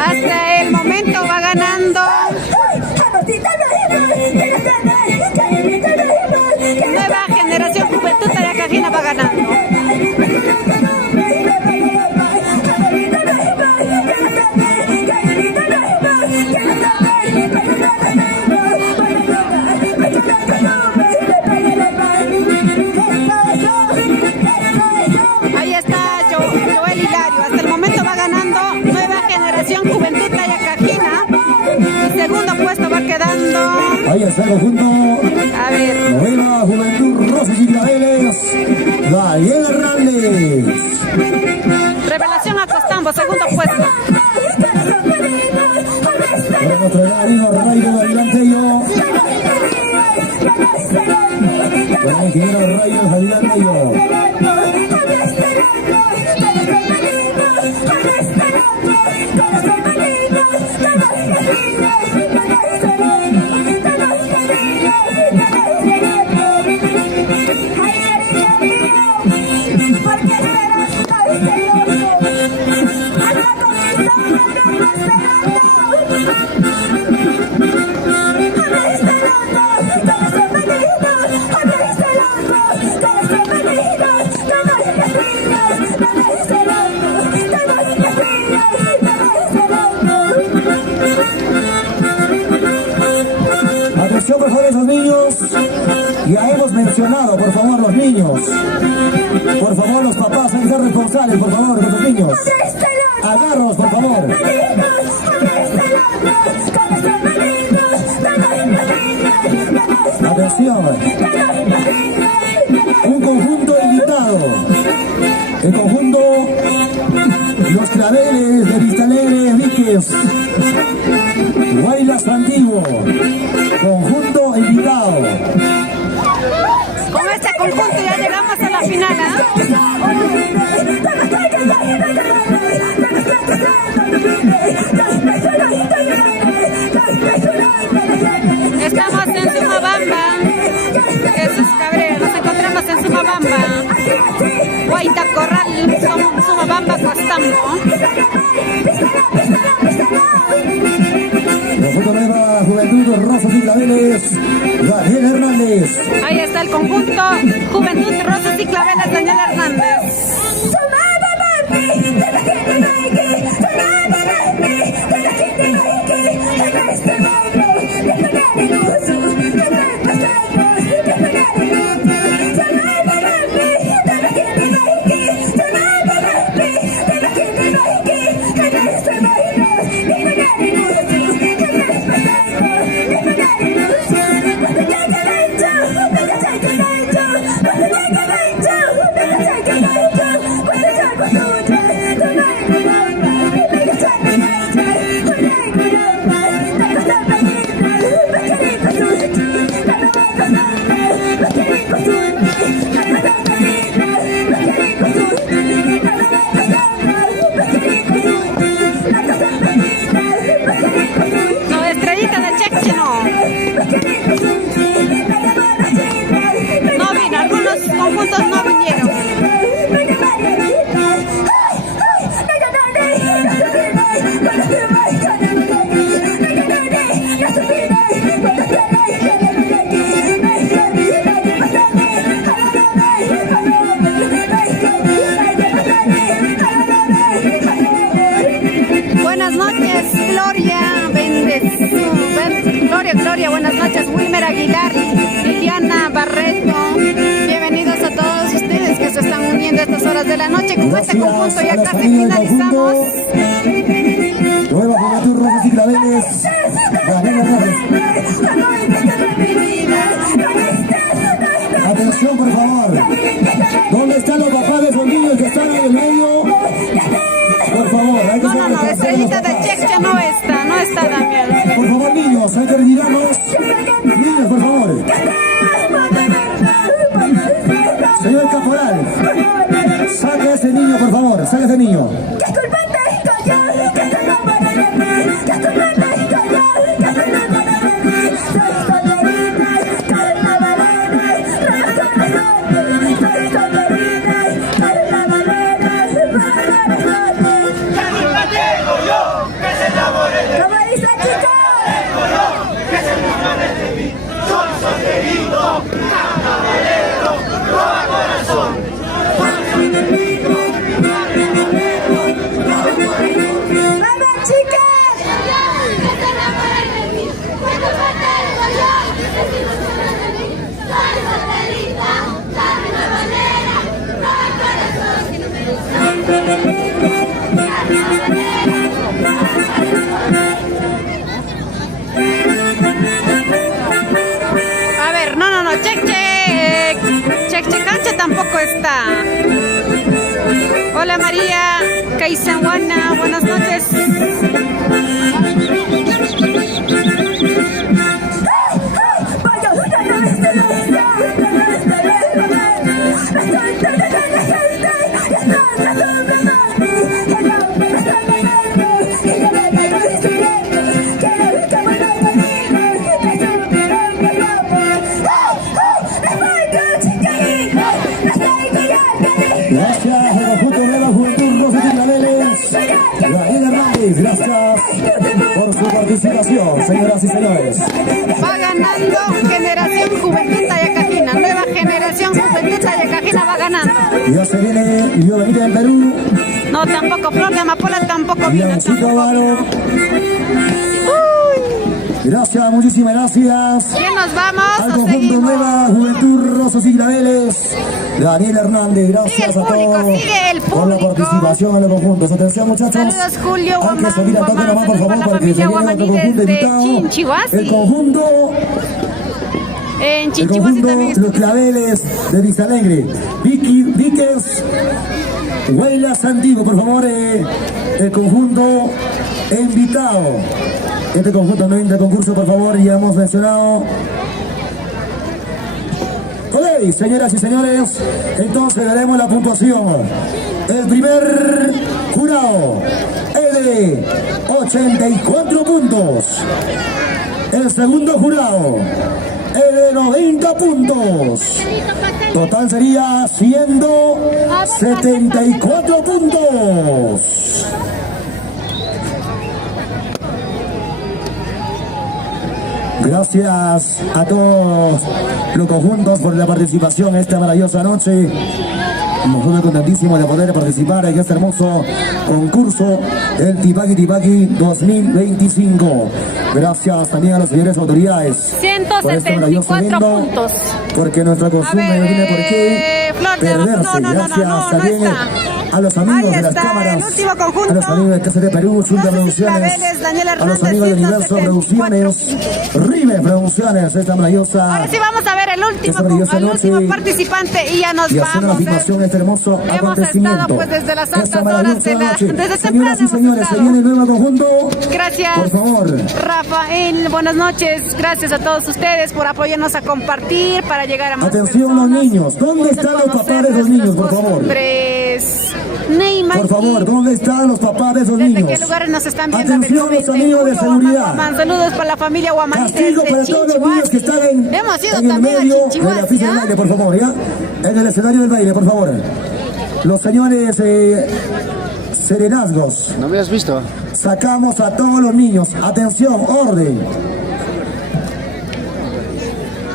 Hasta el momento va ganando Nueva Generación Juventud Tayacajina, va ganando. Ahí está Joel Hilario. Hasta el momento va ganando Nueva Generación Juventud Tayacajina. Y segundo puesto va quedando. Ahí está el conjunto. A ver. Nueva Juventud Rosas y Claveles. Daniel Hernández. Revelación Acostambo, segundo puesto. Nuestro amigo Rayo Adelantello. Con el ingeniero Rayo Adelantello. Atención, por favor, esos niños. Ya hemos mencionado, por favor, los niños. Por favor, los papás, hay que ser responsables, por favor, de los niños. Agarros, por favor. Atención. Un conjunto invitado. El conjunto Los Claveles de Vistalegre, Víquez. Guaylas Antiguo. Conjunto invitado. Con este conjunto ya llegamos a la final, Estamos en Sumabamba. Jesús Cabrera, nos encontramos en Sumabamba. Guaita Corral, Sumabamba, Costambo. Nueva Juventud Rosas y Claveles, Daniel Hernández. Ahí está el conjunto Juventud Rosas y Claveles, Daniel Hernández. Estrellita del Cheche no. No vino, algunos conjuntos no vinieron. Buenas noches, Gloria. Gloria, buenas noches. Wilmer Aguilar, Liliana Barreto. Bienvenidos a todos ustedes que se están uniendo a estas horas de la noche. Con este conjunto ya casi finalizamos. Nueva Juventud Rosas y Claveles. Atención, por favor. ¿Dónde están los papás de esos niños que están en el medio? Por favor, hay que No, Estrellita de Cheche no está Damián. Por favor, niños, hay que retirarnos. Niños, por favor. Señor Caporal, saque a ese niño, por favor, saque a ese niño. A ver, no, Cheche Cancha tampoco está. Hola María Caizahuana, buenas noches. Gracias, el conjunto Nueva Juventud Rosas y Claveles. Daniel Hernández, gracias por su participación, señoras y señores. Va ganando Generación Juventud Tayacajina. Nueva Generación Juventud Tayacajina va ganando. Ya se viene Bienvenida en Perú. No, tampoco. Flor de Amapola tampoco vino. Biancito Varo. Gracias, muchísimas gracias. ¿Quién nos vamos? Al ¿O conjunto seguimos? Nueva Juventud Rosas y Claveles. Daniel Hernández, gracias Sigue el público, a todos sigue el por la público. participación en los conjuntos. Atención, muchachos. Saludos, Julio Hay que Guamán. salir al toque nomás, por favor, la para que se familia viene Guamaní otro conjunto desde invitado. Chinchihuasi. El conjunto En Chinchihuasi también Los Claveles de Vistalegre. Víquez, Huayla Santiago, por favor, el conjunto invitado. Este conjunto no entra en concurso, por favor, ya hemos mencionado. Ok, señoras y señores, entonces veremos la puntuación. El primer jurado es de 84 puntos. El segundo jurado es de 90 puntos. Total sería 174 puntos. Gracias a todos los conjuntos por la participación esta maravillosa noche. Nosotros contentísimos de poder participar en este hermoso concurso del Tipaqui 2025. Gracias también a las señores autoridades. 174 puntos. Porque nuestra costumbre no tiene por qué perderse. Gracias también a los amigos de las cámaras, a los amigos de TCT Perú, Chunta Producciones, a los amigos de Universo Producciones, Río. sublime producciones, esta maravillosa. Ahora sí vamos a ver el último participante y ya nos y haciendo la vamos. filmación de este hermoso Hemos acontecimiento. estado pues desde las altas Esta horas maravillosa noche. desde temprano. Señoras y señores, hemos se estado. viene el nuevo conjunto. Gracias, por favor. Rafael. Buenas noches. Gracias a todos ustedes por apoyarnos a compartir para llegar a más Atención personas. los niños. ¿Dónde están los papás de esos niños, por favor? Neymar. Por favor, ¿dónde están los papás de esos niños? ¿Desde qué lugares nos están viendo? Atención los amigos de seguridad. Saludos para la familia Guamanite. Castigo para todos los niños que están Hemos ido en el también medio a de la pista del Chinchihuahua. baile, por favor, ¿ya? En el escenario del baile, por favor. Los señores serenazgos. ¿No me has visto? Sacamos a todos los niños. Atención, orden.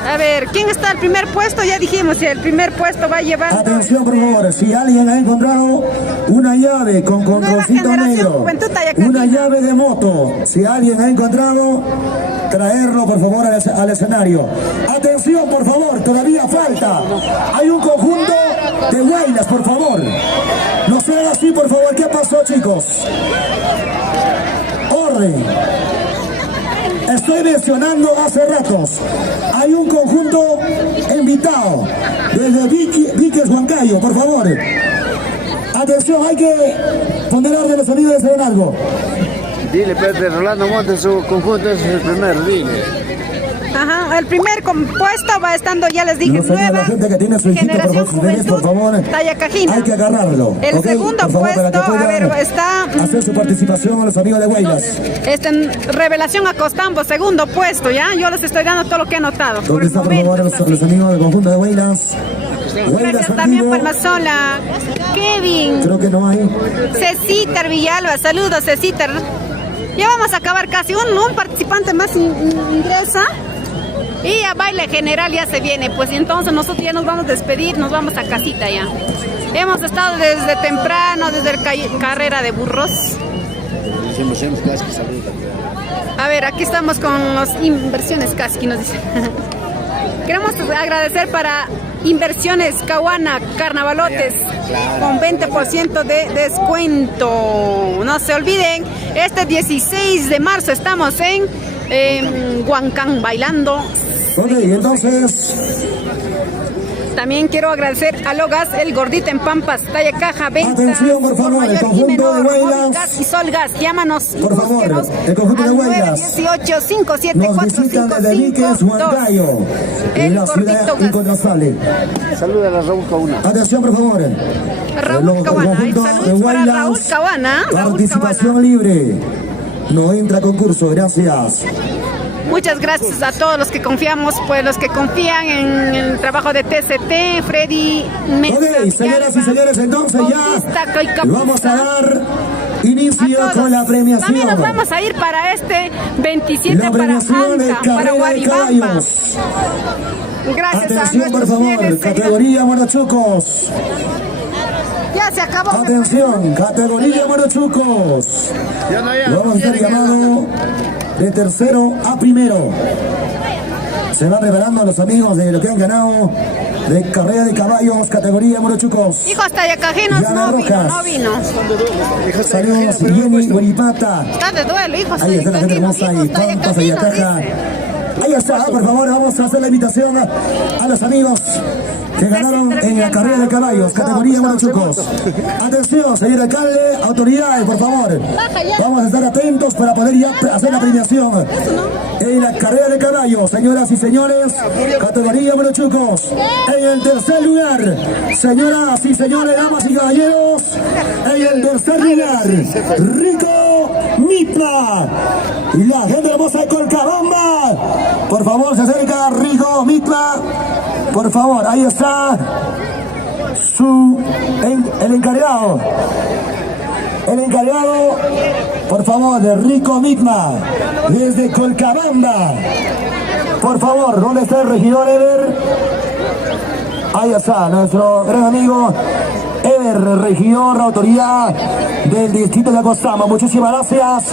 A ver, ¿quién está al primer puesto? Ya dijimos, si el primer puesto va a llevar... Atención, por favor, si alguien ha encontrado una llave con controlcito generación negro, Juventud Tayacajina. una llave de moto, si alguien ha encontrado, traerlo por favor al escenario. Atención, por favor, todavía falta. Hay un conjunto de huaylas, por favor. No sean así, por favor. ¿Qué pasó, chicos? Orden. Estoy mencionando hace ratos. Hay un conjunto invitado desde Víquez Huancayo, por favor. Atención, hay que poner orden al sonido de serenazgo. Dile, Pepe, Rolando Montes, su conjunto es el primero, dile. Ajá, el primer compuesto va estando, ya les dije, Los señores, nueva la gente que tiene su hijito, generación por favor, Juventud por favor, Tayacajina. hay que agarrarlo. El ¿ok? segundo por favor, para que puesto, a puedan ver, está... hacer su participación a los amigos de Huaylas. En Revelación Acostambo, segundo puesto, ¿ya? Yo les estoy dando todo lo que he anotado. ¿Dónde están, por favor, los amigos del conjunto de Huaylas? Gracias también Palmasola, Kevin, Creo que no hay. Cecitar Villalba, saludos Cecitar. Ya vamos a acabar casi, un participante más ingresa. Y a baile general ya se viene, pues y entonces nosotros ya nos vamos a despedir, nos vamos a casita ya. Hemos estado desde temprano, desde el carrera de burros. A ver, aquí estamos con las inversiones Casqui, nos dice. Queremos agradecer para Inversiones Cahuana, Carnavalotes, con 20% de descuento. No se olviden, este 16 de marzo estamos en Huancán bailando. Ok, entonces, También quiero agradecer a Logas, el gordito en Pampas, talla caja, venta. Atención, por favor, el conjunto de Huaylas. Gas y Solgas, llámanos. Por favor, el conjunto de Huaylas. 918-574-552. Nos visitan desde Víquez, Huancayo, en El la ciudad gordito gas. incontrastable. Saluda a la Raúl Cauna. Atención, por favor. Raúl Cahuana, conjunto de saludos para Huaylas. Raúl Cahuana. Participación libre. No entra concurso, gracias. Muchas gracias a todos los que confiamos, pues los que confían en el trabajo de TCT, Freddy, Mesa, Ok, señoras y señores, entonces Bautista, ya Coicapuza. vamos a dar inicio A todos. con la premiación. También nos vamos a ir para este 27 La para premiación de Anca, para carrera de Guaribamba. caballos. Gracias Atención, a por nuestros favor, fieles categoría Morochucos. Ya se acabó. Atención, categoría Morochucos. Vamos a hacer llamado de tercero a primero. Se van revelando a los amigos de lo que han ganado de carrera de caballos, categoría Morochucos. Hijos tayacajinos Yana no vino, Rojas. no vino. Saludos, Jenny Guaripata. Está de duelo, hijos Ahí está la gente tayacajinos, hermosa y hijos Pampas y tayacajinos, Ataja. dice. Ahí está, por favor, vamos a hacer la invitación a los amigos que ganaron en la carrera de caballos, categoría Morochucos. Atención, señor alcalde, autoridades, por favor. Vamos a estar atentos para poder ya hacer la premiación en la carrera de caballos, señoras y señores, categoría Morochucos. En el tercer lugar, señoras y señores, damas y caballeros, en el tercer lugar, Rico Mitla. Y la gente hermosa de Colcabamba, por favor, se acerca Rico Mitla. Por favor, ahí está el encargado. El encargado, por favor, de Rico Mitma, desde Colcabamba. Por favor, ¿dónde está el regidor Ever? Ahí está, nuestro gran amigo Ever, regidor, autoridad del distrito de Acostama. Muchísimas gracias.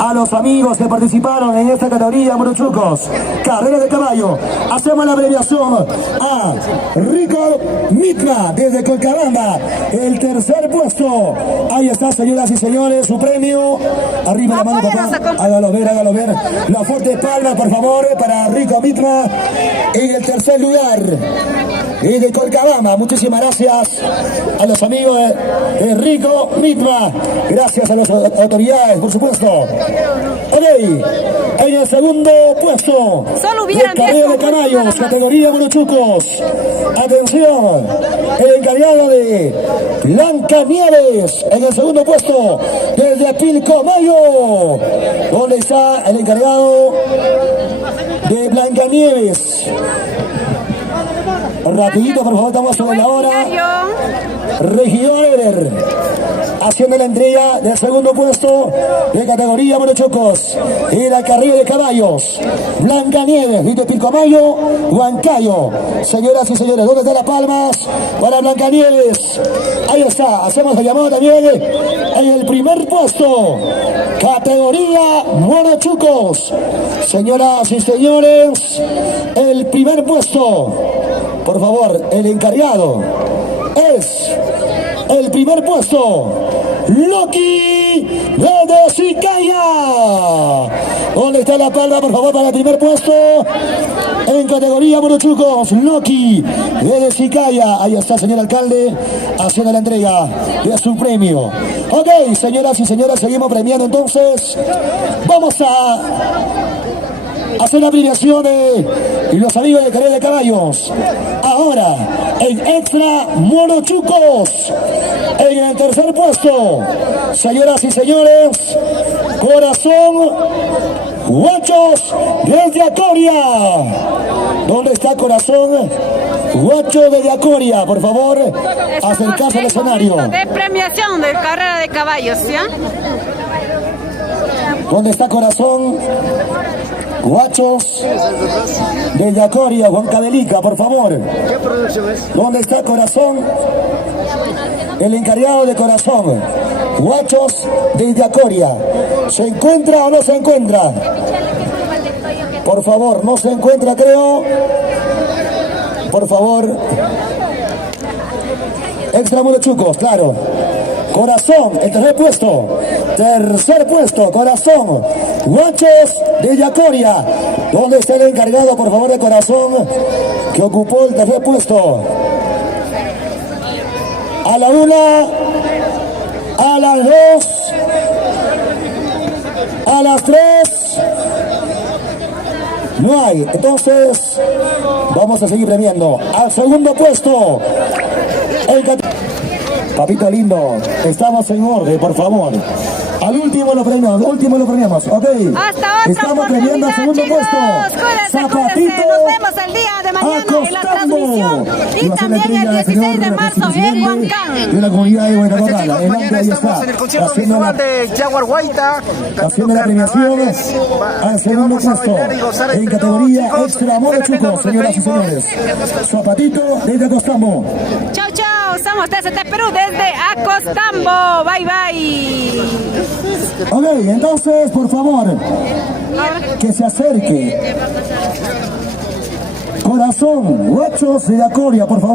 a los amigos que participaron en esta categoría, Morochucos, carrera de caballo. Hacemos la abreviación a Rico Mitma desde Colcabamba, el tercer puesto. Ahí está, señoras y señores, su premio. Arriba la mano, papá. Hágalo ver, hágalo ver. La fuerte palma, por favor, para Rico Mitma en el tercer lugar. Y de Colcabamba, muchísimas gracias a los amigos de Rico Mitma. Gracias a las autoridades, por supuesto. Ok, en el segundo puesto, de carrera de caballos, categoría Morochucos. Atención, el encargado de Blancanieves, en el segundo puesto, desde Pilcomayo. ¿Dónde está el encargado de Blancanieves? Rapidito, por favor, estamos sobre la hora. Regidor Ever, haciendo la entrega del segundo puesto de categoría Morochucos y la carrera de caballos. Blancanieves, Vito Pilcomayo, Huancayo. Señoras y señores, ¿dónde están las palmas para Blancanieves? Ahí está, hacemos el llamado también en el primer puesto, categoría Morochucos. Señoras y señores, el primer puesto, por favor, el encargado es el primer puesto, Loki de Sicaya. ¿Dónde está la palma, por favor, para el primer puesto? En categoría Morochucos, Loki de Sicaya. Ahí está, señor alcalde, haciendo la entrega de su premio. Ok, señoras y señores, seguimos premiando entonces. Vamos a hacer la premiación de los amigos de carrera de caballos. Ahora, en extra Morochucos, en el tercer puesto, señoras y señores, Corazón Guachos de Yacoria. ¿Dónde está Corazón Guacho de Yacoria? Por favor, acercarse al escenario. De premiación de carrera de caballos, ¿ya? ¿Dónde está Corazón Guachos de Yacoria, Huancavelica, por favor? ¿Qué producción es? ¿Dónde está Corazón? El encargado de Corazón Guachos de Yacoria. ¿Se encuentra o no se encuentra? Por favor, no se encuentra, creo. Por favor. Extra Morochucos, claro. Corazón, el tercer puesto, Corazón Guachos de Yacoria. ¿Dónde está el encargado, por favor, de Corazón, que ocupó el tercer puesto? A la 1, a las 2, a las 3. No hay, entonces vamos a seguir premiando. Al segundo puesto, papito lindo, estamos en orden, por favor. Al último lo premiamos, ok. Hasta otra estamos premiando al segundo chicos. puesto. Cuídense, Zapatito nos vemos el día de mañana en la transmisión. Y también el 16 de marzo en Huancán. De la comunidad de Huaynacorrala. Mañana estamos en el concierto visual de Jaguar Guaita, haciendo la premiación al segundo puesto en categoría extra Morochucos, señoras y señores. Zapatito desde Acostambo. Chao, chao, somos TCT Perú desde Acostambo. Bye, bye. Ok, entonces, por favor, que se acerque Corazón Guachos de Yacoria, por favor.